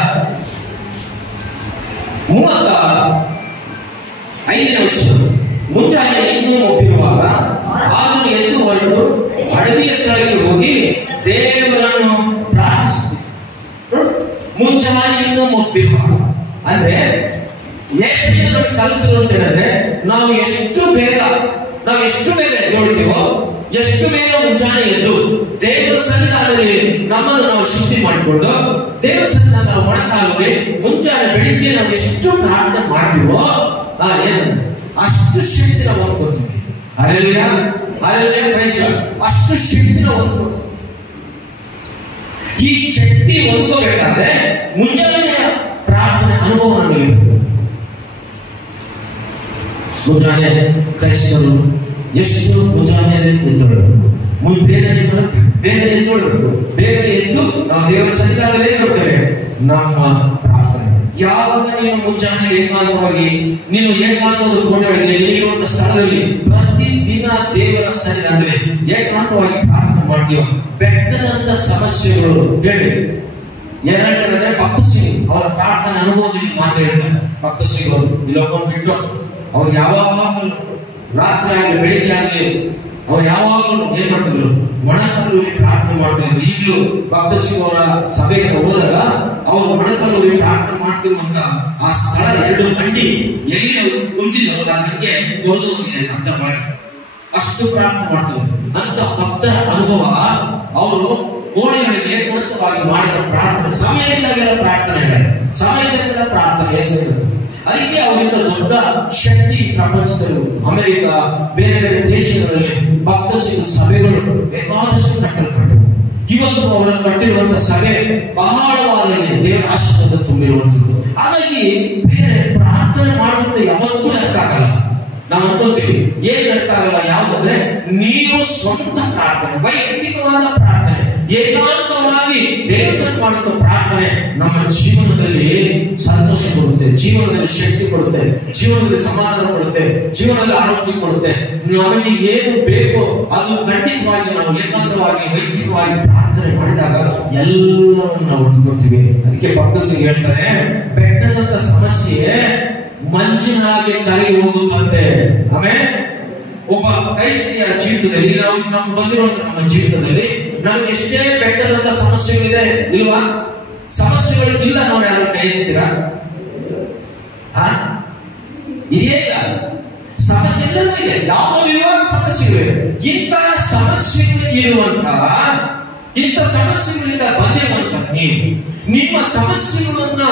35ನೇ ವಚನ. ಮುಂಜಾನೆ ಇನ್ನೂ ಒಪ್ಪಿರುವಾಗ ಆತನು ಎದ್ದು ಹೊರಟು ಅಡವಿಯ ಸ್ಥಳಕ್ಕೆ ಹೋಗಿ ದೇವರನ್ನು ಪ್ರಾರ್ಥಿಸುತ್ತಿದ್ದ. ಮುಂಜಾನೆ ಇನ್ನೂ ಒಪ್ಪಿರುವಾಗ ಅಂದ್ರೆ ಯೇಸುವಿನ ನಮಗೆ ಕಲಿಸಿರುವಂತ ಏನಂದ್ರೆ ನಾವು ಎಷ್ಟು ಬೇಗ ಎದ್ದೊಳ್ತೀವೋ, ಎಷ್ಟು ಬೇಗ ಮುಂಜಾನೆ ಎದ್ದು ದೇವರ ಸನ್ನಿಧಾನದಲ್ಲಿ ನಮ್ಮನ್ನು ನಾವು ಶುದ್ಧಿ ಮಾಡಿಕೊಂಡು ದೇವರ ಸನ್ನಿಧಾನ ನಾವು ಮೊಣಕಾಲಲ್ಲಿ ಮುಂಜಾನೆ ಬೆಳಿಗ್ಗೆ ನಾವು ಎಷ್ಟು ಪ್ರಾರ್ಥನೆ ಮಾಡ್ತೀವೋ ಅಷ್ಟು ಶಕ್ತಿ ನಾವು ಹೊಂದ್ಕೊಳ್ತೀವಿ. Hallelujah, hallelujah, praise lord. ಅಷ್ಟು ಶಕ್ತಿ ನಾವು ಹೊಂದ್ಕೊಳ್ತೀವಿ. ಈ ಶಕ್ತಿ ಹೊಂದ್ಕೋಬೇಕಾದ್ರೆ ಮುಂಜಾನೆಯ ಪ್ರಾರ್ಥನೆ ಅನುಭವ ನಮಗೆ ಬೇಕು. ಮುಂಜಾನೆ ಕ್ರೈಸ್ತರು ಎಷ್ಟು ಮುಂಜಾನೆ ಎದ್ದೊಳ್ಬೇಕು, ಬೇಗನೆ ಎದ್ದೊಳ್ಬೇಕು. ಬೇಗನೆ ಎದ್ದು ನಾವು ದೇವರ ಸನ್ನಿಧಾನದಲ್ಲಿ ಹೋಗ್ತೇವೆ. ನಮ್ಮ ಪ್ರಾರ್ಥನೆ ಯಾವಾಗ ನೀನು ಮುಂಜಾನೆ ಏಕಾಂತವಾಗಿ ನೀನು ಏಕಾಂತವಾದ ಕೋಣೆಯೊಳಗೆ ಇರುವಂತಹ ಸ್ಥಳದಲ್ಲಿ ಪ್ರತಿದಿನ ದೇವರ ಸನ್ನಿಧಾನದಲ್ಲಿ ಏಕಾಂತವಾಗಿ ಪ್ರಾರ್ಥನೆ ಮಾಡ್ತೀವೋ, ಬೆಟ್ಟದಂತ ಸಮಸ್ಯೆಗಳು ಹೇಳಿ ಎರಡನೇ ಭಕ್ತಸಿಂಗ್ ಅವರ ಪ್ರಾರ್ಥನೆ ಅನುಭವದಲ್ಲಿ ಮಾತಾಡಿದ್ದಾರೆ. ಭಕ್ತಸಿಂಗ್ ಇಲ್ಲೊಬ್ಬರು ಬಿಟ್ಟು ಅವ್ರು ಯಾವಾಗಲೂ ರಾತ್ರಿ ಆಗಲಿ ಬೆಳಿಗ್ಗೆ ಆಗಲಿ ಅವ್ರು ಯಾವಾಗಲೂ ಏನ್ ಮಾಡ್ತಿದ್ರು? ಮೊಣಕಾಲೂರಿ ಪ್ರಾರ್ಥನೆ ಮಾಡ್ತಿದ್ರು. ಈಗಲೂ ಭಕ್ತಸಿಂಗ್ ಅವರ ಸಭೆಗೆ ಹೋದಾಗ ಅವರು ಮೊಣಕಾಲೂರಿ ಪ್ರಾರ್ಥನೆ ಮಾಡ್ತಿರುವಂತ ಆ ಸ್ಥಳ 2 ಮಂಡಿ ಎಲ್ಲಿ ಅವರು ಕುಂತಿದ್ರು ಅದಕ್ಕೆ ಕೊರದು ಹೋಗಿದೆ ಅಂತ ಮಾಡಿ ಅಷ್ಟು ಪ್ರಾರ್ಥನೆ ಮಾಡ್ತಿದ್ರು. ಅಂತ ಭಕ್ತರ ಅನುಭವ ಅವರು ಕೋಣೆಗಳಿಗೆ ಏಕಾಂತವಾಗಿ ಮಾಡಿದ ಪ್ರಾರ್ಥನೆ, ಸಮಯದಿಂದಾಗೆಲ್ಲ ಪ್ರಾರ್ಥನೆ ಇದೆ, ಸಮಯದಿಂದೆಲ್ಲ ಪ್ರಾರ್ಥನೆ ಹೆಸರಿರುತ್ತೆ. ಅದಕ್ಕೆ ಅವರಿಂದ ದೊಡ್ಡ ಶಕ್ತಿ ಪ್ರಪಂಚದಲ್ಲಿ ಅಮೆರಿಕ ಬೇರೆ ಬೇರೆ ದೇಶಗಳಲ್ಲಿ ಭಕ್ತಸಿಂಗ್ ಸಭೆಗಳು ಬೇಕಾದಷ್ಟು ಕಟ್ಟಲ್ಪಟ್ಟವು. ಇವತ್ತು ಅವರ ಕಟ್ಟಿರುವಂತಹ ಸಭೆ ಬಹಳವಾದ ದೇವರ ಆಶೀರ್ವಾದ ತುಂಬಿರುವಂಥದ್ದು. ಹಾಗಾಗಿ ಬೇರೆ ಪ್ರಾರ್ಥನೆ ಮಾಡೋದು ಯಾವತ್ತೂ ಅರ್ಥ ಆಗಲ್ಲ. ನಾವು ಅನ್ಕೊಂತೀವಿ ಏನ್ ಅರ್ಥ ಆಗಲ್ಲ ಯಾವ್ದಂದ್ರೆ ನೀವು ಸ್ವಂತ ಪ್ರಾರ್ಥನೆ, ವೈಯಕ್ತಿಕವಾದ ಪ್ರಾರ್ಥನೆ, ಏಕಾಂತವಾಗಿ ದೇವಸ್ಥಾನ ಮಾಡುತ್ತ ಪ್ರಾರ್ಥನೆ ನಮ್ಮ ಜೀವನದಲ್ಲಿ ಸಂತೋಷ ಕೊಡುತ್ತೆ, ಜೀವನದಲ್ಲಿ ಶಕ್ತಿ ಕೊಡುತ್ತೆ, ಜೀವನದಲ್ಲಿ ಸಮಾಧಾನ ಕೊಡುತ್ತೆ, ಜೀವನದಲ್ಲಿ ಆರೋಗ್ಯ ಕೊಡುತ್ತೆ. ನಮಗೆ ಏನು ಬೇಕೋ ಅದು ಖಂಡಿತವಾಗಿ ನಾವು ಏಕಾಂತವಾಗಿ ವೈಯಕ್ತಿಕವಾಗಿ ಪ್ರಾರ್ಥನೆ ಮಾಡಿದಾಗ ಎಲ್ಲವನ್ನು ನಾವು ಹೊಂದ್ಕೊಳ್ತೀವಿ. ಅದಕ್ಕೆ ಭಕ್ತಸಿಂಗ್ ಹೇಳ್ತಾರೆ, ಬೆಟ್ಟದಂತ ಸಮಸ್ಯೆ ಮಂಜಿನಾಗೆ ಕರಗಿ ಹೋಗುತ್ತಂತೆ. ಆಮೇಲೆ ಒಬ್ಬ ಕ್ರೈಸ್ತಿಯ ಜೀವಿತದಲ್ಲಿ ನಾವು ಬಂದಿರುವಂತ ನಮ್ಮ ಜೀವಿತದಲ್ಲಿ ನಮಗೆ ಎಷ್ಟೇ ಬೆಟ್ಟದಂತ ಸಮಸ್ಯೆಗಳಿದೆ ಇಲ್ವಾ? ಸಮಸ್ಯೆಗಳು ಇಲ್ಲ ನಾವು ಯಾರು ಕೈ ಎತ್ತೀರಾ? ಇದೇ ಇಲ್ಲ, ಸಮಸ್ಯೆ ಎಲ್ಲರೂ ಇದೆ, ಯಾವುದೋ ಇರುವಂತ ಸಮಸ್ಯೆಗಳಿವೆ. ಇಂತಹ ಸಮಸ್ಯೆಗಳು ಇಂಥ ಸಮಸ್ಯೆಗಳಿಂದ ಬಂದಿರುವಂತ ನೀವು ನಿಮ್ಮ ಸಮಸ್ಯೆಗಳನ್ನ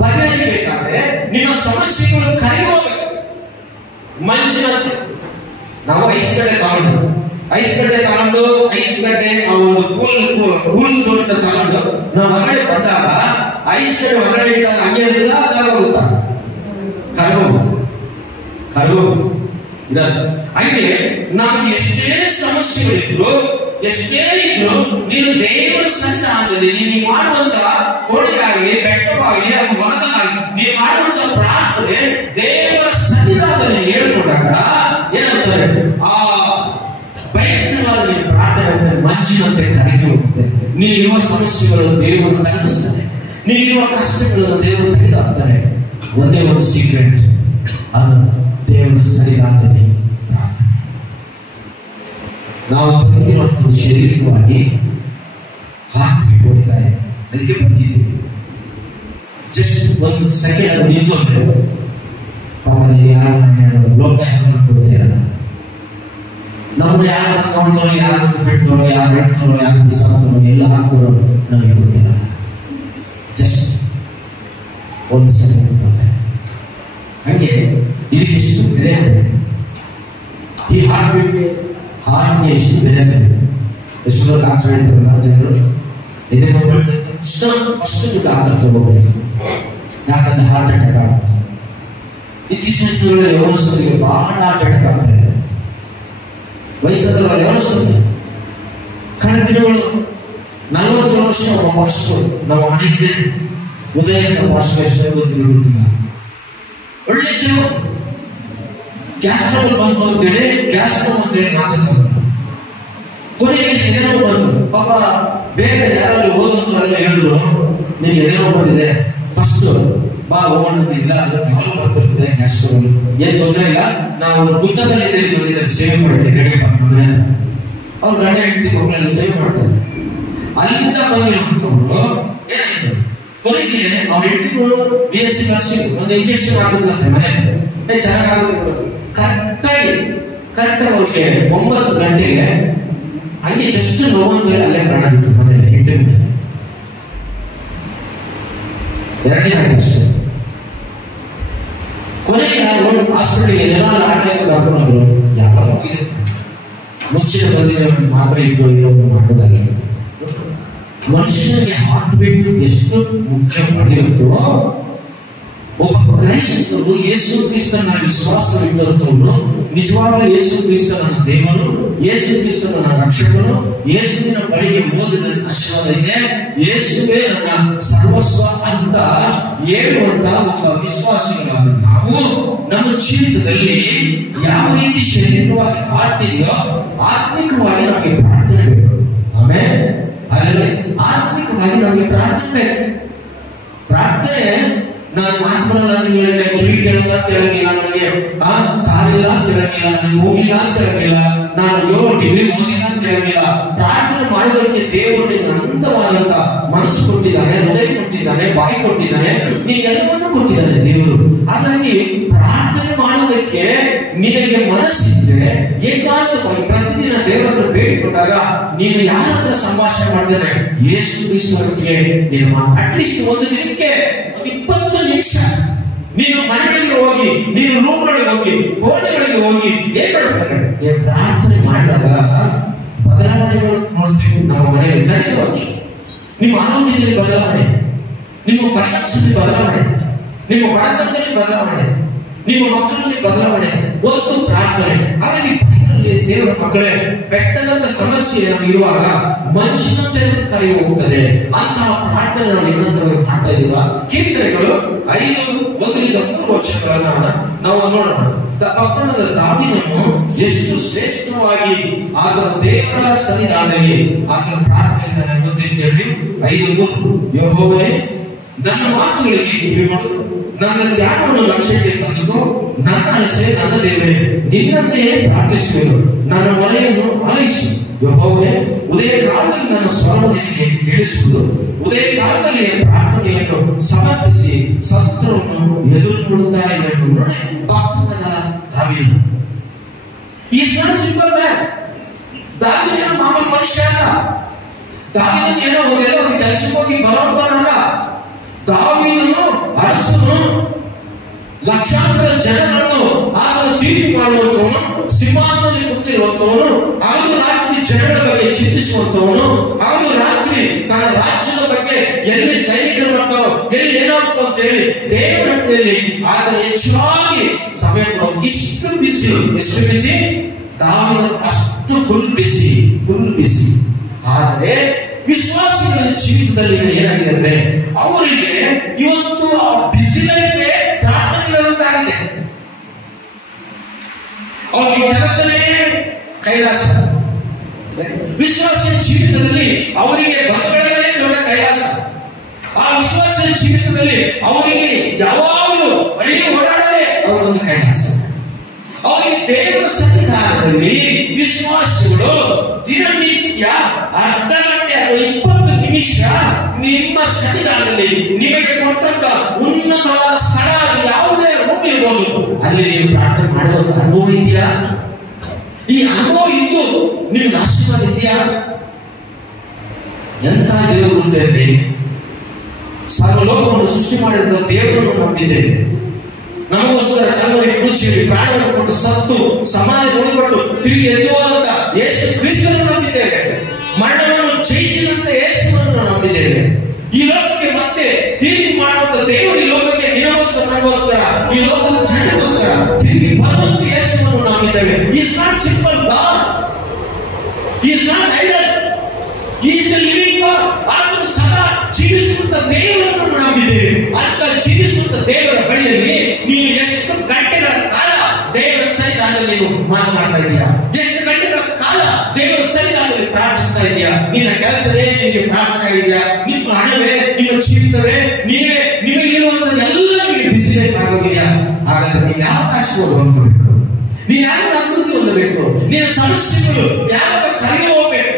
ಬಗೆಹರಿಬೇಕಾದ್ರೆ ನಿಮ್ಮ ಸಮಸ್ಯೆಗಳು ಕರೆಯೋಬೇಕು. ಮಂಜಿನಂತೆ ನಾವು ಐಸ್ ಗಡ್ಡೆ ತಗೊಂಡು ಐಸ್ ಗಡ್ಡೆ ಆ ಒಂದು ಕೂಲ್ಸ್ಕೊಂಡು ತಗೊಂಡು ನಾವು ಹೊರಗಡೆ ಬಂದಾಗ ಐಸ್ ಕಡೆ ಹೊರಗಡೆ ಇಟ್ಟಾಗ ಹಂಗೆ ಇರಲಿಲ್ಲ, ಕರಗೋಗುತ್ತಾ? ಕರಗೋಗುತ್ತೆ. ಹಂಗೆ ನಮಗೆ ಎಷ್ಟೇ ಸಮಸ್ಯೆಗಳಿದ್ರು, ಎಷ್ಟೇ ಇದ್ರು, ನೀನು ದೇವರ ಸನ್ನಿಧಾನದಲ್ಲಿ ನೀನು ಮಾಡುವಂತ ಕೋಣೆಯಾಗಲಿ, ಬೆಟ್ಟವಾಗಲಿ, ಅದು ಹೊಲದಲ್ಲಾಗಲಿ, ನೀನು ಮಾಡುವಂತ ಪ್ರಾರ್ಥನೆ ದೇವರ ಸನ್ನಿಧಾನದಲ್ಲಿ ಹೇಳ್ಕೊಂಡಾಗ ಏನಾಗ್ತದೆ? ಆ ಭಯಂಕರವಾದ ನೀನು ಪ್ರಾರ್ಥನೆ ಮಂಜಿನಂತೆ ಕರಗಿ ಹೋಗುತ್ತೆ. ನೀನಿರುವ ಸಮಸ್ಯೆಗಳನ್ನು ದೇವರು ಕರಗಿಸ್ತಾನೆ, ನೀನಿರುವ ಕಷ್ಟಗಳನ್ನು ದೇವರು ತೆಗೆದಾಕ್ತಾನೆ. ಒಂದೇ ಒಂದು ಸೀಕ್ರೆಟ್, ಅದು ದೇವರ ಸನ್ನಿಧಾನದಲ್ಲಿ ಪ್ರಾರ್ಥನೆ. ನಾವು ಬದುಕಿರುವಂತಹ ಶಾರೀರಿಕವಾಗಿ ಹಾರ್ಟ್ ಹೊಡಿತಾರೆ, ಅದಕ್ಕೆ ಬಂದಿದ್ದೀವಿ. ಜಸ್ಟ್ ಒಂದು ಸೆಕೆಂಡ್ ಅದು ನಿಂತು ಅಂದ್ರೆ ಪಾಪ ನೀವು ಯಾರು ನಾನು ಲೋಕ ಯಾರು ಗೊತ್ತೇ ಇರಲ್ಲ. ನಮ್ಗೆ ಯಾರು ನೋಡ್ತಾರೋ, ಯಾರು ಬಿಡ್ತಾರೋ, ಯಾರು ಹೇಳ್ತಾರೋ, ಯಾರು ಬಿಸಾಕ್ತಾರೋ, ಎಲ್ಲ ಹಾಕ್ತಾರೋ ನಮಗೆ ಗೊತ್ತಿಲ್ಲ. ಜಸ್ಟ್ ಒಂದು ಸೆಕೆಂಡ್ ಹಂಗೆ ಇದಕ್ಕೆ ಎಷ್ಟು ಬೆಲೆ ಇದೆ. ಈ ಹಾರ್ಟ್ಗೆ ಎಷ್ಟು ಬೆಲೆ ಇದೆ. ಎಷ್ಟು ಡಾಕ್ಟರ್ ಹೇಳ್ತಾರಲ್ಲ ಜನರು, ಇದೇ ತಕ್ಷಣ ಅಷ್ಟು ಡಾಕ್ಟರ್ ತಗೋಬೇಕು, ಯಾಕಂದ್ರೆ ಹಾರ್ಟ್ ಅಟ್ಯಾಕ್ ಆಗ್ತದೆ. ಇತ್ತೀಚಿನ ದಿನಗಳಲ್ಲಿ ಯವನಸ್ಥರಿಗೆ ಬಹಳ ಹಾರ್ಟ್ ಅಟ್ಯಾಕ್ ಆಗ್ತಾ ಇದೆ. ವಯಸ್ಸಾದವರಲ್ಲಿ ಯವನಸ್ಥರಿಗೆ ಕಳೆದ ದಿನಗಳು 40 ವರ್ಷ ಒಬ್ಬ ಮಾಸ್ಟರ್ ನಮ್ಮ ಮನೆಗೆ ಉದಯ ಮಾಸ್ಟರ್ ಎಷ್ಟು ಗೊತ್ತಿಲ್ಲ, ಒಳ್ಳೆ ಸೇವೆ. ಗ್ಯಾಸ್ ಟ್ರಬಲ್ ಬಂತು ಅಂತೇಳಿ ಗ್ಯಾಸ್ ಟ್ರಬಲ್ ಅಂತೇಳಿ ಮಾತಾಡ್ತಾರೆ. ಕೊನೆಗೆ ಎದೆನೋವು ಬಂತು. ಪಾಪ ಬೇರೆ ಯಾರಲ್ಲಿ ಓದುವಂತವರೆಲ್ಲ ಹೇಳಿದ್ರು, ನಿನಗೆ ಎದೆನೋವು ಬಂದಿದೆ, ಫಸ್ಟ್ ಬಾ ಹೋಗೋಣ. ಇಲ್ಲ, ಯಾರು ಬರ್ತಿರ್ತದೆ ಗ್ಯಾಸ್ ಟ್ರಬಲ್, ಏನ್ ತೊಂದರೆ ಇಲ್ಲ, ನಾವು ಗುತ್ತದಲ್ಲಿ ಬಂದಿದ್ದಾರೆ ಸೇವೆ ಮಾಡಕ್ಕೆ ರೆಡಿ ಮಾಡ್ಕೊಂಡ್ರೆ ಅಂತ. ಅವ್ರು ಗಂಡ ಹೆಂಡತಿ ಮಕ್ಕಳೆಲ್ಲ ಸೇವೆ ಮಾಡ್ತಾರೆ. ಅಲ್ಲಿಂದ ಬಂದಿರುವಂತವ್ರು ಏನಾಯ್ತು, ಕೊನೆಗೆ ಅವ್ರ ಹೆಂಡತಿಗೂ BSc ನರ್ಸಿಂಗ್ ಒಂದು ಇಂಜೆಕ್ಷನ್ ಹಾಕಿದ್ರಂತೆ ಮನೆಯಲ್ಲಿ. ಚೆನ್ನಾಗಾಗಬೇಕು ಕರೆಕ್ಟಾಗಿ ಅವ್ರಿಗೆ 9 ಗಂಟೆಗೆ ಹಂಗೆ ಜಸ್ಟ್ ನೋವಂದ್ರೆ ಅಲ್ಲೇ ಪ್ರಾಣ ಬಿಟ್ಟು ಮನೇಲಿ 8 ಗಂಟೆ 2 ದಿನ ಆಯ್ತು ಅಷ್ಟೇ. ಕೊನೆಗೆ ಹಾಸ್ಪಿಟಲ್ಗೆ ಏನಾದ್ರು ಆಟಕ್ಕೆ ಕರ್ಕೊಂಡ್ರು. ಯಾಕಪ್ಪ ಇದೆ ಮುಂಚಿನ ಬಂದಿರೋ ಮಾತ್ರ ಇರೋದು ಮಾಡೋದಾಗಿದೆ. ಮನುಷ್ಯನಿಗೆ ಹಾರ್ಟ್ ಬೀಟ್ ಎಷ್ಟು ಮುಖ್ಯವಾಗಿರುತ್ತೋ, ಒಬ್ಬ ಕ್ರೈಸ್ತರು ಯೇಸು ಕ್ರಿಸ್ತನ ವಿಶ್ವಾಸವಿದ್ದಂಥವ್ರು ನಿಜವಾಗ್ಲೂ ಯೇಸು ಕ್ರಿಸ್ತ ನನ್ನ ದೇವರು, ಯೇಸು ಕ್ರಿಸ್ತ ನನ್ನ ರಕ್ಷಕನು, ಯೇಸುವಿನ ಬಳಿಗೆ ಹೋದ ನನ್ನ ಆಶೀರ್ವಾದ ಇದೆ, ಯೇಸುವೇ ನನ್ನ ಸರ್ವಸ್ವ ಅಂತ ಹೇಳುವಂತ ಒಬ್ಬ ವಿಶ್ವಾಸಿಗಳಾದ ನಾವು ನಮ್ಮ ಜೀವಿತದಲ್ಲಿ ಯಾವ ರೀತಿ ಶಾರೀರಿಕವಾಗಿ ಹಾರ್ಟ್ ಇದೆಯೋ ಆತ್ಮಿಕವಾಗಿ ನಮಗೆ ಪ್ರಾರ್ಥನೆ ಬೇಕು. ಆಮೇಲೆ ಅಲ್ಲೇ ಆತ್ಮಿಕವಾಗಿ ನಮಗೆ ಪ್ರಾರ್ಥನೆ ಬೇಕು. ಪ್ರಾರ್ಥನೆ ನಾನು ಮಾತುಗಳಲ್ಲ ಅಂತ ಕಿವಿ ಕೇಳಲ್ಲ ಅಂತ ಹೇಳಂಗಿಲ್ಲ, ನನಗೆ ಕಾಲಿಲ್ಲ ಅಂತ ಹೇಳಂಗಿಲ್ಲ, ನನಗೆ ಮೂಗಿಲ್ಲ ಅಂತ ಹೇಳಂಗಿಲ್ಲ, ನಾನು 7 ಡಿಗ್ರಿ ಓದಿಲ್ಲ ಅಂತ ಹೇಳಂಗಿಲ್ಲ. ಪ್ರಾರ್ಥನೆ ಮಾಡೋದಕ್ಕೆ ದೇವರು ನಿನ್ನ ಅನಂತವಾದಂತ ಮನಸ್ಸು ಕೊಟ್ಟಿದ್ದಾನೆ, ಹೃದಯ ಕೊಟ್ಟಿದ್ದಾನೆ, ಬಾಯಿ ಕೊಟ್ಟಿದ್ದಾನೆ, ನೀನು ಎಲ್ಲವನ್ನೂ ಕೊಟ್ಟಿದ್ದಾನೆ ದೇವರು. ಹಾಗಾಗಿ ಪ್ರಾರ್ಥನೆ ಮಾಡೋದಕ್ಕೆ ನಿನಗೆ ಮನಸ್ಸಿದ್ರೆ ಏಕಾಂತವಾಗಿ ಪ್ರತಿದಿನ ದೇವರ ಹತ್ರ ಬೇಡಿಕೊಂಡಾಗ ನೀನು ಯಾರ ಹತ್ರ ಸಂಭಾಷಣೆ ಮಾಡ್ತೇನೆ, ಯೇಸು ಕ್ರಿಸ್ತನಿಗೆ ನೀನು ಅಟ್ಲೀಸ್ಟ್ ಒಂದು ದಿನಕ್ಕೆ 20 ನಿಮಿಷ ನೀನು ಮನೆಗಳಿಗೆ ಹೋಗಿ, ನೀನು ರೂಮ್ಗಳಿಗೆ ಹೋಗಿ, ಕೋಣೆಗಳಿಗೆ ಹೋಗಿ ಏನ್ ಮಾಡ್ತಾರೆ, ಪ್ರಾರ್ಥನೆ ಮಾಡಿದಾಗ ಬದಲಾವಣೆಗಳು ನೋಡ್ತೀವಿ ನಮ್ಮ ಮನೆಯಲ್ಲಿ. ಖಂಡಿತವಾಗಿ ನಿಮ್ಮ ಆರೋಗ್ಯದಲ್ಲಿ ಬದಲಾವಣೆ, ನಿಮ್ಮ ಫೈನಾನ್ಸಲ್ಲಿ ಬದಲಾವಣೆ, ನಿಮ್ಮ ಬಡತನದಲ್ಲಿ ಬದಲಾವಣೆ, ನಿಮ್ಮ ಮಕ್ಕಳಲ್ಲಿ ಬದಲಾವಣೆ, ಒಂದು ಪ್ರಾರ್ಥನೆ. ಹಾಗಾಗಿ ದೇವರ ಮಕ್ಕಳೇ, ಬೆಟ್ಟದಂತ ಸಮಸ್ಯೆ ಇರುವಾಗ ಮನುಷ್ಯನಂತೆ ಕರೆಯ ಹೋಗ್ತದೆ. ಅಂತಹ ಪ್ರಾರ್ಥನೆ ನಾವು ನಿರಂತರವಾಗಿ ಮಾಡ್ತಾ ಇದೀವ. ಕೀರ್ತನೆಗಳು 5:1-3 ವಚನಗಳನ್ನ ನಾವು ನೋಡೋಣ. ಭಕ್ತನಾದ ದಾವೀದನು ಎಷ್ಟು ಶ್ರೇಷ್ಠವಾಗಿ ಆತನ ದೇವರ ಸನ್ನಿಧಾನದಲ್ಲಿ ಆತನ ಪ್ರಾರ್ಥನೆ ಗೊತ್ತಿತ್ತು ಹೇಳಿ. 5:3 ಯೆಹೋವನೇ, ನನ್ನ ಮಾತುಗಳಿಗೆ ಕಿವಿಗೊಡು, ನನ್ನ ಧ್ಯಾನವನ್ನು ಲಕ್ಷ್ಯಕ್ಕೆ ತಂದುಕೋ, ನನ್ನ ಅರಸೆ ನನ್ನ ದೇವರೇ, ನಿನ್ನನ್ನೇ ಪ್ರಾರ್ಥಿಸುವೆನು, ನನ್ನ ಮೊರೆಯನ್ನು ಆಲೈಸು. ಯೆಹೋವನೇ, ಉದಯ ಕಾಲದಲ್ಲಿ ನನ್ನ ಸ್ವರವನ್ನು ನಿನಗೆ ಕೇಳಿಸುವುದು, ಉದಯ ಕಾಲದಲ್ಲಿ ಪ್ರಾರ್ಥನೆಯನ್ನು ಸಮರ್ಪಿಸಿ ಸತ್ಯವನ್ನು ಎದುರು ನೋಡುತ್ತಾ ಇವೆನು. ನೋಡಿ, ಭಕ್ತನಾದ ದಾವೀದ, ಈ ಸಿಂಪಲ್ ಮ್ಯಾನ್. ದಾವೀದನ ಮಾಮೂಲು ಮನುಷ್ಯ ಅಲ್ಲ. ದಾವೀದನ ಏನೋ ಒಂದು ಕೆಲಸಕ್ಕೆ ಹೋಗಿ ಬರುವಂತವನಲ್ಲ. ದಾವೀದನು ಅರಸನು, ಲಕ್ಷಾಂತರ ಜನರನ್ನು ಆತನ ತೀರ್ಪು ಮಾಡುವಂತವನು, ಸಿಂಹಾಸನದಲ್ಲಿ ಕೂತಿರುವಂತವನು, ಹಗಲು ರಾತ್ರಿ ಜನರ ಬಗ್ಗೆ ಚಿಂತಿಸುವಂತವನು, ಹಗಲು ರಾತ್ರಿ ತನ್ನ ರಾಜ್ಯದ ಬಗ್ಗೆ ಎಲ್ಲಿ ಸೈನಿಕರು ಬರ್ತಾರೋ ಏನಾಗುತ್ತೋ ಅಂತ ಹೇಳಿ ದೇವರಲ್ಲಿ ಆತನ ಹೆಚ್ಚಾಗಿ ಸಮಯ ಇಷ್ಟು ಬಿಸಿ, ಎಷ್ಟು ಬಿಸಿ, ದಾವಿದ ಅಷ್ಟು ಫುಲ್ ಬಿಸಿ. ಆದರೆ ವಿಶ್ವಾಸಿಗಳ ಜೀವಿತದಲ್ಲಿ ಏನಾಗಿದೆ ಅಂದ್ರೆ ಅವರಿಗೆ ಇವತ್ತು ಆ ಬಿಸಿ ಲೈಫೇ ಪ್ರಾರ್ಥನೆಗಳಂತಾಗಿದೆ. ಅವರಿಗೆ ಕೆಲಸನೇ ಕೈಲಾಸ. ವಿಶ್ವಾಸಿಯ ಜೀವಿತದಲ್ಲಿ ಅವರಿಗೆ ಬಂಧಗಳೇ ದೊಡ್ಡ ಕೈಲಾಸ. ಆ ವಿಶ್ವಾಸಿಯ ಜೀವಿತದಲ್ಲಿ ಅವರಿಗೆ ಯಾವಾಗಲೂ ಬರೀ ಓಡಾಡಲೇ ಅವರಿಗೊಂದು ಕೈಲಾಸ. ಅವರಿಗೆ ದೇವರ ಸನ್ನಿಧಾನದಲ್ಲಿ ವಿಶ್ವಾಸಿಗಳು ದಿನನಿತ್ಯ ಅರ್ಧ ಗಂಟೆ ಅಥವಾ 20 ನಿಮಿಷ ನಿಮ್ಮ ಸನ್ನಿಧಾನದಲ್ಲಿ ನಿಮಗೆ ಕೊಟ್ಟಂತ ಉನ್ನತವಾದ ಸ್ಥಳ, ಅದು ಯಾವುದೇ ರೂಮ್ ಇರ್ಬೋದು, ಅಲ್ಲಿ ನೀವು ಪ್ರಾರ್ಥನೆ ಮಾಡುವಂತ ಅನುಭವ ಇದೆಯಾ? ಈ ಅನುಭವ ಇದ್ದು ನಿಮ್ಗೆ ಆಶೀರ್ವಾದ ಇದೆಯಾ? ಎಂತ ದೇವರು ಅಂತೇಳಿ ಸರ್ವಲೋಕವನ್ನು ಸೃಷ್ಟಿ ಮಾಡಿದ ದೇವರನ್ನು ನಂಬಿದ್ದೇವೆ. ನಮಗೋಸ್ಕರ ಕಲ್ವರಿ ಕ್ರೂಚಿಯಲ್ಲಿ ಪ್ರಾಣವನ್ನು ಕೊಟ್ಟು ಸತ್ತು ಸಮಾಧಿ ಉಳಿಪಟ್ಟು ತಿರುಗಿ ಎದ್ದುವಂತ ಯೇಸು ಕ್ರಿಸ್ತನನ್ನು ನಂಬಿದ್ದೇವೆ. ಮರಣವನ್ನು ಜಯಿಸಿದಂತ ಯೇಸುವನ್ನು ನಂಬಿದ್ದೇವೆ. ಈ ಲೋಕಕ್ಕೆ ಮತ್ತೆ ತೀರ್ಪು ಮಾಡುವಂತ ದೇವರು ಈ ಲೋಕಕ್ಕೆ ನಿನಗೋಸ್ಕರ, ನಮಗೋಸ್ಕರ, ಈ ಲೋಕದ ಜನರಿಗೋಸ್ಕರ ತಿರುಗಿ ಬರುವಂತ ಯೇಸುವನ್ನು ನಂಬಿದ್ದೇವೆ. Is not simple God, is not idol, is the living God. ಆತನು ಸದಾ ಜೀವಿಸುವಂತ ದೇವರನ್ನು ನಂಬಿದ್ದೇವೆ. ಅಂತ ಜೀವಿಸುವಂತ ದೇವರ ಬಳಿಯಲ್ಲಿ ನೀನು ಎಷ್ಟು ಗಂಟೆಗಳ ಕಾಲ ದೇವರ ಸನ್ನಿಧಾನದಲ್ಲಿ ನೀನು ಮಾತನಾಡ್ತಾ ಇದೆಯಾ? ಎಷ್ಟು ಗಂಟೆಗಳ ಕಾಲ ದೇವರ ಸನ್ನಿಧಾನದಲ್ಲಿ ಪ್ರಾರ್ಥಿಸ್ತಾ ಇದೆಯಾ? ನಿನ್ನ ಕೆಲಸವೇ ನಿನಗೆ ಪ್ರಾರ್ಥನೆ ಇದೆಯಾ? ನಿಮ್ಮ ಹಣವೇ, ನಿಮ್ಮ ಜೀವಿತವೇ, ನೀವೇ, ನಿಮಗಿರುವಂತ ಎಲ್ಲ ನಿಮಗೆ ಬಿಸಿಬೇಕಾಗೋಗಿದೆಯಾ? ಹಾಗಾದ್ರೆ ನೀವು ಯಾವ ಆಶೀರ್ವಾದ ಹೊಂದಬೇಕು? ನೀನು ಯಾವ ಅಭಿವೃದ್ಧಿ ಹೊಂದಬೇಕು? ನಿನ್ನ ಸಮಸ್ಯೆಗಳು ಯಾವಾಗ ಕರೆಗೆ ಹೋಗ್ಬೇಕು?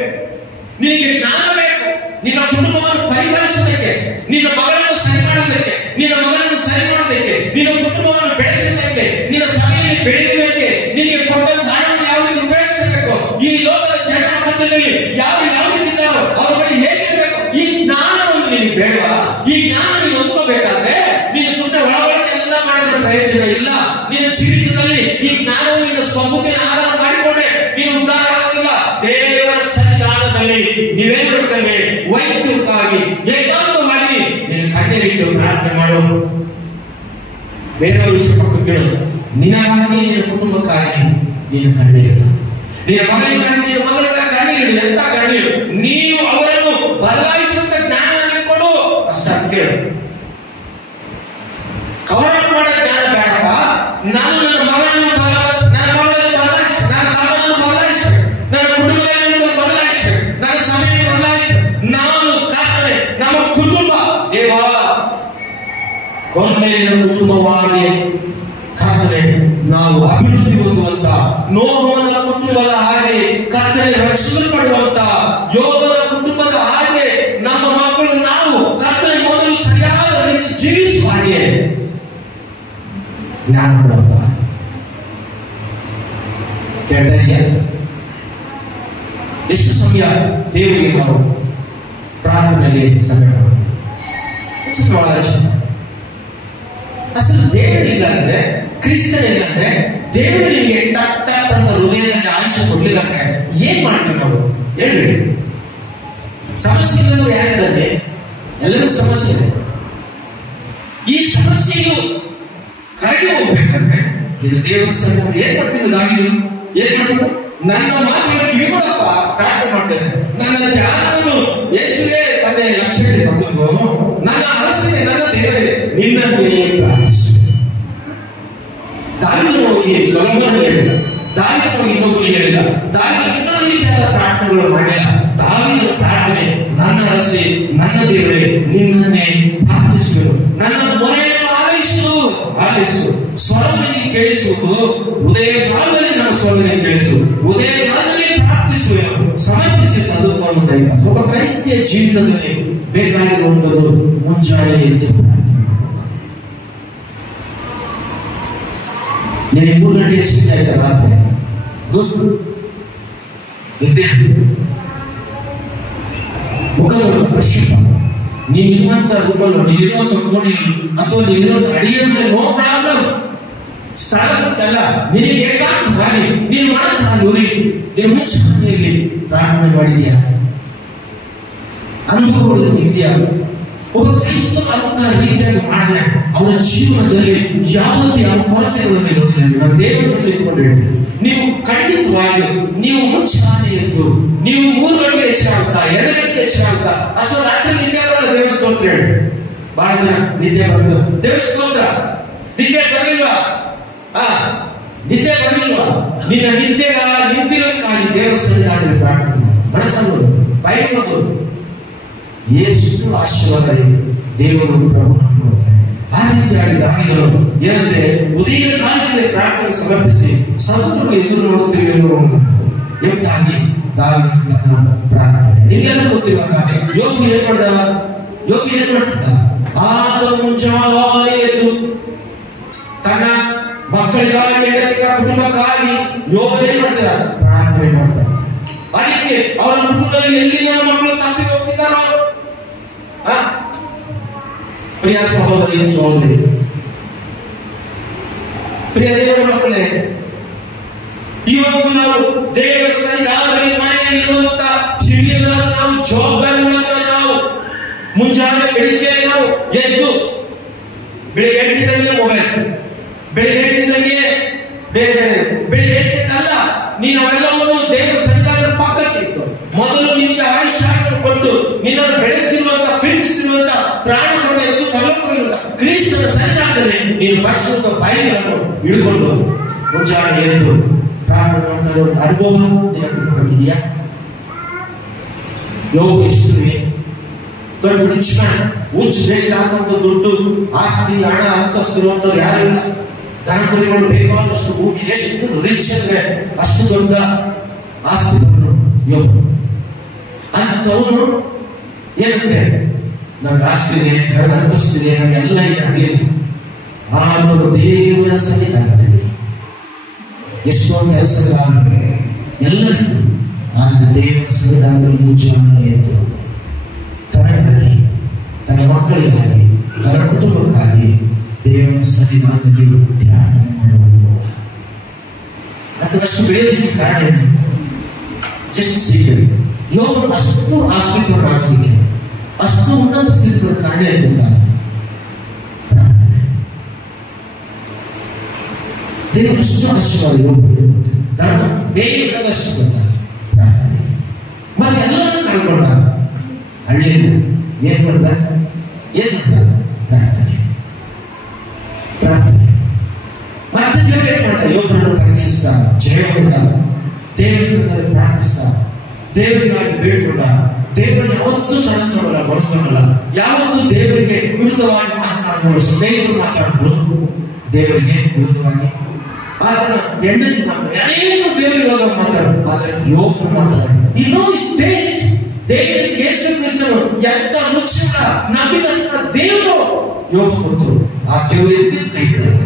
ನಿನಗೆ ಜ್ಞಾನ ಬೇಕು. ನಿನ್ನ ಕುಟುಂಬವನ್ನು ಪರಿಪಾಲಿಸೋದಕ್ಕೆ, ನಿನ್ನ ಮಗಳನ್ನು ಸರಿ ಮಾಡೋದಕ್ಕೆ, ನಿನ್ನ ಮಗನನ್ನು ಸರಿ ಮಾಡೋದಕ್ಕೆ, ನಿನ್ನ ಕುಟುಂಬವನ್ನು ಬೆಳೆಸೋದಕ್ಕೆ, ನಿನ್ನ ಸಭೆಯಲ್ಲಿ ಬೆಳೆಯುವುದಕ್ಕೆ ನಿನಗೆ ಕೊಟ್ಟಂತ ಹಣವನ್ನು ಯಾವ ರೀತಿ ಉಪಯೋಗಿಸಬೇಕು, ಈ ಲೋಕದ ಜನರ ಮಧ್ಯದಲ್ಲಿ ಯಾರು ಯಾವ ರೀತಿ ಇದ್ದಾರೋ ಅವರ ಬಳಿ ಹೇಗಿರಬೇಕು, ಈ ಜ್ಞಾನವನ್ನು ನಿನಗೆ ಬೇಡವಾ? ಈ ಜ್ಞಾನ ನೀನು ಹೊಂದ್ಕೋಬೇಕಾದ್ರೆ ನೀನು ಸುಮ್ಮನೆ ಒಳಗೊಳಗೆ ಎಲ್ಲ ಮಾಡಿದ್ರೆ ಪ್ರಯೋಜನ ಇಲ್ಲ. ನಿನ್ನ ಜೀವಿತದಲ್ಲಿ ಈ ಜ್ಞಾನವನ್ನು ನಿನ್ನ ಸ್ವಭಾವಕ್ಕೆ ಆಧಾರ ಮಾಡಿಕೊಂಡ್ರೆ ನೀನು ಉದ್ಧಾರ ಆಗೋದಿಲ್ಲ. ದೇವರ ಸನ್ನಿಧಾನದಲ್ಲಿ ನೀವೇನ್ ಮಾಡ್ತೇವೆ? ವೈಯಕ್ತಿಕವಾಗಿ ಏಕಾಂತವಾಗಿ ನೀನು ಕಣ್ಣೀರಿಟ್ಟು ಪ್ರಾರ್ಥನೆ ಮಾಡು. ಬೇರೆ ವಿಷಯ ಪಕ್ಕ ಕೇಳು. ನಿನಗಾಗಿ, ನಿನ್ನ ಕುಟುಂಬಕ್ಕಾಗಿ ನೀನು ಕಣ್ಣೀರಿಡು. ನಿನ್ನ ಮಗಳಿಗಾಗಿ, ನಿನ್ನ ಮಗಳಿಗಾಗಿ ಕಣ್ಣೀರಿಡು. ಎಂತ ಕಣ್ಣೀರು? ನೀನು ಅವರನ್ನು ಬದಲಾಯಿಸುವಂತ ಜ್ಞಾನವನ್ನು ಕೊಡು. ಅಷ್ಟ ಕೇಳು. ಕವರ್ ಮಾಡೋ ಜ್ಞಾನ ಬೇಡಪ್ಪ. ನಾನು ನನ್ನ ಮಗಳನ್ನು ಬದಲಾಯಿಸ, ನನ್ನ ಮಗಳನ್ನು ಬದಲಾಯಿಸ, ನನ್ನ ತಮ್ಮನನ್ನು ಬದಲಾಯಿಸ, ನನ್ನ ಕುಟುಂಬವನ್ನು ಬದಲಾಯಿಸ, ನನ್ನ ಸಮಯವನ್ನು ಬದಲಾಯಿಸ. ನಾನು ಕಾರಣೆ ನಮ್ಮ ಕುಟುಂಬ ದೇವಾ ಕೊನೆಯ ಕುಟುಂಬವಾಗಿ ಕರ್ತನೆ ನಾವು ಅಭಿವೃದ್ಧಿ ಹೊಂದುವಂತ, ನೋಹನ ಕುಟುಂಬದ ಹಾಗೆ ಕರ್ತನೆ ರಕ್ಷಿಸಲ್ಪಡುವಂತ, ಯೋಗನ ಕುಟುಂಬದ ಹಾಗೆ ನಮ್ಮ ಮಕ್ಕಳು ನಾವು ಕರ್ತನೆ ಮೊದಲು ಸರಿಯಾದ ರೀತಿ ಜೀವಿಸುವ ಹಾಗೆ ಜ್ಞಾನ ಕೊಡಪ್ಪ. ಕೇಳ್ತಾ ಇದೆಯಾ? ಎಷ್ಟು ಸಮಯ ದೇವರಿಗೆ ನಾವು ಪ್ರಾರ್ಥನೆಯಲ್ಲಿ ಸಮಯ ಕೊಡ್ತೀವಿ? ಅಸಲು ದೇವರು ಇಲ್ಲ ಅಂದ್ರೆ, ಕ್ರಿಸ್ತನ ಇಲ್ಲ ಅಂದ್ರೆ, ದೇವರು ನಿಮಗೆ ಟಕ್ ಟಕ್ ಅಂತ ಹೃದಯದಲ್ಲಿ ಆಶೆ ಕೊಡ್ಲಿಲ್ಲ ಅಂದ್ರೆ ಏನ್ ಮಾಡ್ತೀವಿ ನಾವು? ಹೇಳಿ. ಸಮಸ್ಯೆ ಇಲ್ಲದವರು ಯಾರಿದ್ದಾರೆ? ಎಲ್ಲರಿಗೂ ಸಮಸ್ಯೆ ಇದೆ. ಈ ಸಮಸ್ಯೆಯು ಕರೆಗೆ ಹೋಗ್ಬೇಕಂದ್ರೆ ಇದು ದೇವರ ಸನ್ನಿಧಾನ ಏನ್ ಮಾಡ್ತೀನಿ? ದಾವಿದು ಏನ್ ಮಾಡ್ತೀನಿ? ನನ್ನ ಮಾತುಗಳು ಕಿವಿಗೊಡಪ್ಪ, ಪ್ರಾರ್ಥನೆ ಮಾಡ್ತೇನೆ. ನನ್ನ ಧ್ಯಾನವನ್ನು ಯೇಸುವೇ ತಂದೆ ಲಕ್ಷ್ಯಕ್ಕೆ ತಂದು ನನ್ನ ಅರಸನೆ, ನನ್ನ ದೇವರೇ ನಿನ್ನನ್ನೇ ಪ್ರಾರ್ಥಿಸುತ್ತೇನೆ. ದಾವಿದನು ಹೋಗಿ ಸೊಲೊಮೋನನಿಗೆ ಹೇಳಿದ, ದಾವಿದನು ಹೋಗಿ ಇನ್ನೊಬ್ಬನಿಗೆ ಹೇಳಿದ, ದಾವಿದನು ಇನ್ನೂ ರೀತಿಯಾದ ಪ್ರಾರ್ಥನೆಗಳು ಮಾಡಿಲ್ಲ. ದಾವಿದನ ಪ್ರಾರ್ಥನೆ, ನನ್ನ ಅರಸೆ, ನನ್ನ ದೇವರೇ ನಿನ್ನನ್ನೇ ಪ್ರಾರ್ಥಿಸುವೆನು, ನನ್ನ ಮೊರೆಯನ್ನು ಆಲಿಸು, ಸ್ವರವನ್ನು ಕೇಳಿಸುವುದು ಉದಯ ಕಾಲದಲ್ಲಿ, ನನ್ನ ಸ್ವರವನ್ನು ಕೇಳಿಸುವುದು ಉದಯ ಕಾಲದಲ್ಲಿ ಪ್ರಾರ್ಥಿಸುವೆನು, ಸಮರ್ಪಿಸಿ ತದುತ್ವವನ್ನು ದಯಪಾಲಿಸು. ಒಬ್ಬ ಕ್ರೈಸ್ತಿಯ ಜೀವಿತದಲ್ಲಿ ಬೇಕಾಗಿರುವಂಥದ್ದು ಮುಂಜಾನೆ ಎದ್ದು ಪ್ರಾರ್ಥನೆ. ನಿನಗೆ 3 ಗಂಟೆ ಚಿಂತೆ ಆಯ್ತಾ ರಾತ್ರಿ? ಗುಡ್. ಎದ್ದೆ ಮುಖದ ಫ್ರೆಶ್. ನೀನಿರುವಂತ ರೂಮಲ್ಲಿ, ನೀನಿರುವಂತ ಕೋಣೆಯಲ್ಲಿ ಅಥವಾ ನೀನಿರುವಂತ ಅಡಿಗೆ ಮನೆ, ನೋ ಪ್ರಾಬ್ಲಮ್. ಸ್ಥಳಕ್ಕಲ್ಲ, ನಿನಗೆ ಏಕಾಂತವಾಗಿ ನೀನು ಮಾತ್ರ ನುಡಿ, ನೀನು ಮುಂಚೆಯಲ್ಲಿ ಪ್ರಾರ್ಥನೆ ಮಾಡಿದ್ಯಾ? ಅನುಭವಗಳು ಇದೆಯಾ? ಒಬ್ಬ ಕ್ರಿಸ್ತನ ಅಂತ ರೀತಿಯ ರೀತಿಯಾಗಿ ಮಾಡಿದ್ರೆ ಅವರ ಜೀವನದಲ್ಲಿ ಯಾವತ್ತೂ ಯಾವ ಕೊರತೆಗಳನ್ನು ಇರೋದಿಲ್ಲ. ನಾವು ದೇವರ ಜೊತೆ ಇಟ್ಕೊಂಡು ಹೇಳ್ತೀವಿ, ನೀವು ಖಂಡಿತವಾಗಿ ನೀವು ಮುಂಚಾನೆ ಎದ್ದು ನೀವು 3 ಗಂಟೆ ಎಚ್ಚರ ಆಗುತ್ತಾ, 2 ಗಂಟೆ ಎಚ್ಚರ ಆಗುತ್ತಾ, ಅಸೋ ರಾತ್ರಿ ನಿದ್ದೆ ಬರಲ್ಲ, ದೇವರ ಸ್ತೋತ್ರ ಹೇಳಿ. ಬಹಳ ಜನ ನಿದ್ದೆ ಬರಲ್ಲ, ದೇವರ ಸ್ತೋತ್ರ. ನಿದ್ದೆ ಬರಲಿಲ್ವಾ? ನಿದ್ದೆ ಬರಲಿಲ್ವಾ? ನಿನ್ನ ನಿದ್ದೆಗ ನಿಂತಿರೋದಕ್ಕಾಗಿ ದೇವರ ಸನ್ನಿಧಾನದಲ್ಲಿ ಪ್ರಾರ್ಥನೆ ಮನಸ್ಸನ್ನು ಬಯಲೋದು. ಎಷ್ಟು ಆಶೀರ್ವಾದ ದೇವರು ಪ್ರಭು ಕೊಡ್ತಾರೆ. ಆ ರೀತಿಯಾಗಿ ದಾವಿದರು ಏನಂದ್ರೆ ಉದಯ ಕಾಲದಲ್ಲಿ ಪ್ರಾರ್ಥನೆ ಸಮರ್ಪಿಸಿ ಸಂತರು ಎದುರು ನೋಡುತ್ತೇವೆ ಎಂಬುದಾಗಿ ದಾವಿದನ ಪ್ರಾರ್ಥನೆ. ನಿಮಗೆಲ್ಲ ಗೊತ್ತಿರುವಾಗ ಯೋಗಿ ಏನ್ ಮಾಡ್ತಿದ್ದ? ಆಗ ಮುಂಜಾನೆ ಎದ್ದು ತನ್ನ ಮಕ್ಕಳಿಗಾಗಿ, ಹೆಂಡತಿಗ, ಕುಟುಂಬಕ್ಕಾಗಿ ಯೋಗ ಏನ್ ಮಾಡ್ತಿದ್ದ? ಪ್ರಾರ್ಥನೆ ಮಾಡ್ತಾ ಇದ್ದ. ಅದಕ್ಕೆ ಅವರ ಕುಟುಂಬದಲ್ಲಿ ಎಲ್ಲಿಂದ ಮಕ್ಕಳು ತಪ್ಪಿ ಹೋಗ್ತಿದ್ದಾರೋ, ಪ್ರಿಯ ಸಹೋದರಿ ಸಹೋದರಿ, ಪ್ರಿಯ ದೇವರ ಮಕ್ಕಳೇ, ಇವತ್ತು ನಾವು ದೇವರ ಸನ್ನಿಧಾನದಲ್ಲಿ ಮನೆಯಲ್ಲಿರುವಂತ ಹಿರಿಯರಾದ ನಾವು, ಜವಾಬ್ದಾರಿಯುಳ್ಳಂತ ನಾವು, ಮುಂಜಾನೆ ಬೆಳಿಗ್ಗೆ ನಾವು ಎದ್ದು ಬೆಳಿಗ್ಗೆ 8 ಮೊಬೈಲ್, ಬೆಳಿಗ್ಗೆ 8 ಬೇರೆ ಬೇರೆ, ಬೆಳಿಗ್ಗೆ 8 ನೀನು ಅವೆಲ್ಲವನ್ನು ದೇವರ ಸನ್ನಿಧಾನದ ಪಕ್ಕಕ್ಕೆ ಇತ್ತು. ಮೊದಲು ನಿನಗೆ ಆಯುಷ್ಯವನ್ನು ಕೊಟ್ಟು ನಿನ್ನನ್ನು ಬೆಳೆಸ್ತಿರುವಂತ, ಪ್ರೀತಿಸ್ತಿರುವಂತ, ಪ್ರಾಣ ಕೊಟ್ಟು ಎದ್ದು ಬಲವಾಗಿರುವಂತ ಕ್ರಿಸ್ತನ ಸನ್ನಿಧಾನದಲ್ಲಿ ನೀನು ಪರಿಶುದ್ಧ ಬೈಬಲನ್ನು ಹಿಡ್ಕೊಂಡು ಮುಂಜಾನೆ ಎದ್ದು ಪ್ರಾರ್ಥನೆ ಮಾಡ್ತಾ ಇರುವಂತ ಅನುಭವ ನಿನ್ನ ಕುಟುಂಬಕ್ಕಿದೆಯಾ? ಯೋಗ ಎಷ್ಟು ದೊಡ್ಡ ರಿಚ್ ಮ್ಯಾನ್, ಉಚ್ಚ ದೇಶದ ಹಾಕುವಂತ ದುಡ್ಡು, ಆಸ್ತಿ, ಹಣ, ಅಂತಸ್ತು ಇರುವಂತವ್ರು ಯಾರಿಲ್ಲ. ದನಕರುಗಳು ಬೇಕಾದಷ್ಟು ಭೂಮಿ, ಎಷ್ಟು ರಿಚ್ ಅಂದ್ರೆ ಅಷ್ಟು ದೊಡ್ಡ ಆಸ್ತಿ ಯೋಗ ಅಂತವನು ಏನಂತೆ, ನಮ್ಗೆ ಆಸ್ತಿ ಇದೆ, ನನಗೆ ಅಂತಸ್ತಿದೆ, ನಮಗೆಲ್ಲ ಇದೆ ಆಗಲಿಲ್ಲ. ಆತನು ದೇವರ ಸನ್ನಿಧಾನದಲ್ಲಿ ಎಷ್ಟೋ ಕೆಲಸಗಾರರು ಎಲ್ಲರಿಗೂ ಆದರೆ ದೇವರ ಸನ್ನಿಧಾನದಲ್ಲಿ ಮುಂಜಾನೆ ಎದ್ದು ತನಗಾಗಿ, ತನ್ನ ಮಕ್ಕಳಿಗಾಗಿ, ತನ್ನ ಕುಟುಂಬಕ್ಕಾಗಿ ದೇವರ ಸನ್ನಿಧಾನದಲ್ಲಿ ಪ್ರಾರ್ಥನೆ ಮಾಡುವ ಅನುಭವ. ಅದರಷ್ಟು ಬೆಳೆಯಲಿಕ್ಕೆ ಕಾರಣ ಏನು? Just secret. ಯೋಗ ಅಷ್ಟು ಆಸ್ತಿಕರಾಗಲಿಕ್ಕೆ, ಅಷ್ಟು ಉನ್ನತ ಸ್ಥಿತಿಗಳ ಕಾರಣ ಏನಿಲ್ಲ ಪ್ರಾರ್ಥನೆ. ದೇವರಷ್ಟು ಆಶೀರ್ವಾದ ಯೋಗಕ್ಕೆ ಧರ್ಮ ಬೇಕಾದಷ್ಟು ಕೊಟ್ಟ ಪ್ರಾರ್ಥನೆ. ಮತ್ತೆ ಎಲ್ಲರನ್ನು ಕಳ್ಕೊಂಡ ಹಳ್ಳಿಯಿಂದ ಏನ್ ಮಾಡ್ದ ಪ್ರಾರ್ಥನೆ. ಮತ್ತೆ ದೇವರು ಏನ್ ಮಾಡ್ದ? ಯೋಗವನ್ನು ಪರೀಕ್ಷಿಸ್ತಾ, ಜಯವಂತ, ದೇವರ ಸಂಗಡ ಪ್ರಾರ್ಥಿಸ್ತಾ, ದೇವರಿಗಾಗಿ ಬೇಡ್ಕೊಂಡ. ದೇವರನ್ನು ಯಾವತ್ತೂ ಸಣ್ಣ ಬಳಕೊಂಡಲ್ಲ, ಯಾವತ್ತೂ ದೇವರಿಗೆ ವಿರುದ್ಧವಾಗಿ ಮಾತನಾಡಿದ್ರು. ಸ್ನೇಹಿತರು ಮಾತಾಡಿದ್ರು ದೇವರಿಗೆ ವಿರುದ್ಧವಾಗಿ, ಆತನ ಹೆಂಡತಿ ಮಾತಾಡ, ಅನೇಕ ದೇವರಿಗೆ ವಿರೋಧ ಮಾತಾಡಿದ್ರು. ಆದ್ರೆ ಯೋಗ ಮಾತಾಡ ಇನ್ನೂ ಟೇಸ್ಟ್ ದೇವರಿಗೆ ಯೇಸು ಕ್ರಿಸ್ತನು ಎಂತ ರುಚಿಯ ನಂಬಿದಸ್ತ ದೇವರು ಯೋಗ ಕೊಟ್ಟರು. ಆ ದೇವರಿಗೆ ಕೈ ಬಿಡಲ್ಲ,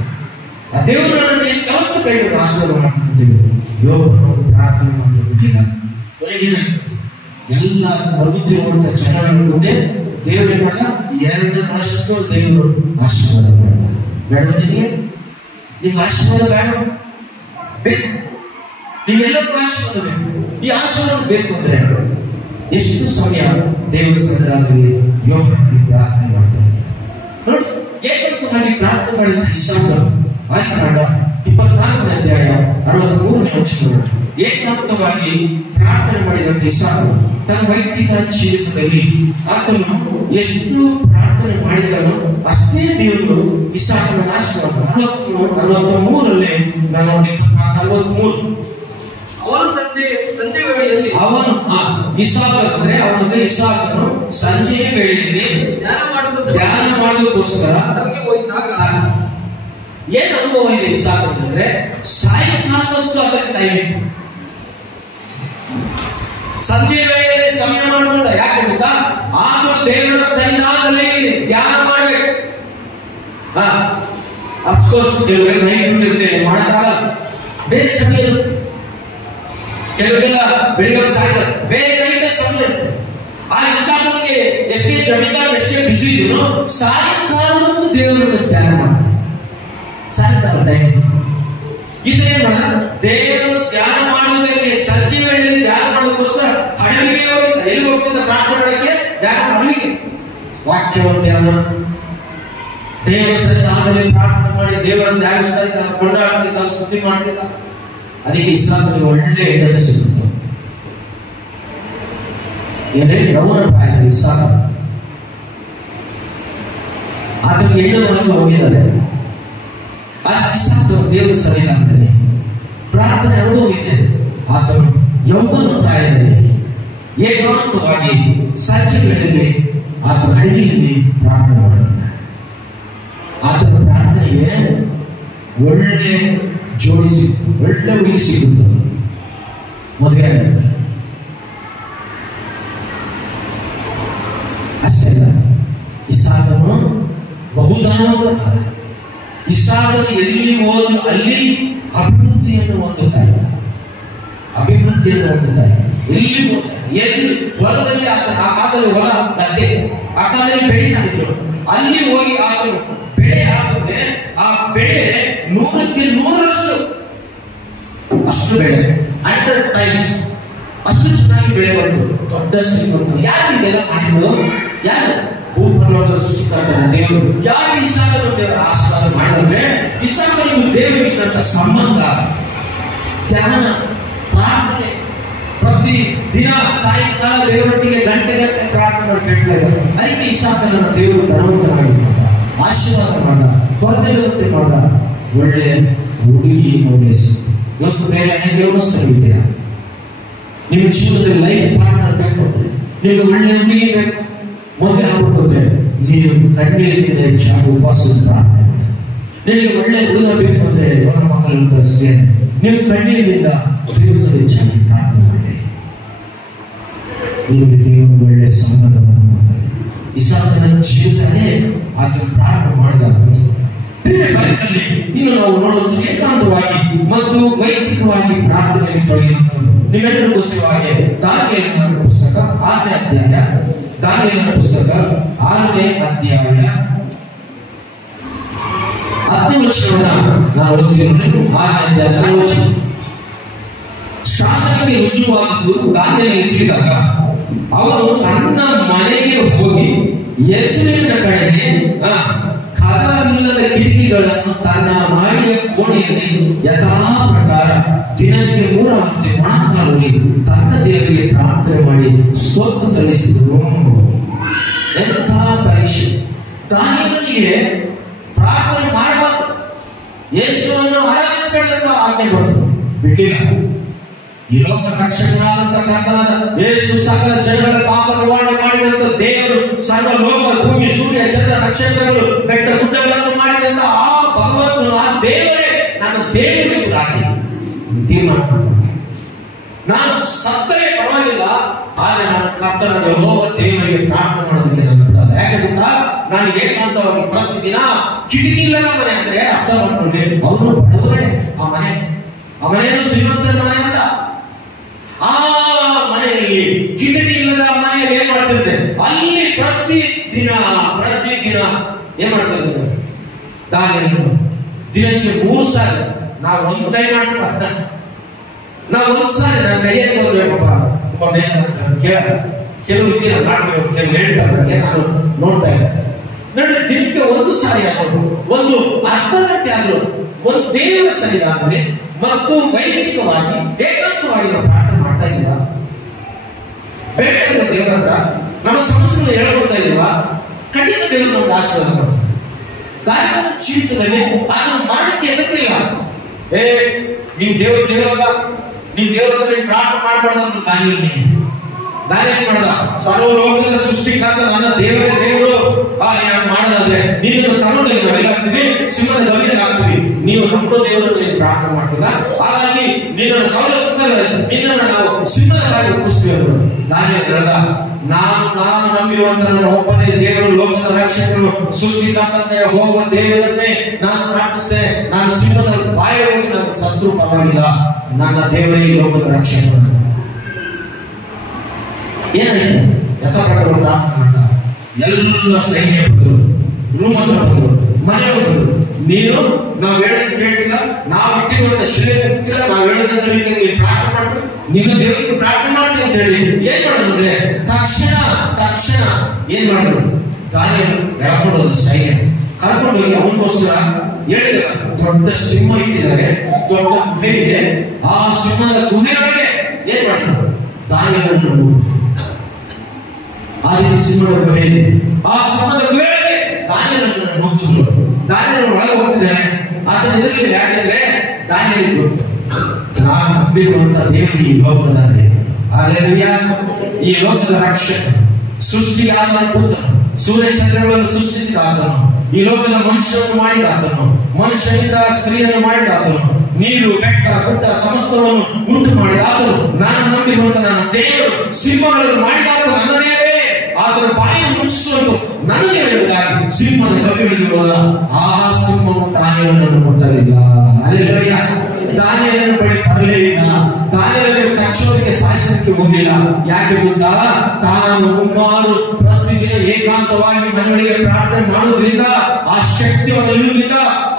ಆ ದೇವರನ್ನು ಯಾವತ್ತು ಕೈ ಬಿಡಲು ಆಶೀರ್ವಾದ ಮಾಡ್ಕೊಂತೀವಿ. ಯೋಗವನ್ನು ಪ್ರಾರ್ಥನೆ ಮಾಡಿಲ್ಲ. ಹೊರಗಿನ ಎಲ್ಲ ಬದುಕಿರುವಂತ ಜನರ ಮುಂದೆ ದೇವರಿಗೆ ಮಾಡ 2ರಷ್ಟು ದೇವರು ಆಶೀರ್ವಾದ ಮಾಡ್ತಾರೆ. ಬೇಡ ನಿಮ್ಗೆ ಆಶೀರ್ವಾದ ಬೇಡ, ಬೇಕು. ನಿಮ್ಗೆಲ್ಲರಿಗೂ ಆಶೀರ್ವಾದ ಬೇಕು. ಈ ಆಶೀರ್ವಾದ ಬೇಕು ಅಂದ್ರೆ ಎಷ್ಟು ಸಮಯ ದೇವರ ಸನ್ನಿಧಾನದಲ್ಲಿ ಯೋಗವಾಗಿ ಪ್ರಾರ್ಥನೆ ಮಾಡ್ತಾ ಇದ್ದೀವಿ ನೋಡಿ. ಏಕಾಂತವಾಗಿ ಪ್ರಾರ್ಥನೆ ಮಾಡಿದ ಇಸಾಕನು ಆದಿಕಾಂಡ 24ನೇ ಅಧ್ಯಾಯ 63ನೇ ವಚನ. ಏಕಾಂತವಾಗಿ ಪ್ರಾರ್ಥನೆ ಮಾಡಿದಂತ ಇಸಾಕನು ತನ್ನ ವೈಯಕ್ತಿಕ ಜೀವಿತದಲ್ಲಿ ಆತನು ಎಷ್ಟು ಪ್ರಾರ್ಥನೆ ಮಾಡಿದನೋ ಅಷ್ಟೇ ದೇವರು ಇಸಾಕನ ಆಶೀರ್ವಾದ. 63ರಲ್ಲಿ ನಾನು 63 ಅವನು ಸಂಜೆ ವೇಳೆಯಲ್ಲಿ ಇಸಾಕನು ಸಂಜೆಯ ವೇಳೆಯಲ್ಲಿ ಧ್ಯಾನ ಮಾಡೋದಕ್ಕೋಸ್ಕರ ಏನ್ ಅನುಭವ ಇದೆ ಇಸಾಕ ಅಂತಂದ್ರೆ ಸಾಯಂಕಾಲ ಮತ್ತು ಅದರ ಟೈಮ್ ಇತ್ತು. ಸಂಜೆ ವೇಳೆಯಲ್ಲಿ ಸಮಯ ಮಾಡಿಕೊಂಡ. ಯಾಕೆ ಗೊತ್ತಾ? ಆತನು ದೇವರ ಸನ್ನಿಧಾನದಲ್ಲಿ ಧ್ಯಾನ ಮಾಡ್ಬೇಕು. ಅಫ್ಕೋರ್ಸ್ ಕೆಲವರಿಗೆ ನೈಟ್ ಇರ್ತೇನೆ ಮಾಡಕ್ಕಾಗಲ್ಲ, ಬೇರೆ ಸಮಯ ಇರುತ್ತೆ. ಕೆಲವರಿಗೆಲ್ಲ ಬೆಳಿಗ್ಗೆ ಸಾಯಂಕಾಲ, ಬೇರೆ ನೈಟ್ ಸಮಯ ಇರುತ್ತೆ. ಆ ಇಸಾಕನಿಗೆ ಎಷ್ಟೇ ಜಮೀನ್ದಾರ ಎಷ್ಟೇ ಬಿಸಿ ಇದ್ರು ಸಾಯಂಕಾಲದಂತೂ ದೇವರನ್ನು ಧ್ಯಾನ ಮಾಡ್ತಾರೆ. ಸಾಯಂಕಾಲ ಟೈಮ್ ಇತ್ತು. ಇದೇನ್ ಮಾಡ ದೇವರನ್ನು ಧ್ಯಾನ ಮಾಡುವುದಕ್ಕೆ ಸಂಜೆ ವೇಳೆಯಲ್ಲಿ ಧ್ಯಾನ ಮಾಡೋದಕ್ಕೋಸ್ಕರ ಅಡವಿಗೆ ಹೋಗಿ ಎಲ್ಲಿ ಹೋಗ್ತಿದ್ದ ಪ್ರಾರ್ಥನೆ ಮಾಡಕ್ಕೆ ಧ್ಯಾನ ಅಡವಿಗೆ ವಾಕ್ಯವನ್ನು ಧ್ಯಾನ ದೇವರ ಸನ್ನಿಧಾನದಲ್ಲಿ ಪ್ರಾರ್ಥನೆ ಮಾಡಿ ದೇವರನ್ನು ಧ್ಯಾನಿಸ್ತಾ ಇದ್ದ, ಕೊಂಡಾಡ್ತಿದ್ದ, ಸ್ತುತಿ ಮಾಡ್ತಿದ್ದ. ಅದಕ್ಕೆ ಇಸಾಕನಿಗೆ ಒಳ್ಳೆ ಹೆಂಡತಿ ಸಿಗುತ್ತೆ. ಏನೇ ಯೌವನ ಪ್ರಾಯದಲ್ಲಿ ಇಸಾಕ ಆತನಿಗೆ ಹೆಣ್ಣು ನೋಡಲು ಹೋಗಿದ್ದಾರೆ. ಆ ಇಸಾಕನು ದೇವರ ಸನ್ನಿಧಾನದಲ್ಲಿ ಪ್ರಾರ್ಥನೆ ಅನುಭವ ಇದೆ. ಆತನು ಯೌವನ ಪ್ರಾಯದಲ್ಲಿ ಏಕಾಂತವಾಗಿ ಸಂಜೆಗಳಲ್ಲಿ ಆತನ ಅಡಿಗೆಯಲ್ಲಿ ಪ್ರಾರ್ಥನೆ ಮಾಡುತ್ತಾನೆ. ಆತನ ಪ್ರಾರ್ಥನೆಗೆ ಒಳ್ಳೆ ಜೋಡಿ ಸಿಕ್ತು, ಒಳ್ಳೆ ಹುಡುಗಿ ಸಿಗುತ್ತೆ, ಮದುವೆ ಆಗುತ್ತೆ. ಅಷ್ಟೇ ಅಲ್ಲ, ಇಸಾಕನು ಬಹುದಾನವಂತ. ಇಸಾಕನು ಎಲ್ಲಿ ಹೋದ ಅಲ್ಲಿ ಅಭಿವೃದ್ಧಿಯನ್ನು ಹೊಂದುತ್ತಾ ಇಲ್ಲ, ಅಭಿವೃದ್ಧಿಯನ್ನು ಹೊಂದುತ್ತಾ ಇಲ್ಲ. ಎಲ್ಲಿ ಹೋದ, ಎಲ್ಲಿ ಹೊಲದಲ್ಲಿ ಆತನ ಆ ಕಾಲದಲ್ಲಿ ಹೊಲ ಗದ್ದೆ, ಆ ಕಾಲದಲ್ಲಿ ಬೆಳೀತಾ ಇದ್ರು. ಅಲ್ಲಿ ಹೋಗಿ ಆತನು ಬೆಳೆ ಹಾಕಿದ್ರೆ ಆ ಬೆಳೆ 100ಕ್ಕೆ 100ರಷ್ಟು ಅಷ್ಟು ಬೆಳೆ 100 ಟೈಮ್ಸ್ ಅಷ್ಟು ಚೆನ್ನಾಗಿ ಬೆಳೆ ಬಂತು. ದೊಡ್ಡ ಶ್ರೀಮಂತರು. ಯಾರು ಇದೆಲ್ಲ ಮಾಡಿದ್ರು? ಯಾರು? ಭೂಪರ್ವತ ಸೃಷ್ಟಿಕರ್ತನ ದೇವರು. ಯಾರು ಇಸಾಕನ ದೇವರ ಆಶೀರ್ವಾದ ಮಾಡಿದ್ರೆ ಇಸಾಕನಿಗೂ ದೇವರಿಗಿದ್ದಂತ ಸಂಬಂಧ, ಧ್ಯಾನ, ಪ್ರಾರ್ಥನೆ, ಪ್ರತಿ ದಿನ ಸಾಯಂಕಾಲ ದೇವರೊಟ್ಟಿಗೆ ಗಂಟೆ ಪ್ರಾರ್ಥನೆ ಮಾಡಿ ಕೇಳ್ತಾ ಇದ್ದಾರೆ. ಅದಕ್ಕೆ ಇಸಾಕನನ್ನು ದೇವರು ಧನವಂತನಾಗಿ ಮಾಡ್ದ, ಆಶೀರ್ವಾದ ಮಾಡ್ದ, ಕೊರತೆ ಮಾಡ್ದ. ಒಳ್ಳೆ ಹುಡುಗಿ ಮೌಲ್ಯ ಸಿಕ್ತು. ಇವತ್ತು ಬೇರೆ ಅನೇಕ ವ್ಯವಸ್ಥೆಗಳಿದ್ದೀರಾ. ನಿಮ್ಮ ಜೀವನದಲ್ಲಿ ಲೈಫ್ ಪಾರ್ಟ್ನರ್ ಬೇಕು ಅಂದ್ರೆ, ನಿಮ್ಗೆ ಒಳ್ಳೆ ಹುಡುಗಿ ಬೇಕು, ಮದುವೆ ಆಗಬೇಕು ಅಂದ್ರೆ ನೀವು ಕಣ್ಣೀರಿನಿಂದ ಹೆಚ್ಚಾಗಿ ಉಪವಾಸದ ಪ್ರಾರ್ಥನೆ ಮಾಡಿ. ನಿಮಗೆ ಒಳ್ಳೆ ಹುಡುಗ ಬೇಕು ಅಂದ್ರೆ ಅವರ ಮಕ್ಕಳಂತ ಅಷ್ಟೇ ನೀವು ಕಣ್ಣೀರಿನಿಂದ ಉಪಯೋಗಿಸಲು ಹೆಚ್ಚಾಗಿ ಪ್ರಾರ್ಥನೆ ಮಾಡಿ. ನಿಮಗೆ ದೇವರು ಒಳ್ಳೆ ಸಂಬಂಧವನ್ನು ಕೊಡ್ತಾರೆ. ಇಸಾಕನ ಜೀವಿತನೇ ಆತನ ಪ್ರಾರ್ಥನೆ ಮಾಡಿದ ಬೇರೆ ಬೈಬಲ್ನಲ್ಲಿ ಇನ್ನು ನಾವು ನೋಡುವುದು ಏಕಾಂತವಾಗಿ ಮತ್ತು ವೈಯಕ್ತಿಕವಾಗಿ ಪ್ರಾರ್ಥನೆಯಲ್ಲಿ ತೊಡಗಿರುತ್ತದೆ. ನಿಮ್ಮೆಲ್ಲರೂ ಗೊತ್ತಿರುವ ಹಾಗೆ ದಾನಿಯೇಲನ ಪುಸ್ತಕ 6ನೇ ಅಧ್ಯಾಯ, ದಾನಿಯೇಲನ ಪುಸ್ತಕ 6ನೇ ಅಧ್ಯಾಯ 10ನೇ ವಚನವನ್ನ ನಾವು ಓದ್ತೀವಿ. 6ನೇ ಅಧ್ಯಾಯ 10ನೇ ವಚನ. ಶಾಸನಕ್ಕೆ ರುಜುವಾದದ್ದು ದಾನಿಯೇಲನಿಗೆ ತಿಳಿದಾಗ ಅವನು ತನ್ನ ಮನೆಗೆ ಹೋಗಿ ಯೆರೂಸಲೇಮಿನ ಕಡೆಗೆ ಕದವಿಲ್ಲದ ಕಿಟಕಿಗಳನ್ನು ತನ್ನ ಮನೆಯ ಕೋಣೆಯಲ್ಲಿ ಯಥಾ ಪ್ರಕಾರ ದಿನಕ್ಕೆ 3 ಆವೃತ್ತಿ ಮೊಣಕಾಲಲ್ಲಿ ತನ್ನ ದೇವರಿಗೆ ಪ್ರಾರ್ಥನೆ ಮಾಡಿ ಸ್ತೋತ್ರ ಸಲ್ಲಿಸಿದರು. ಎಂಥ ಪರೀಕ್ಷೆ! ದಾನಿಯೇಲನಿಗೆ ಪ್ರಾರ್ಥನೆ ಮಾಡಬಾರ್ದು, ಯೇಸುವನ್ನು ಆರಾಧಿಸಬೇಕೆಂದು ಆಜ್ಞೆ ಬಂತು, ಬಿಟ್ಟಿಲ್ಲ. ಈ ಲೋಕ ರಕ್ಷಕನಾದಂತ ಕರ್ತನಾದ ಯೇಸು ಸಕಲ ಜನಗಳ ಪಾಪ ನಿವಾರಣೆ ಮಾಡಿದಂತ ದೇವರು, ಸರ್ವ ಲೋಕ, ಭೂಮಿ, ಸೂರ್ಯ, ಚಂದ್ರ, ನಕ್ಷತ್ರಗಳು, ಬೆಟ್ಟ ಗುಡ್ಡಗಳನ್ನು ಮಾಡಿದಂತ ಆ ಭಗವಂತನು, ಆ ದೇವರೇ ನನ್ನ ದೇವರಿಗೆ ಉದಾಹರಣೆ ತೀರ್ಮಾನ ಮಾಡ್ತಾರೆ. ನಾನು ಸತ್ತರೆ ಪರವಾಗಿಲ್ಲ, ಆದ್ರೆ ನಾನು ಕರ್ತನ ಯೆಹೋವ ದೇವರಿಗೆ ಪ್ರಾರ್ಥನೆ ಮಾಡೋದಕ್ಕೆ ನಾನು ಬಿಡಲ್ಲ. ಯಾಕಂತ ನಾನು ಏಕಾಂತವಾಗಿ ಪ್ರತಿದಿನ ಕಿಟಕಿ ಇಲ್ಲದ ಮನೆ ಅಂದ್ರೆ ಅರ್ಥ ಮಾಡ್ಕೊಂಡ್ರೆ ಅವರು ಬಡವರೇ. ಆ ಮನೆಯನ್ನು ಶ್ರೀಮಂತರ ಮನೆ ಅಂತ, ಆ ಮನೆಯಲ್ಲಿ ಕಿಟಕಿ ಇಲ್ಲದ ಮನೆಯಲ್ಲಿ ಏನ್ ಮಾಡ್ತಿರ್ತಾರೆ, ಅಲ್ಲಿ ಪ್ರತಿದಿನ ಏನ್ ಮಾಡ್ತಾರೆ, ದಾನಿಯೇಲನು ದಿನಕ್ಕೆ 3 ಸಾರಿ. ನಾವು ಒಂದು ಟೈಮ್ ಮಾಡ್ತೀವಿ, ನಾವು ಒಂದ್ಸಾರಿ ನಾನು ಕೈಯಲ್ಲಿ ಹೋದ್ರೆ ಪಾಪ ತುಂಬಾ ಬೇಜಾರಾಗ್ತದೆ. ಕೆಲವು ಇದ್ದೀರ ಮಾಡ್ತೀವಿ, ಕೆಲವು ಹೇಳ್ತಾರೆ ನನಗೆ, ನಾನು ನೋಡ್ತಾ ಇರ್ತೇನೆ. ನೋಡಿ, ದಿನಕ್ಕೆ 1 ಸಾರಿ ಆದರೂ, ಒಂದು ಅರ್ಧ ಗಂಟೆ ಆದರೂ ಒಂದು ದೇವರ ಸನ್ನಿಧಾನದಲ್ಲಿ ಮತ್ತು ವೈಯಕ್ತಿಕವಾಗಿ ಏಕಾಂತವಾಗಿ ನಾವು ಪ್ರಾರ್ಥನೆ ಮಾಡ್ತಾ ಇದ್ದೀವ? ಬೇಡ ದೇವರ ಹತ್ರ ನಮ್ಮ ಸಮಸ್ಯೆಯನ್ನು ಹೇಳ್ಕೊಳ್ತಾ ಇದ್ದೀವ? ಖಂಡಿತ ದೇವರು ನಮ್ಗೆ ಆಶೀರ್ವಾದ ಮಾಡ್ತಾರೆ. ದಾನಿಯೇಲನ ಜೀವಿತದಲ್ಲಿ ಅದನ್ನು ಮಾಡಕ್ಕೆ ಎದುರಿಲ್ಲ. ನೀವು ದೇವರಲ್ಲ, ನೀವು ದೇವರ ಹತ್ರ ಪ್ರಾರ್ಥನೆ ಮಾಡಬಾರ್ದು ಅಂತ ದಾನಿಯೇಲನಿಗೆ ಮಾಡ್ದ. ಸರ್ವ ಲೋಕದ ಸೃಷ್ಟಿಕರ್ತ ನನ್ನ ದೇವರೇ ದೇವರು. ನೀನು ಮಾಡೋದಾದ್ರೆ ನಿನ್ನನ್ನು ತಗೊಂಡು ನಾವೆಲ್ಲ ಆಗ್ತೀವಿ, ಸಿಂಹದ ಗವಿಯಲ್ಲಿ ಆಗ್ತೀವಿ. ನೀವು ನಮ್ಮ ದೇವರನ್ನು ನೀನು ಪ್ರಾರ್ಥನೆ ಮಾಡ್ತಿಲ್ಲ, ಹಾಗಾಗಿ ನಿನ್ನನ್ನು ಗೌರವಿಸಿದ್ರೆ ನಿನ್ನನ್ನು ನಾವು ಸಿಂಹದ ಬಾಯಿ ಒಪ್ಪಿಸ್ತೀವಿ ಅವರು. ದಾನಿಯೇಲನು ಹೇಳ್ದ, ನಾನು ನಂಬಿರುವಂತ ನನ್ನ ಒಬ್ಬನೇ ದೇವರು, ಲೋಕದ ರಕ್ಷಕರು, ಸೃಷ್ಟಿಕರ್ತನ ಯೆಹೋವ ದೇವರನ್ನೇ ನಾನು ಪ್ರಾರ್ಥಿಸ್ತೇನೆ. ನಾನು ಸಿಂಹದ ಬಾಯಿ ಹೋಗಿ ನನ್ನ ಶತ್ರು ಪರವಾಗಿಲ್ಲ, ನನ್ನ ದೇವರೇ ಈ ಲೋಕದ ರಕ್ಷಕರು. ಏನಾಯ್ತು? ಯಥಾ ಪ್ರಕಾರ ಪ್ರಾರ್ಥನೆ ಮಾಡಿದ. ಎಲ್ಲ ಸೈನ್ಯ ಬಂದರು, ರೂಮ್ ಹತ್ರ ಬಂದರು, ಮನೆ ಬಂದರು. ನೀನು ನಾವು ಹೇಳೋದಕ್ಕೆ ಕೇಳ್ತಿಲ್ಲ, ನಾವು ಇಟ್ಟಿರುವಂತ ಶಿಲೆ ಗೊತ್ತಿಲ್ಲ, ನಾವು ಹೇಳೋದಂತ ನೀವು ಪ್ರಾರ್ಥನೆ ಮಾಡ್ರು, ನೀವು ದೇವರಿಗೆ ಪ್ರಾರ್ಥನೆ ಮಾಡ್ತೀವಿ ಅಂತ ಹೇಳಿ ಏನ್ ಮಾಡೋದು ಅಂದ್ರೆ ತಕ್ಷಣ ಏನ್ ಮಾಡಿದ್ರು? ದಾನಿಯೇಲನು ಎಳ್ಕೊಂಡು ಹೋದ ಸೈನ್ಯ ಕರ್ಕೊಂಡೋಗಿ ಅವನಿಗೋಸ್ಕರ ಹೇಳಿದ ದೊಡ್ಡ ಸಿಂಹ ಇಟ್ಟಿದ್ದಾರೆ, ದೊಡ್ಡ ಗುಹೆ ಇದೆ. ಆ ಸಿಂಹದ ಗುಹೆಯೊಳಗೆ ಏನ್ ಮಾಡಿದ್ರು? ದಾನಿಗಳನ್ನು. ಆ ರೀತಿ ಸಿಂಹದ ಗುಹೆ ಇದೆ. ಆ ಸಿಂಹದ ಗುಹೆಯೊಳಗೆ ದಾನಿಗಳನ್ನು ಹೋಗ್ತಿದ್ರು. ದಾನಿಯನ್ನು ಒಳಗೆ ಹೋಗ್ತಿದ್ದಾರೆ. ಆತನ ಎದುರಿಗೆ ಯಾಕೆಂದ್ರೆ ದಾನಿಯಲ್ಲಿ ಗೊತ್ತು, ನಾನು ನಂಬಿರುವಂತ ದೇವರು ಈ ಲೋಕದ ಹಾಲೆಲೂಯಾ, ಈ ಲೋಕದ ರಕ್ಷಕ, ಸೃಷ್ಟಿಯಾದ ಕೂತನು, ಸೂರ್ಯ ಚಂದ್ರಗಳನ್ನು ಸೃಷ್ಟಿಸಿದ ಆತನು, ಈ ಲೋಕದ ಮನುಷ್ಯರನ್ನು ಮಾಡಿದ ಆತನು, ಮನುಷ್ಯನಿಂದ ಸ್ತ್ರೀಯನ್ನು ಮಾಡಿದ ಆತನು, ನೀರು ಬೆಟ್ಟ ಗುಡ್ಡ ಸಮಸ್ತವನ್ನು ಉಂಟು ಮಾಡಿದ ಆತನು, ನಾನು ನಂಬಿರುವಂತ ನನ್ನ ದೇವರು ಸಿಂಹಗಳನ್ನು ಮಾಡಿದ ಆತ ನನ್ನ ದೇವರೇ, ಆತನ ಬಾಯಿಯನ್ನು ಮುಚ್ಚಿಸುವುದು ನನಗೆ ಹೇಳುವುದಾಗಿ ಸಿಂಹದ ಕವಿಗಳಿರುವಾಗ ಆ ಸಿಂಹವು ದಾನಿಯೇಲನನ್ನು ಮುಟ್ಟಲಿಲ್ಲ. ಹಾಲೆಲೂಯಾ, ದಾನಿಯೇಲನ ಬಳಿ ಬರಲೇ ಇಲ್ಲ. ದಾನಿಯೇಲನನ್ನು ಕಚ್ಚೋದಕ್ಕೆ ಸಾಯಿಸಲಿಕ್ಕೆ ಹೋಗಲಿಲ್ಲ. ಯಾಕೆ ಗೊತ್ತಾ? ತಾನು ಮುಂಗಾರು ಪ್ರತಿದಿನ ಏಕಾಂತವಾಗಿ ಮನೆಯೊಳಗೆ ಪ್ರಾರ್ಥನೆ ಮಾಡುವುದರಿಂದ, ಆ ಶಕ್ತಿ ಅವರಲ್ಲಿರುವುದರಿಂದ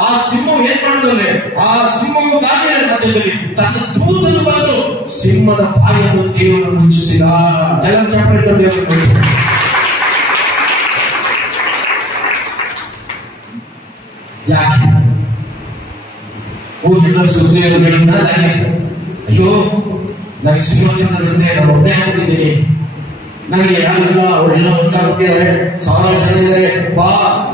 ಆ ಸಿಂಹವು ಏನ್ ಮಾಡ್ತದೆ? ಆ ಸಿಂಹವು ದಾನಿಯೇಲನ ಮಧ್ಯದಲ್ಲಿ ತನ್ನ ದೂತನು ಬಂದು ಸಿಂಹದ ಬಾಯಿಯನ್ನು ದೇವರು ಮುಚ್ಚಿಸಿದ. ಜಲಚಾಪದ ದೇವರು ಯಾಕೆ ಎಲ್ಲರೂ ಸುದ್ದಿಗಳಿಂದ ಅಯ್ಯೋ ನನಗೆ ಸಿಂಹದಿಂದದಂತೆ ನಾನು ಒಬ್ಬನೇ ಆಗ್ಬಿಟ್ಟಿದ್ದೀನಿ, ನನಗೆ ಯಾರಿಲ್ಲ, ಅವರೆಲ್ಲ ಒಂದಾಗ್ಬಿಟ್ಟಿದ್ದಾರೆ, 1000 ಜನ ಇದ್ದಾರೆ, ಬಾ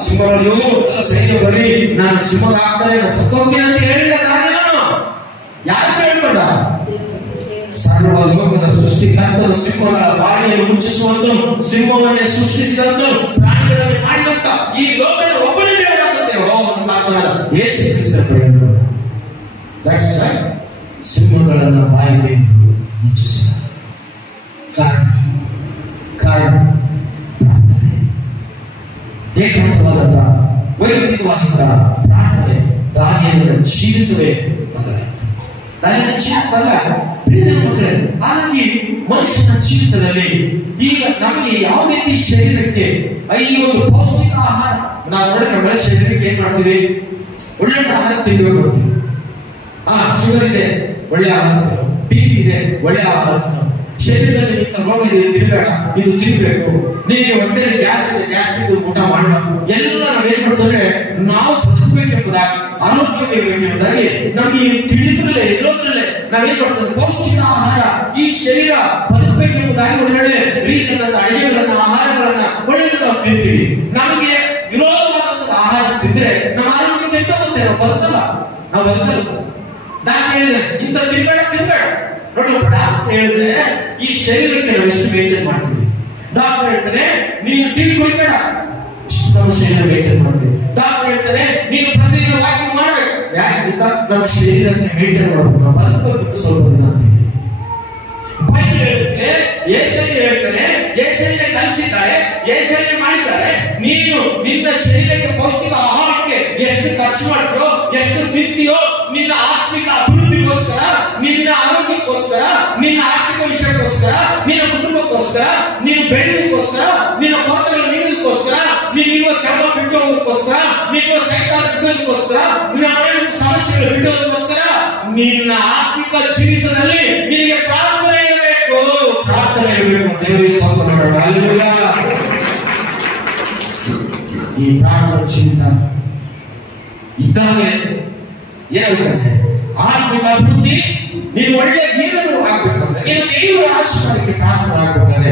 ಸಿಂಹಗಳು ಎಲ್ಲ ಸೈನ್ಯ ಬರಲಿ, ನಾನು ಸಿಂಹದ ಆಗ್ತಾರೆ, ನಾನು ಸತ್ತೋಗ್ತೀನಿ ಅಂತ ಹೇಳಿಲ್ಲ. ನಾನು ಯಾರು ಕೇಳ್ಕೊಂಡ? ಸರ್ವ ಲೋಕದ ಸೃಷ್ಟಿಕರ್ತನು ಸಿಂಹಗಳ ಬಾಯಿಯನ್ನು ಮುಚ್ಚಿಸುವಂತ, ಸಿಂಹವನ್ನೇ ಸೃಷ್ಟಿಸಿದಂತ, ಪ್ರಾಣಿಗಳನ್ನು ಮಾಡಿದಂತ ಈ ಲೋಕದ ಒಬ್ಬನೇ ದೇವರಾದಂತೆ ಯೇಸು ಕ್ರಿಸ್ತನ ಸಿಂಹಗಳನ್ನ ಬಾಯಿಗೆ ಮುಚ್ಚಿಸಿದ ಕಾರಣ ಪ್ರಾರ್ಥನೆ, ಏಕಾಂತವಾದಂತ ವೈಯಕ್ತಿಕವಾದಂತ ಪ್ರಾರ್ಥನೆ ದಾನಿಯೇಲನ ಜೀವಿತವೇ ಬದಲಾಯಿತು. ದಾನಿಯೇಲನ ಜೀವಿತವಲ್ಲ ಪ್ರಿಯ ಮಕ್ಕಳೇ. ಹಾಗಾಗಿ ಮನುಷ್ಯನ ಜೀವಿತದಲ್ಲಿ ಈಗ ನಮಗೆ ಯಾವ ರೀತಿ ಶರೀರಕ್ಕೆ ಈ ಒಂದು ಪೌಷ್ಟಿಕ ಆಹಾರ, ನಾವು ನೋಡಿ ನಮ್ಮ ಶರೀರಕ್ಕೆ ಏನ್ ಮಾಡ್ತೀವಿ? ಒಳ್ಳೆ ಆಹಾರ ತಿನ್ನಬೇಕು ಅಂತೀವಿ. ಶುಗರ್ ಇದೆ, ಒಳ್ಳೆ ಆಹಾರ ತಿನ್ನು. BP ಇದೆ, ಒಳ್ಳೆ ಆಹಾರ ತಿನ್ನು. ಶರೀರದಲ್ಲಿ ಇಂಥ ರೋಗ ಇದೆ, ತಿನ್ಬೇಡ, ಇದು ತಿನ್ಬೇಕು. ನಿಮಗೆ ಹೊಟ್ಟೆಯಲ್ಲಿ ಗ್ಯಾಸ್ ಇದೆ, ಗ್ಯಾಸ್ಟ್ರಿಕ್ ಊಟ ಮಾಡೋಣ. ಎಲ್ಲ ನಾವೇನ್ ಮಾಡ್ತಂದ್ರೆ, ನಾವು ಬದುಕಬೇಕೆಂಬುದಾಗಿ, ಆರೋಗ್ಯವಿರಬೇಕೆಂಬುದಾಗಿ ನಮಗೆ ತಿಳಿದ್ರಲ್ಲೇ ಇರೋದ್ರಲ್ಲೇ ನಾವೇನ್ ಮಾಡ್ತೇವೆ? ಪೌಷ್ಟಿಕ ಆಹಾರ, ಈ ಶರೀರ ಬದುಕಬೇಕೆಂಬುದಾಗಿ ಒಳ್ಳೊಳ್ಳೆ ರೀತಿಯಾದಂತ ಅಡಿಗೆಗಳನ್ನ, ಆಹಾರಗಳನ್ನ ಒಳ್ಳೆ ನಾವು ತಿಂತೀವಿ. ನಮಗೆ ವಿರೋಧವಾದಂತಹ ಆಹಾರ ತಿಂದ್ರೆ ನಮ್ಮ ಆರೋಗ್ಯ ಕೆಟ್ಟೋಗುತ್ತೆ, ನಾವು ಬದುಕಲ್ಲ. ಡಾಕ್ಟರ್ ಹೇಳಿದ್ರೆ ಇಂಥ ತಿನ್ಬೇಡ ನೋಡಿ. ಡಾಕ್ಟರ್ ಹೇಳಿದ್ರೆ ಈ ಶರೀರಕ್ಕೆ ನಾವು ಎಷ್ಟು ಮೇಂಟೈನ್ ಮಾಡ್ತೀವಿ. ಡಾಕ್ಟರ್ ಹೇಳ್ತಾರೆ ನೀನು ಟೀ ಕುಡಿಬೇಡ, ನಮ್ಮ ಶರೀರ ಮೇಂಟೈನ್ ಮಾಡ್ತೀವಿ. ಡಾಕ್ಟರ್ ಹೇಳ್ತಾರೆ ನೀನು ಪ್ರತಿದಿನ ವಾಕಿಂಗ್ ಮಾಡ್ಬೇಕು. ಯಾಕೆ ನಮ್ಮ ಶರೀರಕ್ಕೆ ಮೇಂಟೈನ್ ಮಾಡಬೇಕು, ನಾವು ಬದುಕಬೇಕು ಸ್ವಲ್ಪ ದಿನ ಅಂತೀವಿ. ಬೈಬಲ್ ಹೇಳುತ್ತೆ, ಯೆಶಾಯ ಹೇಳ್ತಾನೆ, ಯೆಶಾಯನೇ ಕಲಿಸಿದ್ದಾರೆ, ಯೆಶಾಯನೇ ಮಾಡಿದ್ದಾರೆ. ನೀನು ನಿನ್ನ ಶರೀರಕ್ಕೆ ಪೌಷ್ಟಿಕ ಆಹಾರಕ್ಕೆ ಎಷ್ಟು ಖರ್ಚು ಮಾಡ್ತೀಯೋ, ಎಷ್ಟು ತಿಂತೀಯೋ, ನಿನ್ನ ಆತ್ಮಿಕ ಅಭಿವೃದ್ಧಿಗೋಸ್ಕರ, ನಿನ್ನ ಆರೋಗ್ಯಕ್ಕೋಸ್ಕರ, ನಿನ್ನ ಆರ್ಥಿಕ ವಿಷಯಕ್ಕೋಸ್ಕರ, ನಿನ್ನ ಕುಟುಂಬಕ್ಕೋಸ್ಕರ, ನಿನ್ನ ಬೆಳೆಗೋಸ್ಕರ, ನಿನ್ನ ಕೊರತೆಗಳ ನೀಗೋಸ್ಕರ, ನೀನಿರುವ ಕೆಮ್ಮ ಬಿಟ್ಟೋಗೋದಕ್ಕೋಸ್ಕರ, ನೀನಿರುವ ಸೈತಾನ ಬಿಟ್ಟೋದಕ್ಕೋಸ್ಕರ, ನಿನ್ನ ಮನೆಯ ಸಮಸ್ಯೆಗಳು ಬಿಟ್ಟೋದಕ್ಕೋಸ್ಕರ, ನಿನ್ನ ಆತ್ಮಿಕ ಜೀವಿತದಲ್ಲಿ ನಿನಗೆ ಪ್ರಾರ್ಥನೆ ಇರಬೇಕು. ದೇವರಿಗೆ ಸ್ತೋತ್ರ ಮಾಡೋಣ. ಹಲ್ಲೆಲೂಯಾ. ಈ ಪ್ರಾರ್ಥನಾ ಜೀವಿತ ಇದ್ದಾಗ ಏನಾಗುತ್ತೆ? ಆತ್ಮಿಕ ಅಭಿವೃದ್ಧಿ. ನೀನು ಒಳ್ಳೆ ನೀರನ್ನು ಆಗ್ಬೇಕಂದ್ರೆ, ನೀನು ದೇವರ ಆಶೀರ್ವಾದಕ್ಕೆ ಪ್ರಾರ್ಥನೆ ಆಗ್ಬೇಕಾದ್ರೆ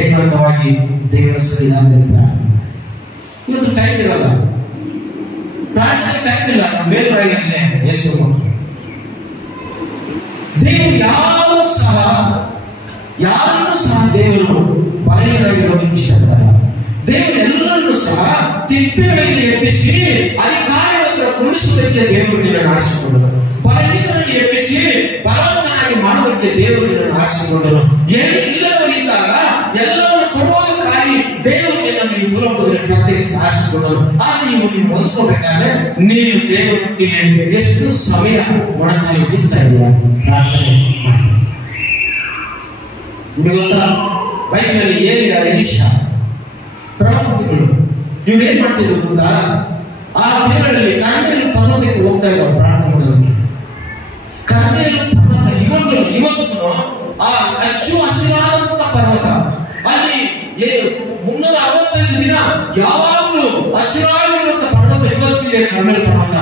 ಏಕಾಂತವಾಗಿ ದೇವರ ಸನ್ನಿಧಾನದಲ್ಲಿ ಪ್ರಾರ್ಥನೆ. ಇವತ್ತು ಟೈಮ್ ಇರಲ್ಲ, ಪ್ರಾರ್ಥನೆ ಟೈಮ್ ಇಲ್ಲ. ಮೇಲ್ಮನೆಯಲ್ಲೇ ಯೇಸು ದೇವರು ಯಾರು ಸಹ ದೇವರು ಬಲಹೀನರಾಗಿರೋದಕ್ಕೆ ಇಷ್ಟಪಡಲ್ಲ. ದೇವರು ಎಲ್ಲರನ್ನೂ ಸಹ ತಿಪ್ಪೆಗಳಿಗೆ ಎಬ್ಬಿಸಿ ಅಧಿಕಾರವನ್ನು ಕುಣಿಸುವುದಕ್ಕೆ ದೇವರು ನಿನ್ನನ್ನು ಆರಿಸಿಕೊಂಡನು. ಬಲಹೀನರಿಗೆ ಎಬ್ಬಿಸಿ ಬಲವಂತನಾಗಿ ಮಾಡುವುದಕ್ಕೆ ದೇವರು ನಿನ್ನನ್ನು ಆರಿಸಿಕೊಂಡನು. ಏನು ಇಲ್ಲದವರಿದ್ದಾಗ ಎಲ್ಲವನ್ನು ಕೊಡುವುದಕ್ಕಾಗಿ ದೇವರು ನಿನ್ನನ್ನು ಈ ಮೂಲಕದಲ್ಲಿ ಪ್ರತ್ಯೇಕಿಸಿ ಆರಿಸಿಕೊಂಡನು. ಆದ್ರೆ ನೀವು ಹೊಂದ್ಕೋಬೇಕಾದ್ರೆ ನೀನು ದೇವರೊಟ್ಟಿಗೆ ಎಷ್ಟು ಸಮಯ ಮೊಣಕಾಲು ಬಿಡ್ತಾ ಇದೆಯಾ? ಪ್ರಾರ್ಥನೆ ಮಾಡಿ. ನಿಮಗೆ ಗೊತ್ತಾ, ಬೈಬಲಲ್ಲಿ ಎಲೀಷಾ ಪ್ರವಕ್ತೆಗಳು ಇವ್ರು ಏನ್ ಮಾಡ್ತಿದ್ರು ಗೊತ್ತಾ? ಆ ದಿನಗಳಲ್ಲಿ ಕರ್ಮೇಲ್ ಪರ್ವತಕ್ಕೆ ಹೋಗ್ತಾ ಇದ್ರು ಪ್ರಾರ್ಥನೆ ಮಾಡೋದಕ್ಕೆ. ಕರ್ಮೇಲ್ ಪರ್ವತ ಇವತ್ತು ಆ ಅಚ್ಚು ಹಸಿರಾದಂತ ಪರ್ವತ. ಅಲ್ಲಿ 365 ದಿನ ಯಾವಾಗಲೂ ಹಸಿರಾಗಿರುವಂತ ಪರ್ವತ ಪರ್ವತವಿದೆ, ಕರ್ಮೆಲ್ ಪರ್ವತ.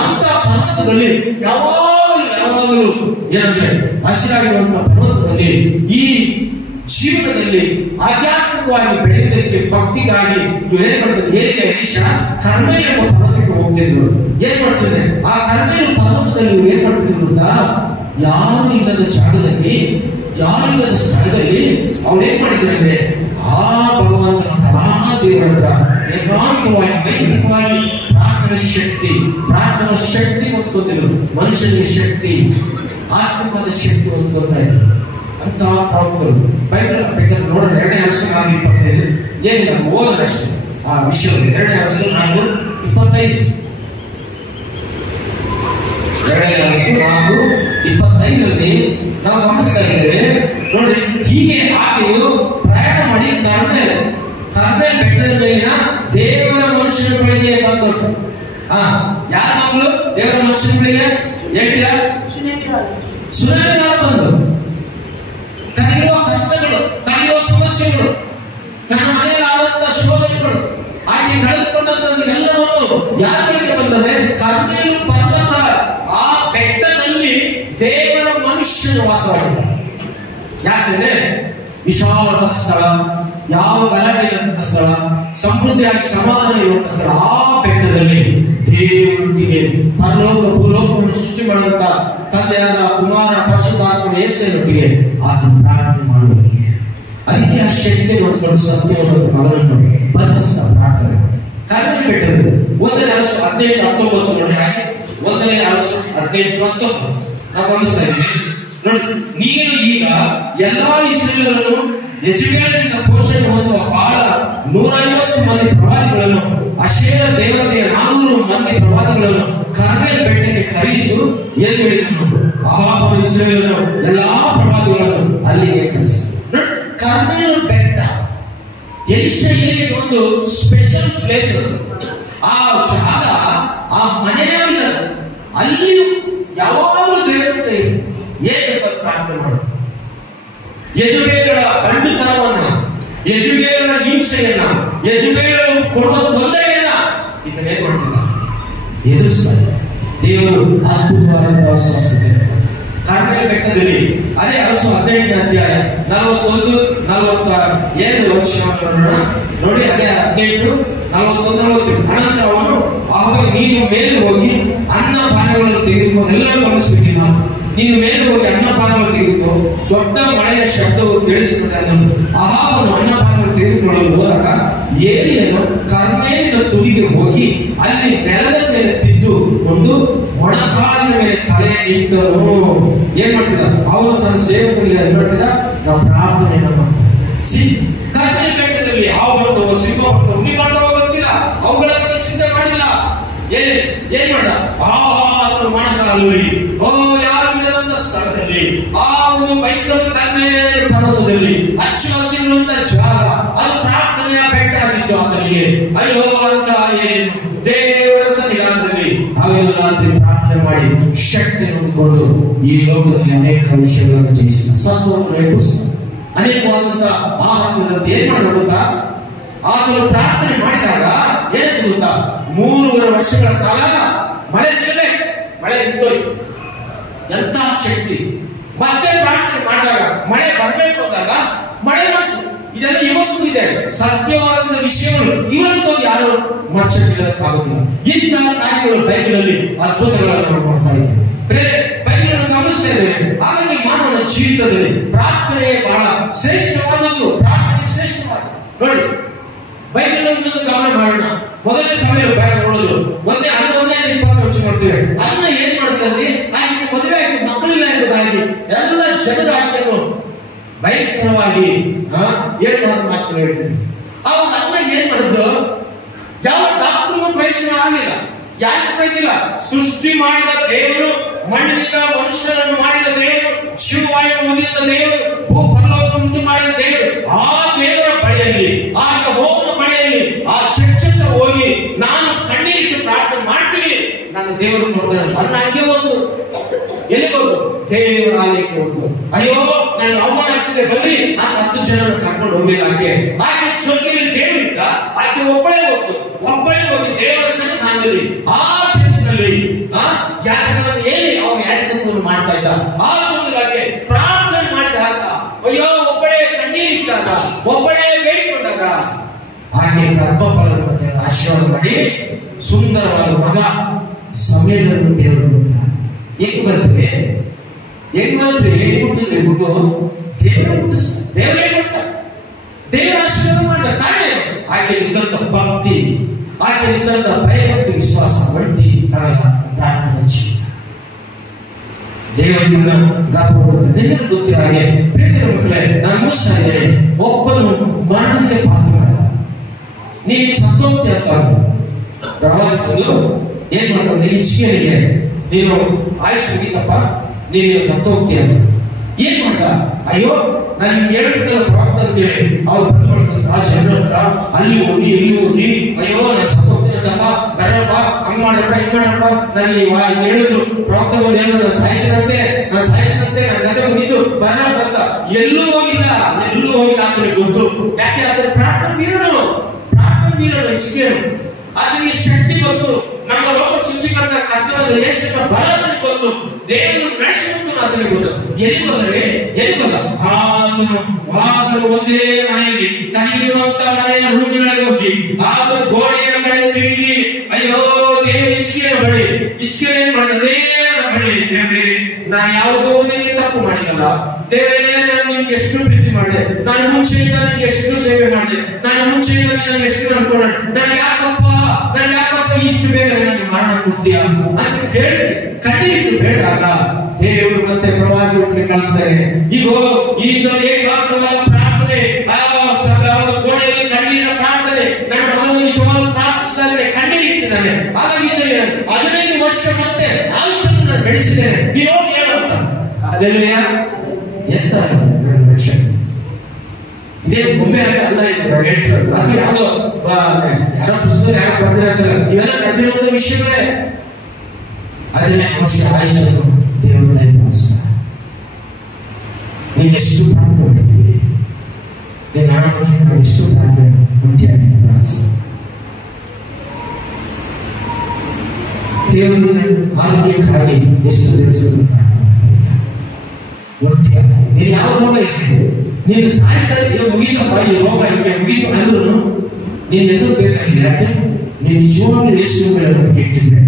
ಅಂತ ಪರ್ವತದಲ್ಲಿ ಯಾವಾಗಲೂ ಏನಂದ್ರೆ ಹಸಿರಾಗಿರುವಂತಹ ಪರ್ವತದಲ್ಲಿ ಈ ಜೀವನದಲ್ಲಿ ಆಧ್ಯಾತ್ಮಿಕವಾಗಿ ಬೆಳೆಯುವುದಕ್ಕೆ ಭಕ್ತಿಗಾಗಿ ಏನ್ ಮಾಡ್ತಾರೆ, ಎಲೀಷ ಕರ್ಮೇಲ್ ಎಂಬ ಪರ್ವತಕ್ಕೆ ಹೋಗ್ತಿದ್ರು. ಏನ್ ಮಾಡ್ತಿದ್ರೆ ಆ ಕರ್ಮೇಲ್ ಪರ್ವತದಲ್ಲಿ ಏನ್ ಮಾಡ್ತಿದ್ರು ಗೊತ್ತಾ, ಯಾರು ಇಲ್ಲದ ಜಾಗದಲ್ಲಿ, ಯಾರು ಇಲ್ಲದ ಸ್ಥಳದಲ್ಲಿ ಅವ್ರು ಏನ್ ಮಾಡಿದ್ರೆ ಆ ಭಗವಂತನ ದೇವರ ಹತ್ರ ಏಕಾಂತವಾಗಿ ವೈಯಕ್ತಿಕವಾಗಿ ಪ್ರಾರ್ಥನಾ ಶಕ್ತಿ ಹೊಂದ್ಕೊತಿದ್ರು. ಮನುಷ್ಯನಿಗೆ ಶಕ್ತಿ, ಆತ್ಮವಾದ ಶಕ್ತಿ ಹೊಂದ್ಕೊತಾ ಇದ್ರು ಅಂತ ಪ್ರವಕ್ತರು. ಬೈಬಲ್ ಬೇಕಾದ್ರೆ ನೋಡೋಣ. 2ನೇ ಅರಸನಾಗಿ 25 ಏನಿಲ್ಲ ಓದೋಣ ಅಷ್ಟೇ ಆ ವಿಷಯದಲ್ಲಿ. 2ನೇ ಅರಸನಾಗಿ 25 2ನೇ ನಾವು ಗಮನಿಸ್ತಾ ಇದ್ದೇವೆ ನೋಡಿ. ಹೀಗೆ ಆಕೆಯು ಪ್ರಯಾಣ ಮಾಡಿ ಕರ್ಮೇಲ್ ಬೆಟ್ಟದ ಮೇಲಿನ ದೇವರ ಮನುಷ್ಯನ ಬಳಿಗೆ ಬಂದಳು. ಯಾರ ಮಗಳು ದೇವರ ಮನುಷ್ಯನ ಬಳಿಗೆ ಹೇಳ್ತೀರಾ? ಸುನಾಮಿಗಾರ ಬಂದು ತನಗಿರುವ ಕಷ್ಟಗಳು, ತನಗಿರುವ ಸಮಸ್ಯೆಗಳು, ತನ್ನ ಮನೆಯಲ್ಲಿ ಆದಂತಹ ಶೋಧನೆಗಳು, ಆಕೆ ಕಳೆದುಕೊಂಡಂತಹ ಎಲ್ಲವನ್ನು ಯಾರ ಬಳಿಗೆ ಬಂದರೆ ಕರ್ಮೇಲ್ ಪರ್ವತ ಆ ಬೆಟ್ಟದಲ್ಲಿ ದೇವರ ಮನುಷ್ಯನ ವಾಸವಾಗಿದ್ದಾರೆ. ಯಾಕೆಂದ್ರೆ ವಿಶಾಲವಾದ ಸ್ಥಳ, ಯಾವ ಗಲಾಟೆ ಇರುವಂತಹ ಸ್ಥಳ, ಸಮೃದ್ಧಿಯಾಗಿ ಸಮಾಧಾನ ಇರುವಂತಹ ಸ್ಥಳ. ಆ ಬೆಟ್ಟದಲ್ಲಿ ದೇವರೊಂದಿಗೆ ಪರಲೋಕ ಭೂಲೋಕವನ್ನು ಸೃಷ್ಟಿ ಮಾಡುವಂತ ತಂದೆಯಾದ ಕುಮಾರ ಪರಿಶುದ್ಧಾತ್ಮ ಯೇಸುವಿನೊಟ್ಟಿಗೆ ಆತನ ಪ್ರಾರ್ಥನೆ ಮಾಡುವುದಕ್ಕೆ, ಅದಕ್ಕೆ ಆ ಶಕ್ತಿ ನೋಡಿಕೊಂಡು ಸತ್ಯವನ್ನು ಮಗನನ್ನು ಬದಲಿಸಿದ ಪ್ರಾರ್ಥನೆ. ಕರ್ಮೇಲ್ ಬೆಟ್ಟದಲ್ಲಿ 1ನೇ ಅರಸು 15:19 ನೋಡಿ. ಹಾಗೆ 1ನೇ ಅರಸು 15:19 ನಾವು ಗಮನಿಸ್ತಾ ಇದ್ದೀವಿ ನೋಡಿ. ನೀನು ಈಗ ಎಲ್ಲಾ ಇಸ್ರಾಯೇಲರನ್ನು ಯೆಜ್ಬೇಲಿನಿಂದ ಪೋಷಣೆ ಹೊಂದುವ ಬಾಳ 150 ಮಂದಿ ಪ್ರವಾದಿಗಳನ್ನು, ಅಶೇರ ದೇವತೆಯ 400 ಮಂದಿ ಪ್ರವಾದಿಗಳನ್ನು ಕರ್ಮೇಲ್ ಬೆಟ್ಟಕ್ಕೆ ಕರೆಯಿಸು ಎಂದು ಹೇಳಿದನು. ಆಹಾಬನು ಇಸ್ರಾಯೇಲರು ಎಲ್ಲಾ ಪ್ರವಾದಿಗಳನ್ನು ಅಲ್ಲಿಗೆ ಕರೆಸಿದರು. ಕರ್ಮೇಲ್ ಬೆಟ್ಟ ಎಲೀಷನಿಗೆ ಒಂದು ಸ್ಪೆಷಲ್ ಪ್ಲೇಸ್. ಆ ಜಾಗ, ಆ ಮನೆಯಲ್ಲಿ ಅಲ್ಲಿ ಯಾವಾಗಲೂ ದೇವರ ಏಕ ಪ್ರಾರ್ಥನೆ ಮಾಡೋದು. ಯೆಜಬೇಲಳ ಗಂಡುತನವನ್ನ, ಯೆಜಬೇಲಳ ಹಿಂಸೆಯನ್ನ, ಯೆಜಬೇಲಳು ಕೊಡುವ ತೊಂದರೆಯನ್ನ ಇದನ್ನೇ ಮಾಡ್ತಿದ್ದ ಎದುರಿಸ್ತಾರೆ. ದೇವರು ಅದ್ಭುತವಾದಂತಹ ಸಂಸ್ಕೃತಿ. ಕರ್ಮೇಲ್ ಬೆಟ್ಟದಲ್ಲಿ ಅದೇ ಅರಸು 18ನೇ ಅಧ್ಯಾಯ 41-42 ವಚನವನ್ನು ನೋಡಿ. ಅದೇ 18-41 ಅನಂತರ ಅವನು ಆವಾಗ ನೀನು ಮೇಲೆ ಹೋಗಿ ಅನ್ನ ಪಾನಗಳನ್ನು ತೆಗೆದುಕೋ. ಎಲ್ಲ ಗಮನಿಸಬೇಕಿಲ್ಲ. ನೀನು ಮೇಲೆ ಹೋಗಿ ಅನ್ನಪಾನವನ್ನು ತೆಗೆದುಕೋ. ದೊಡ್ಡ ಮಳೆಯ ಶಬ್ದವು ಕೇಳಿಸಿಕೊಂಡ ಅಹಾಬನು ಅನ್ನಪಾನವನ್ನು ತೆಗೆದುಕೊಳ್ಳಲು ಹೋದಾಗ ಏಲಿಯನು ಕರ್ಮೇಲಿನ ತುದಿಗೆ ಹೋಗಿ ಅಲ್ಲಿ ನೆಲದ ಮೇಲೆ ಬಿದ್ದುಕೊಂಡು ಮೊಣಕಾಲಿನ ಮೇಲೆ ತಲೆ ಇಟ್ಟನು. ಏನ್ ಮಾಡ್ತಿದ್ದ ಅವನು? ತನ್ನ ಸೇವಕರಿಗೆ ಏನ್ ಮಾಡ್ತಿದ್ದ? ನಾವು ಪ್ರಾರ್ಥನೆಯನ್ನು ಮಾಡ್ತಾರೆ. ಕರ್ಮೇಲ್ ಬೆಟ್ಟದಲ್ಲಿ ಯಾವ ಬರ್ತವೋ, ಸಿಂಹ ಬರ್ತವೋ, ಹುಲಿ ಬರ್ತವೋ ಗೊತ್ತಿಲ್ಲ, ಅವುಗಳ ಬಗ್ಗೆ ಚಿಂತೆ ಮಾಡಿಲ್ಲ. ಏನ್ ಮಾಡ್ದ? ಮೊಣಕಾಲಲ್ಲಿ ಯಾರಿಲ್ಲದಂತ ಸ್ಥಳದಲ್ಲಿ, ಆ ಒಂದು ಭಯಂಕರ ಕರ್ಮೇಲ್ ಪರ್ವತದಲ್ಲಿ ಹಚ್ಚ ಹಸಿರುವಂತ ಜಾಗ, ಅದು ಪ್ರಾರ್ಥನೆಯ ಬೆಟ್ಟ ಆಗಿತ್ತು ಆತನಿಗೆ. ಅಯ್ಯೋ ಅಂತ ಏನು ದೇವರ ಸನ್ನಿಧಾನದಲ್ಲಿ ರಾತ್ರಿ ಪ್ರಾರ್ಥನೆ ಮಾಡಿ ಶಕ್ತಿ ಹೊಂದಿಕೊಂಡು ಈ ಲೋಕದಲ್ಲಿ ಅನೇಕ ವಿಷಯಗಳನ್ನು ಜಯಿಸಿದ, ಸತ್ವವನ್ನು ರೇಪಿಸಿದ, ಅನೇಕವಾದಂತಹ ಆಹಾರಗಳನ್ನು ಏನ್ ಮಾಡೋದು ಆತನು ಪ್ರಾರ್ಥನೆ ಮಾಡಿದಾಗ ಏನಾಯ್ತು ಗೊತ್ತಾ? 3.5 ವರ್ಷಗಳ ಕಾಲ ಮಳೆ ನಿಲ್ಲಬೇಕು, ಮಳೆ ನಿಂತೋಯ್ತು. ಎಂತ ಶಕ್ತಿ! ಮತ್ತೆ ಪ್ರಾರ್ಥನೆ ಮಾಡಿದಾಗ ಮಳೆ ಬರಬೇಕು ಅಂದಾಗ ಮಳೆ ಬಂತು. ಇದೆಲ್ಲ ಇವತ್ತು ಇದೆ. ಸತ್ಯವಾದಂತಹ ವಿಷಯಗಳು ಇವತ್ತು ಯಾರು ಮರ್ಚಕ್ಕಾಗೋದಿಲ್ಲ. ಇಂತಹ ಕಾರ್ಯಗಳು ಬೈಬಲಲ್ಲಿ ಅದ್ಭುತಗಳನ್ನು ನಾವು ನೋಡ್ತಾ ಇದ್ದೇವೆ. ಬೈಬಲನ್ನು ಗಮನಿಸ್ತಾ ಇದ್ದೇವೆ. ಹಾಗಾಗಿ ಮಾನವನ ಜೀವಿತದಲ್ಲಿ ಪ್ರಾರ್ಥನೆ ಬಹಳ ಶ್ರೇಷ್ಠವಾದದ್ದು. ಪ್ರಾರ್ಥನೆ ಶ್ರೇಷ್ಠವಾದ ನೋಡಿ. ಬೈಬಲ್ ಇನ್ನೊಂದು ಗಮನ ಮಾಡೋಣ. ಮೊದಲನೇ ಸಮಯ ಬೇಡ ನೋಡೋದು 1:11-20 ಮಾಡ್ತೇವೆ. ಅನ್ನ ಏನ್ ಮಾಡ್ತಾರೆ? ಆಕೆ ಮದುವೆ ಆಗಿ ಮಕ್ಕಳಿಲ್ಲ ಎಂಬುದಾಗಿ ಎಲ್ಲ ಜನರು ಆಕೆಯನ್ನು ಭಯಂಕರವಾಗಿ ಮಾತು ಹೇಳ್ತೀನಿ. ಅವಾಗ ಅನ್ನ ಏನ್ ಮಾಡಿದ್ರು? ಯಾವ ಡಾಕ್ಟರ್ಗೂ ಪ್ರಯೋಜನ ಆಗಲಿಲ್ಲ. ಯಾಕೆ ಪ್ರಯೋಜನ? ಸೃಷ್ಟಿ ಮಾಡಿದ ದೇವರು, ಮಣ್ಣಿನಿಂದ ಮನುಷ್ಯರನ್ನು ಮಾಡಿದ ದೇವರು, ಜೀವವಾಯುವನ್ನು ಹೊಂದಿದ ದೇವರು, ಭೂ ಪರಲೋಕ ಉಂಟು ಮಾಡಿದ ದೇವರು, ಆ ದೇವರ ಬಳಿಯಲ್ಲಿ, ಆ ಹೋಮನ ಬಳಿಯಲ್ಲಿ, ಆ ಚರ್ಚೆಗೆ ಹೋಗಿ ನಾನು ಕಣ್ಣೀರಿಟ್ಟು ಪ್ರಾರ್ಥನೆ ಮಾಡ್ತೀನಿ. ನನ್ನ ದೇವರು ಕೊಡ್ತಾರೆ. ನನ್ನ ಹಂಗೆ ಒಂದು ಎಲ್ಲಿಗೋದು? ದೇವರ ಆಲಯಕ್ಕೆ ಹೋಗು. ಅಯ್ಯೋ ನಾನು ಅವಮಾನ ಆಗ್ತಿದೆ ಬರ್ರಿ ಅಂತ 10 ಜನ ಕರ್ಕೊಂಡು ಹೋಗಿಲ್ಲ. ಆಕೆ ಜೊತೆಯಲ್ಲಿ ದೇವರಿದ್ದ. ಆಕೆ ಒಬ್ಬಳೇ ಹೋಗಿ ದೇವರ ಸನ್ನಿಧಾನ ಸ್ಥಾನದಲ್ಲಿ ಆ ಚರ್ಚಿನಲ್ಲಿ ಯಾಜಕರನ್ನು ಹೇಳಿ ಅವಾಗ ಯಾಜಕತ್ವವನ್ನು ಮಾಡ್ತಾ ಇದ್ದ. ಆ ಸಮಯಕ್ಕೆ ಪ್ರಾರ್ಥನೆ ಮಾಡಿದಾಗ ಅಯ್ಯೋ ಒಬ್ಬಳೇ ಕಣ್ಣೀರಿಟ್ಟಾಗ, ಒಬ್ಬಳೇ ಬೇಡಿಕೊಂಡಾಗ ಆಕೆ ಗರ್ಭಫಲವನ್ನು ದೇವರು ಆಶೀರ್ವಾದ ಮಾಡಿ ಸುಂದರವಾದ ಮಗ ಸಮಯವನ್ನು ದೇವರು ಕೊಟ್ಟ. ಹೆಂಗ್ ಬರ್ತವೆ, ಹೆಂಗ್ ಹುಟ್ಟಿದ್ರೆ ಮಗು ದೇವರೇ ಕೊಟ್ಟ, ದೇವರ ಆಶೀರ್ವಾದ ಮಾಡಿದ. ಕಾರಣ ಆಕೆ ಇದ್ದಂತ ಭಕ್ತಿ, ಆಕೆ ಇದ್ದಂತ ಭಯ ಮತ್ತು ವಿಶ್ವಾಸ, ಒಟ್ಟಿ ತರದ ಪ್ರಾರ್ಥನಾ ಜೀವಿತ. ದೇವರನ್ನ ಗಾಪುರುತ್ತೆ. ನಿಮಗೆ ಗೊತ್ತಿರೋ ಹಾಗೆ ಪ್ರೇಮಿಯ ಮಕ್ಕಳೇ, ನಾನು ಮುಗಿಸ್ತಾ ಇದ್ದೇನೆ. ಒಬ್ಬನು ಮರಣಕ್ಕೆ ಪಾತ್ರನಲ್ಲ. ನೀವು ಸತ್ತೋಗ್ತಿ ಅಂತ ಪ್ರವಾದಿಗಳು ಏನ್ ಮಾಡ್ತಾರೆ, ನಿನ್ನ ಇಚ್ಛೆಗೆ ನೀನು ಆಯುಷ್ ಮುಗಿತಪ್ಪ, ನೀನು ಸತ್ತೋಗ್ತಿ ಅಂತ ಏನ್ ಮಾಡ್ದ? ಅಯ್ಯೋ ನಾನು ನಿಮ್ಗೆ ಹೇಳ್ಬಿಟ್ಟಲ್ಲ ಪ್ರವಾದ ಅಂತೇಳಿ ಅವ್ರು ಬಂದ್ಬಿಡ್ತಾರೆ ಜನರ ಹತ್ರ, ಅಲ್ಲಿ ಹೋಗಿ ಇಲ್ಲಿ ಹೋಗಿ ಅಯ್ಯೋ ನಾನು ಸತ್ತೋಗ್ತೀನಪ್ಪ, ಬರಪ್ಪ, ಹಂಗ್ ಮಾಡಪ್ಪ, ಹಿಂಗ್ ಮಾಡಪ್ಪ, ನನಗೆ ಹೇಳಿದ್ರು ಪ್ರವಾದಗಳು ಏನು ನಾನು ಸಾಯ್ತೀನಂತೆ, ನನ್ನ ಕಥೆ ಮುಗಿತು ಬರಪ್ಪ ಅಂತ ಎಲ್ಲೂ ಹೋಗಿಲ್ಲ ಆತನಿಗೆ ಗೊತ್ತು. ಯಾಕೆ ಅದನ್ನ ಪ್ರಾರ್ಥನೆ ಮೀರೋನು ಹೆಚ್ಚಿಗೆ ಅದಕ್ಕೆ ಶಕ್ತಿ ಗೊತ್ತು. ನಮ್ಮ ಲೋಕ ಸೃಷ್ಟಿಕರ್ತ ಕರ್ತನಾದ ಯೇಸುವಿನ ಬಲ ನನಗೆ ಗೊತ್ತು, ದೇವರು ನಡೆಸುವುದು ಆತನಿಗೆ ಗೊತ್ತು. ಎಲ್ಲಿಗೋದರೆ ಆತನು ಒಂದೇ ಮನೆಯಲ್ಲಿ ತನಗಿರುವಂತ ಮನೆಯ ರೂಮಿನಲ್ಲಿ ಹೋಗಿ ಆತನ ಗೋಡೆಯ ಕಡೆ ತಿರುಗಿ ಅಯ್ಯೋ ದೇವರು ಇಚ್ಛೆ ಏನ್ ಮಾಡಿದ, ದೇವರ ಬಳಿ, ದೇವರೇ ನಾನು ಯಾವುದೋ ನಿನಗೆ ತಪ್ಪು ಮಾಡಿಲ್ಲ, ದೇವರೇ ನಾನು ನಿನ್ಗೆ ಎಷ್ಟು ಪ್ರೀತಿ ಮಾಡಿದೆ, ನಾನು ಮುಂಚೆಯಿಂದ ನಿನ್ಗೆ ಎಷ್ಟು ಸೇವೆ ಮಾಡಿದೆ, ನಾನು ಮುಂಚೆಯಿಂದ ನನಗೆ ಎಷ್ಟು ಅನ್ಕೊಂಡೆ, ನನಗೆ ಯಾಕಪ್ಪ ಇಷ್ಟು ಬೇಗ ನನಗೆ ಮರಣ ಕೊಡ್ತೀಯ ಅಂತ ಹೇಳಿ ಕಣ್ಣೀರಿಟ್ಟು ಬೇಡಾಗ ದೇವರು ಮತ್ತೆ ಪ್ರವಾದಿ ಒಟ್ಟಿಗೆ ಕಳಿಸ್ತಾರೆ. ಈಗ ಏಕಾಂತವಾದ ಪ್ರಾರ್ಥನೆ, ಕೋಣೆಯಲ್ಲಿ ಕಣ್ಣೀರಿನ ಪ್ರಾರ್ಥನೆ, ನನ್ನ ಮಗನು ನಿಜವಾಗ್ಲೂ ಪ್ರಾರ್ಥಿಸ್ತಾ ಇದ್ದೇನೆ, ಕಣ್ಣೀರಿಟ್ಟಿದ್ದಾನೆ. ಹಾಗಾಗಿ 15 ವರ್ಷ ಮತ್ತೆ ಆಯುಷ್ಯನ್ನು ನಾನು ಬೆಳೆಸಿದ್ದೇನೆ, ನೀವು ಹೋಗಿ ಹೇಳುವಂತ ಅದೆಲ್ಲ ಎಂತ ಲಕ್ಷ ಇದೇ ಬೊಂಬೆ ಅಲ್ಲ. ಇದು ಹೇಳ್ತಿರೋದು ಅಥವಾ ಯಾರೋ ಪುಸ್ತಕ ಯಾರೋ ಬರ್ದಿರ್ತಾರೆ, ಇವೆಲ್ಲ ನಡೆದಿರುವಂತ ವಿಷಯಗಳೇ. 15 ವರ್ಷ ಆಯುಷ್ಯನ್ನು ದೇವರು ದಯಪಾಲಿಸ್ತಾರೆ. ನೀವು ಎಷ್ಟು ಪ್ರಾರ್ಥನೆ ಮಾಡ್ತೀವಿ, ನೀವು ಆರೋಗ್ಯಕ್ಕಿಂತ ಎಷ್ಟು ಪ್ರಾರ್ಥನೆ ಒಂಟಿಯಾಗಿ ಪ್ರಾರ್ಥಿಸ್ತಾರೆ. ದೇವರನ್ನ ಆರೋಗ್ಯಕ್ಕಾಗಿ ಎಷ್ಟು ದಿವಸಗಳು ಪ್ರಾರ್ಥನೆ ಮಾಡ್ತೀವಿ ಒಂಟಿಯಾಗಿ. ನೀನು ಯಾವ ರೋಗ ಇರ್ತದೆ, ನೀನು ಸಾಯ್ತಾ ಮುಗಿತಪ್ಪ, ಈ ರೋಗ ಇದಕ್ಕೆ ಮುಗಿತು ಅಂದ್ರೂ ನೀನು ಎದುರು ಬೇಕಾಗಿಲ್ಲ. ಯಾಕೆ ನೀನು ಜೀವನ ಯೇಸುವಿನ ನಂಬಿಕೆ ಇಟ್ಟಿದ್ರೆ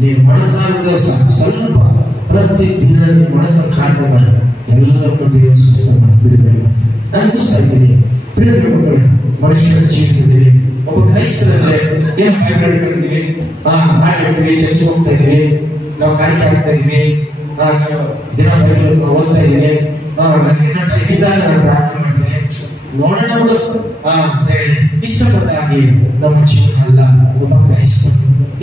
ನೀನು ಮೊಣಕಾಲದ ಸ್ವಲ್ಪ ಪ್ರತಿ ದಿನ ನೀನು ಮೊಣಕಾಲು ಪ್ರಾರ್ಥನೆ ಮಾಡಿ ಎಲ್ಲರನ್ನೂ ದೇವರು ಸುಸ್ತ ಮಾಡಿ ಬಿಡುಗಡೆ ಮಾಡ್ತಾರೆ. ನಾನು ಮುಗಿಸ್ತಾ ಇದ್ದೀನಿ. ಪ್ರಿಯ ಮಕ್ಕಳೇ, ಮನುಷ್ಯರ ಜೀವಿತದಲ್ಲಿ ಒಬ್ಬ ಕ್ರೈಸ್ತರಂದ್ರೆ ಏನು ಭಯಪಡ್ಕೊಂಡಿದ್ದೀವಿ, ಮಾಡಿರ್ತೀವಿ, ಚರ್ಚೆ ಹೋಗ್ತಾ ಇದೀವಿ, ನಾವು ಕಾಣಿಕೆ ಆಗ್ತಾ ಇದೀವಿ, ದಿನ ಬೈಬಲ್ ಓದ್ತಾ ಇದೀವಿ, ನನಗೆ ಇದ್ದಾಗ ನಾನು ಪ್ರಾರ್ಥನೆ ಮಾಡ್ತೀನಿ, ನೋಡೋಣ ಬಿಡು ಹೇಳಿ ಇಷ್ಟಪಟ್ಟ ಹಾಗೆ ನಮ್ಮ ಜೀವನ ಅಲ್ಲ. ಒಬ್ಬ ಕ್ರೈಸ್ತರು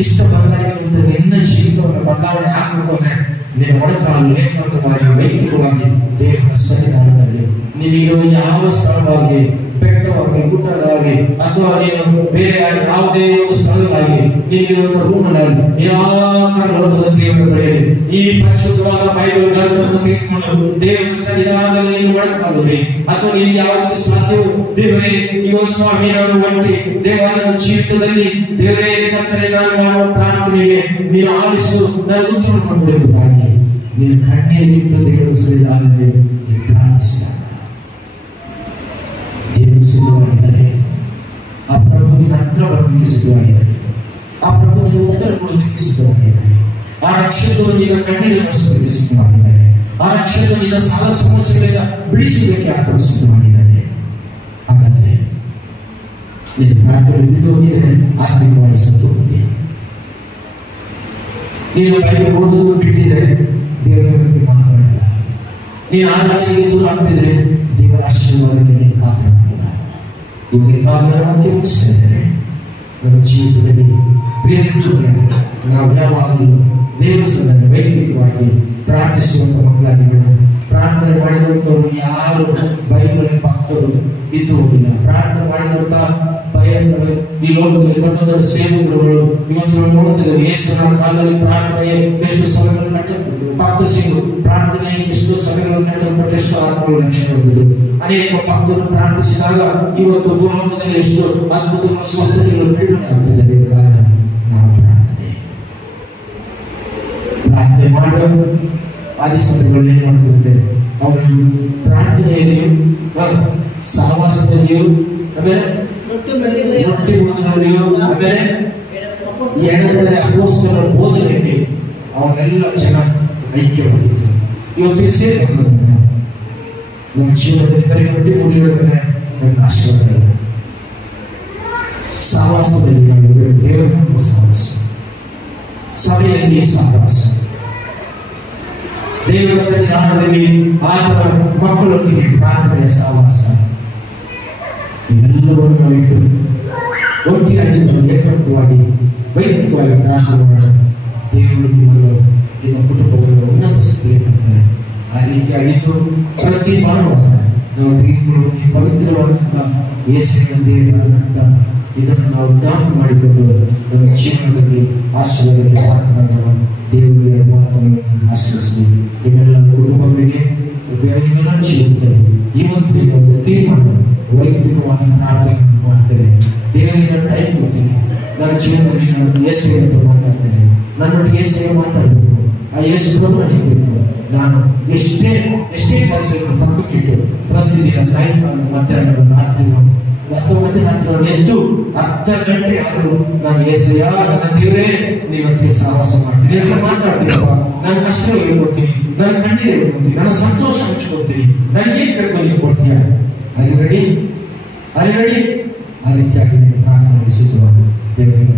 ಇಷ್ಟಪಟ್ಟಾಗಿ ನಿನ್ನ ಜೀವಿತವನ್ನು ಬದಲಾವಣೆ ಆಗಬೇಕು ಅಂದ್ರೆ ನಿನ್ನ ಮೊಣಕಾಲು ಏಕಾಂತವಾಗಿ ವೈಯಕ್ತಿಕವಾಗಿ ದೇವರ ಸನ್ನಿಧಾನದಲ್ಲಿ ನೀನಿರುವ ಯಾವ ಸ್ಥಳವಾಗಿ, ಬೆಟ್ಟವಾಗಿ, ಗುಡ್ಡದಾಗಿ ಅಥವಾ ನೀನು ಬೇರೆ ಯಾವುದೇ ಒಂದು ಸ್ಥಳವಾಗಿ ನೀನಿರುವಂತಹ ರೂಮಲ್ಲಿ ನಿರಾಕಾರ ಲೋಕದ ದೇವರ ಬಳಿಯಲ್ಲಿ ಈ ಪರಿಶುದ್ಧವಾದ ಬೈಬಲ್ ಗ್ರಂಥವನ್ನು ತೆಗೆದುಕೊಂಡು ದೇವರ ಸನ್ನಿಧಾನದಲ್ಲಿ ನೀನು ಮೊಣಕಾಲುರಿ ಅಥವಾ ನೀನು ಯಾವತ್ತೂ ಸಾಧ್ಯವೋ ದೇವರೇ ಅಯ್ಯೋ ಸ್ವಾಮಿ ನಾನು ಒಂಟಿ ದೇವರ ಜೀವಿತದಲ್ಲಿ ದೇವರೇ ಕರ್ತನೆ ನಾನು ಮಾಡುವ ಪ್ರಾರ್ಥನೆಗೆ ನೀನು ಆಲಿಸು, ನಾನು ಉತ್ತರ ಕೊಡುವುದಾಗಿ ನೀನು ಕಣ್ಣೀರಿಟ್ಟು ದೇವರ ಸನ್ನಿಧಾನದಲ್ಲಿ ಪ್ರಾರ್ಥಿಸಿದಾಗ ದೇವರು ಸಿದ್ಧವಾಗಿದ್ದಾನೆ. ಆ ಪ್ರಭು ನಿನ್ನ ಹತ್ರ ಬರೋದಕ್ಕೆ ಸಿದ್ಧವಾಗಿದ್ದಾನೆ. ಆ ಪ್ರಭು ನಿನ್ನ ಉತ್ತರ ಕೊಡೋದಕ್ಕೆ ಸಿದ್ಧವಾಗಿದ್ದಾನೆ. ಆ ರಕ್ಷಕರು ನಿನ್ನ ಕಣ್ಣೀರು ನಡೆಸೋದಕ್ಕೆ ಸಿದ್ಧವಾಗಿದ್ದಾನೆ. ಆ ರಕ್ಷಕರು ನಿನ್ನ ಸಾಲ ಸಮಸ್ಯೆಗಳಿಂದ ಬಿಡಿಸುವುದಕ್ಕೆ ಆತನು ಸಿದ್ಧವಾಗಿದ್ದಾನೆ. ಹಾಗಾದರೆ ನಿನ್ನ ಪ್ರಾರ್ಥನೆ ಬಿದ್ದು ಹೋಗಿದ್ರೆ ಆತ್ಮಿಕವಾಗಿ ಸತ್ತು ಹೋಗಿ ನೀನು ಬೈಬಲ್ ಓದೋದು ಬಿಟ್ಟಿದ್ರೆ ದೇವರ ಬಗ್ಗೆ ಮಾತನಾಡಲ್ಲ. ನೀನು ಆರಾಧನೆಗೆ ದೂರ ಆಗ್ತಿದ್ರೆ ದೇವರ ಆಶೀರ್ವಾದಕ್ಕೆ ನೀನು ಪಾತ್ರವಾಗಿಲ್ಲ. ಇವಾಗ ಮತ್ತೆ ಮುಗಿಸ್ತಾ ಇದ್ದೇನೆ. ನನ್ನ ಜೀವಿತದಲ್ಲಿ ಪ್ರಿಯ ನಾವು ಯಾವಾಗಲೂ ದೇವಸ್ಥಾನ ವೈಯಕ್ತಿಕವಾಗಿ ಪ್ರಾರ್ಥಿಸುವಂತ ಮಕ್ಕಳಾಗಿರೋಣ. ಪ್ರಾರ್ಥನೆ ಮಾಡಿದಂಥವ್ರು ಯಾರು ಬೈಬಲ್ ಭಕ್ತರು ಇದ್ದು ಹೋಗಿಲ್ಲ. ಪ್ರಾರ್ಥನೆ ಮಾಡಿದಂತ ಭಯಂಕರ ಈ ಲೋಕದಲ್ಲಿ ದೊಡ್ಡ ದೊಡ್ಡ ಸೇವಕರುಗಳು ಇವತ್ತು ನಾವು ನೋಡ್ತಿದ್ದೇವೆ. ಯೇಸುವಿನ ಕಾಲದಲ್ಲಿ ಪ್ರಾರ್ಥನೆ ಎಷ್ಟು ಸಮಯಗಳು ಕಟ್ಟಲ್ಪಟ್ಟು ಭಕ್ತರು ಪ್ರಾರ್ಥನೆ ಎಷ್ಟು ಸಮಯಗಳು ಕಟ್ಟಲ್ಪಟ್ಟು ಎಷ್ಟು ಆತ್ಮಗಳು ರಕ್ಷಣೆ ಹೊಂದಿದ್ರು. ಅನೇಕ ಭಕ್ತರು ಪ್ರಾರ್ಥಿಸಿದಾಗ ಇವತ್ತು ಭೂಲೋಕದಲ್ಲಿ ಎಷ್ಟು ಅದ್ಭುತ ಸ್ವಸ್ಥತೆಗಳು ಬಿಡುಗಡೆ ಆಗ್ತಿದ್ದಾರೆ. ಕಾರಣ ನಾವು ಆದಿಸಭೆಗಳು ಏನ್ ಮಾಡ್ತಿದ್ರೆ ಅವರು ಪ್ರಾರ್ಥನೆಯಲ್ಲಿಯೂ ಸಹವಾಸದಲ್ಲಿಯೂ ಆಮೇಲೆ ರೊಟ್ಟಿ ಬೋಧನೆಯಲ್ಲಿಯೂ ಆಮೇಲೆ ಎಡದಲ್ಲಿ ಅಪೊಸ್ತಲರ ಬೋಧನೆಯಲ್ಲಿ ಅವರೆಲ್ಲ ಚೆನ್ನಾಗಿ ಐಕ್ಯವಾಗಿದ್ರು. ಇವತ್ತು ಸೇರ್ಕೊಂಡ್ರೆ ನಮ್ಮ ಜೀವನದಲ್ಲಿ ಬರೀ ರೊಟ್ಟಿ ಮುಡಿಯೋದ್ರೆ ನಮ್ಗೆ ಆಶೀರ್ವಾದ ಇಲ್ಲ. ಸಹವಾಸದಲ್ಲಿ ನಾವು ದೇವರ ಸಹವಾಸ, ಸಭೆಯಲ್ಲಿ ಸಹವಾಸ, ದೇವರ ಸನ್ನಿಧಾನದಲ್ಲಿ ಆತನ ಮಕ್ಕಳೊಟ್ಟಿಗೆ ಪ್ರಾರ್ಥನೆಯ ಸಹವಾಸ, ಇವೆಲ್ಲವನ್ನು ನಾವಿಟ್ಟು ಒಟ್ಟಿಯಾಗಿ ಏಕತ್ವವಾಗಿ ವೈಯಕ್ತಿಕವಾಗಿ ಪ್ರಾರ್ಥನೆ ಮಾಡೋಣ. ದೇವರು ನಿಮ್ಮನ್ನು ನಿಮ್ಮ ಕುಟುಂಬವನ್ನು ಉನ್ನತ ಸ್ಥಿತಿಗೆ ತರ್ತಾರೆ. ಆ ರೀತಿಯಾಗಿದ್ದು ಪ್ರತಿ ಭಾನುವಾರ ನಾವು ದೇವರು ಈ ಪವಿತ್ರವಾದಂಥ ಯೇಸುವಿನ ದೇಹ ಅಂತ ಇದನ್ನು ನಾವು ಜ್ಞಾಪಕ ಮಾಡಿಕೊಂಡು ನಮ್ಮ ಜೀವನದಲ್ಲಿ ಆಶೀರ್ವಾದಕ್ಕೆ ಪಾತ್ರರಾಗೋಣ. ದೇವರಿಗೆ ಮಾತನ್ನು ಆಶ್ರಯಿಸಲಿ. ಇದೆಲ್ಲ ಕುಟುಂಬಗಳಿಗೆ ಬೇರೆ ಸಿಗುತ್ತದೆ. ಇವತ್ತಿನ ಒಂದು ತೀರ್ಮಾನ ವೈಯಕ್ತಿಕವಾದ ಪ್ರಾರ್ಥನೆಯನ್ನು ಮಾಡ್ತೇನೆ. ದೇವರಿಗೆ ಟೈಮ್ ಕೊಡ್ತೇನೆ. ನನ್ನ ಜೀವನದಲ್ಲಿ ನಾನು ಯೇಸುವಿನ ಹತ್ರ ಮಾತಾಡ್ತೇನೆ. ನನ್ನೊಟ್ಟಿಗೆ ಯೇಸುವೆ ಮಾತಾಡಬೇಕು. ಆ ಯೇಸು ಪ್ರಭು ನಿಲ್ಲಬೇಕು. ನಾನು ಎಷ್ಟೇ ಕೆಲಸಗಳನ್ನು ಪಕ್ಕಕ್ಕಿಟ್ಟು ಪ್ರತಿದಿನ ಸಾಯಂಕಾಲ ಮಧ್ಯಾಹ್ನದ ರಾತ್ರಿ ಮಧ್ಯರಾತ್ರಿ ಎದ್ದು ಅರ್ಧ ಗಂಟೆ ಆದರೂ ನಾನು ಯೇಸಯ್ಯ ನನ್ನ ದೇವರೇ ನೀವೊಟ್ಟಿಗೆ ಸಹವಾಸ ಮಾಡ್ತೀನಿ ಅಂತ ಮಾತಾಡ್ತೀನಪ್ಪ. ನನ್ನ ಕಷ್ಟ ಹೇಳ್ಕೊಡ್ತೀನಿ, ನನ್ನ ಕಣ್ಣೀರು ಹೇಳ್ಕೊಡ್ತೀನಿ, ನನ್ನ ಸಂತೋಷ ಹಂಚ್ಕೊಡ್ತೀನಿ. ನನಗೆ ಏನ್ ಬೇಕು ನೀವು ಕೊಡ್ತೀಯ? ಅಲ್ಲಿ ರೆಡಿ ಆ ರೀತಿಯಾಗಿ ಪ್ರಾರ್ಥನೆ ಸಿದ್ಧವಾದ ದೇವರಿಗೆ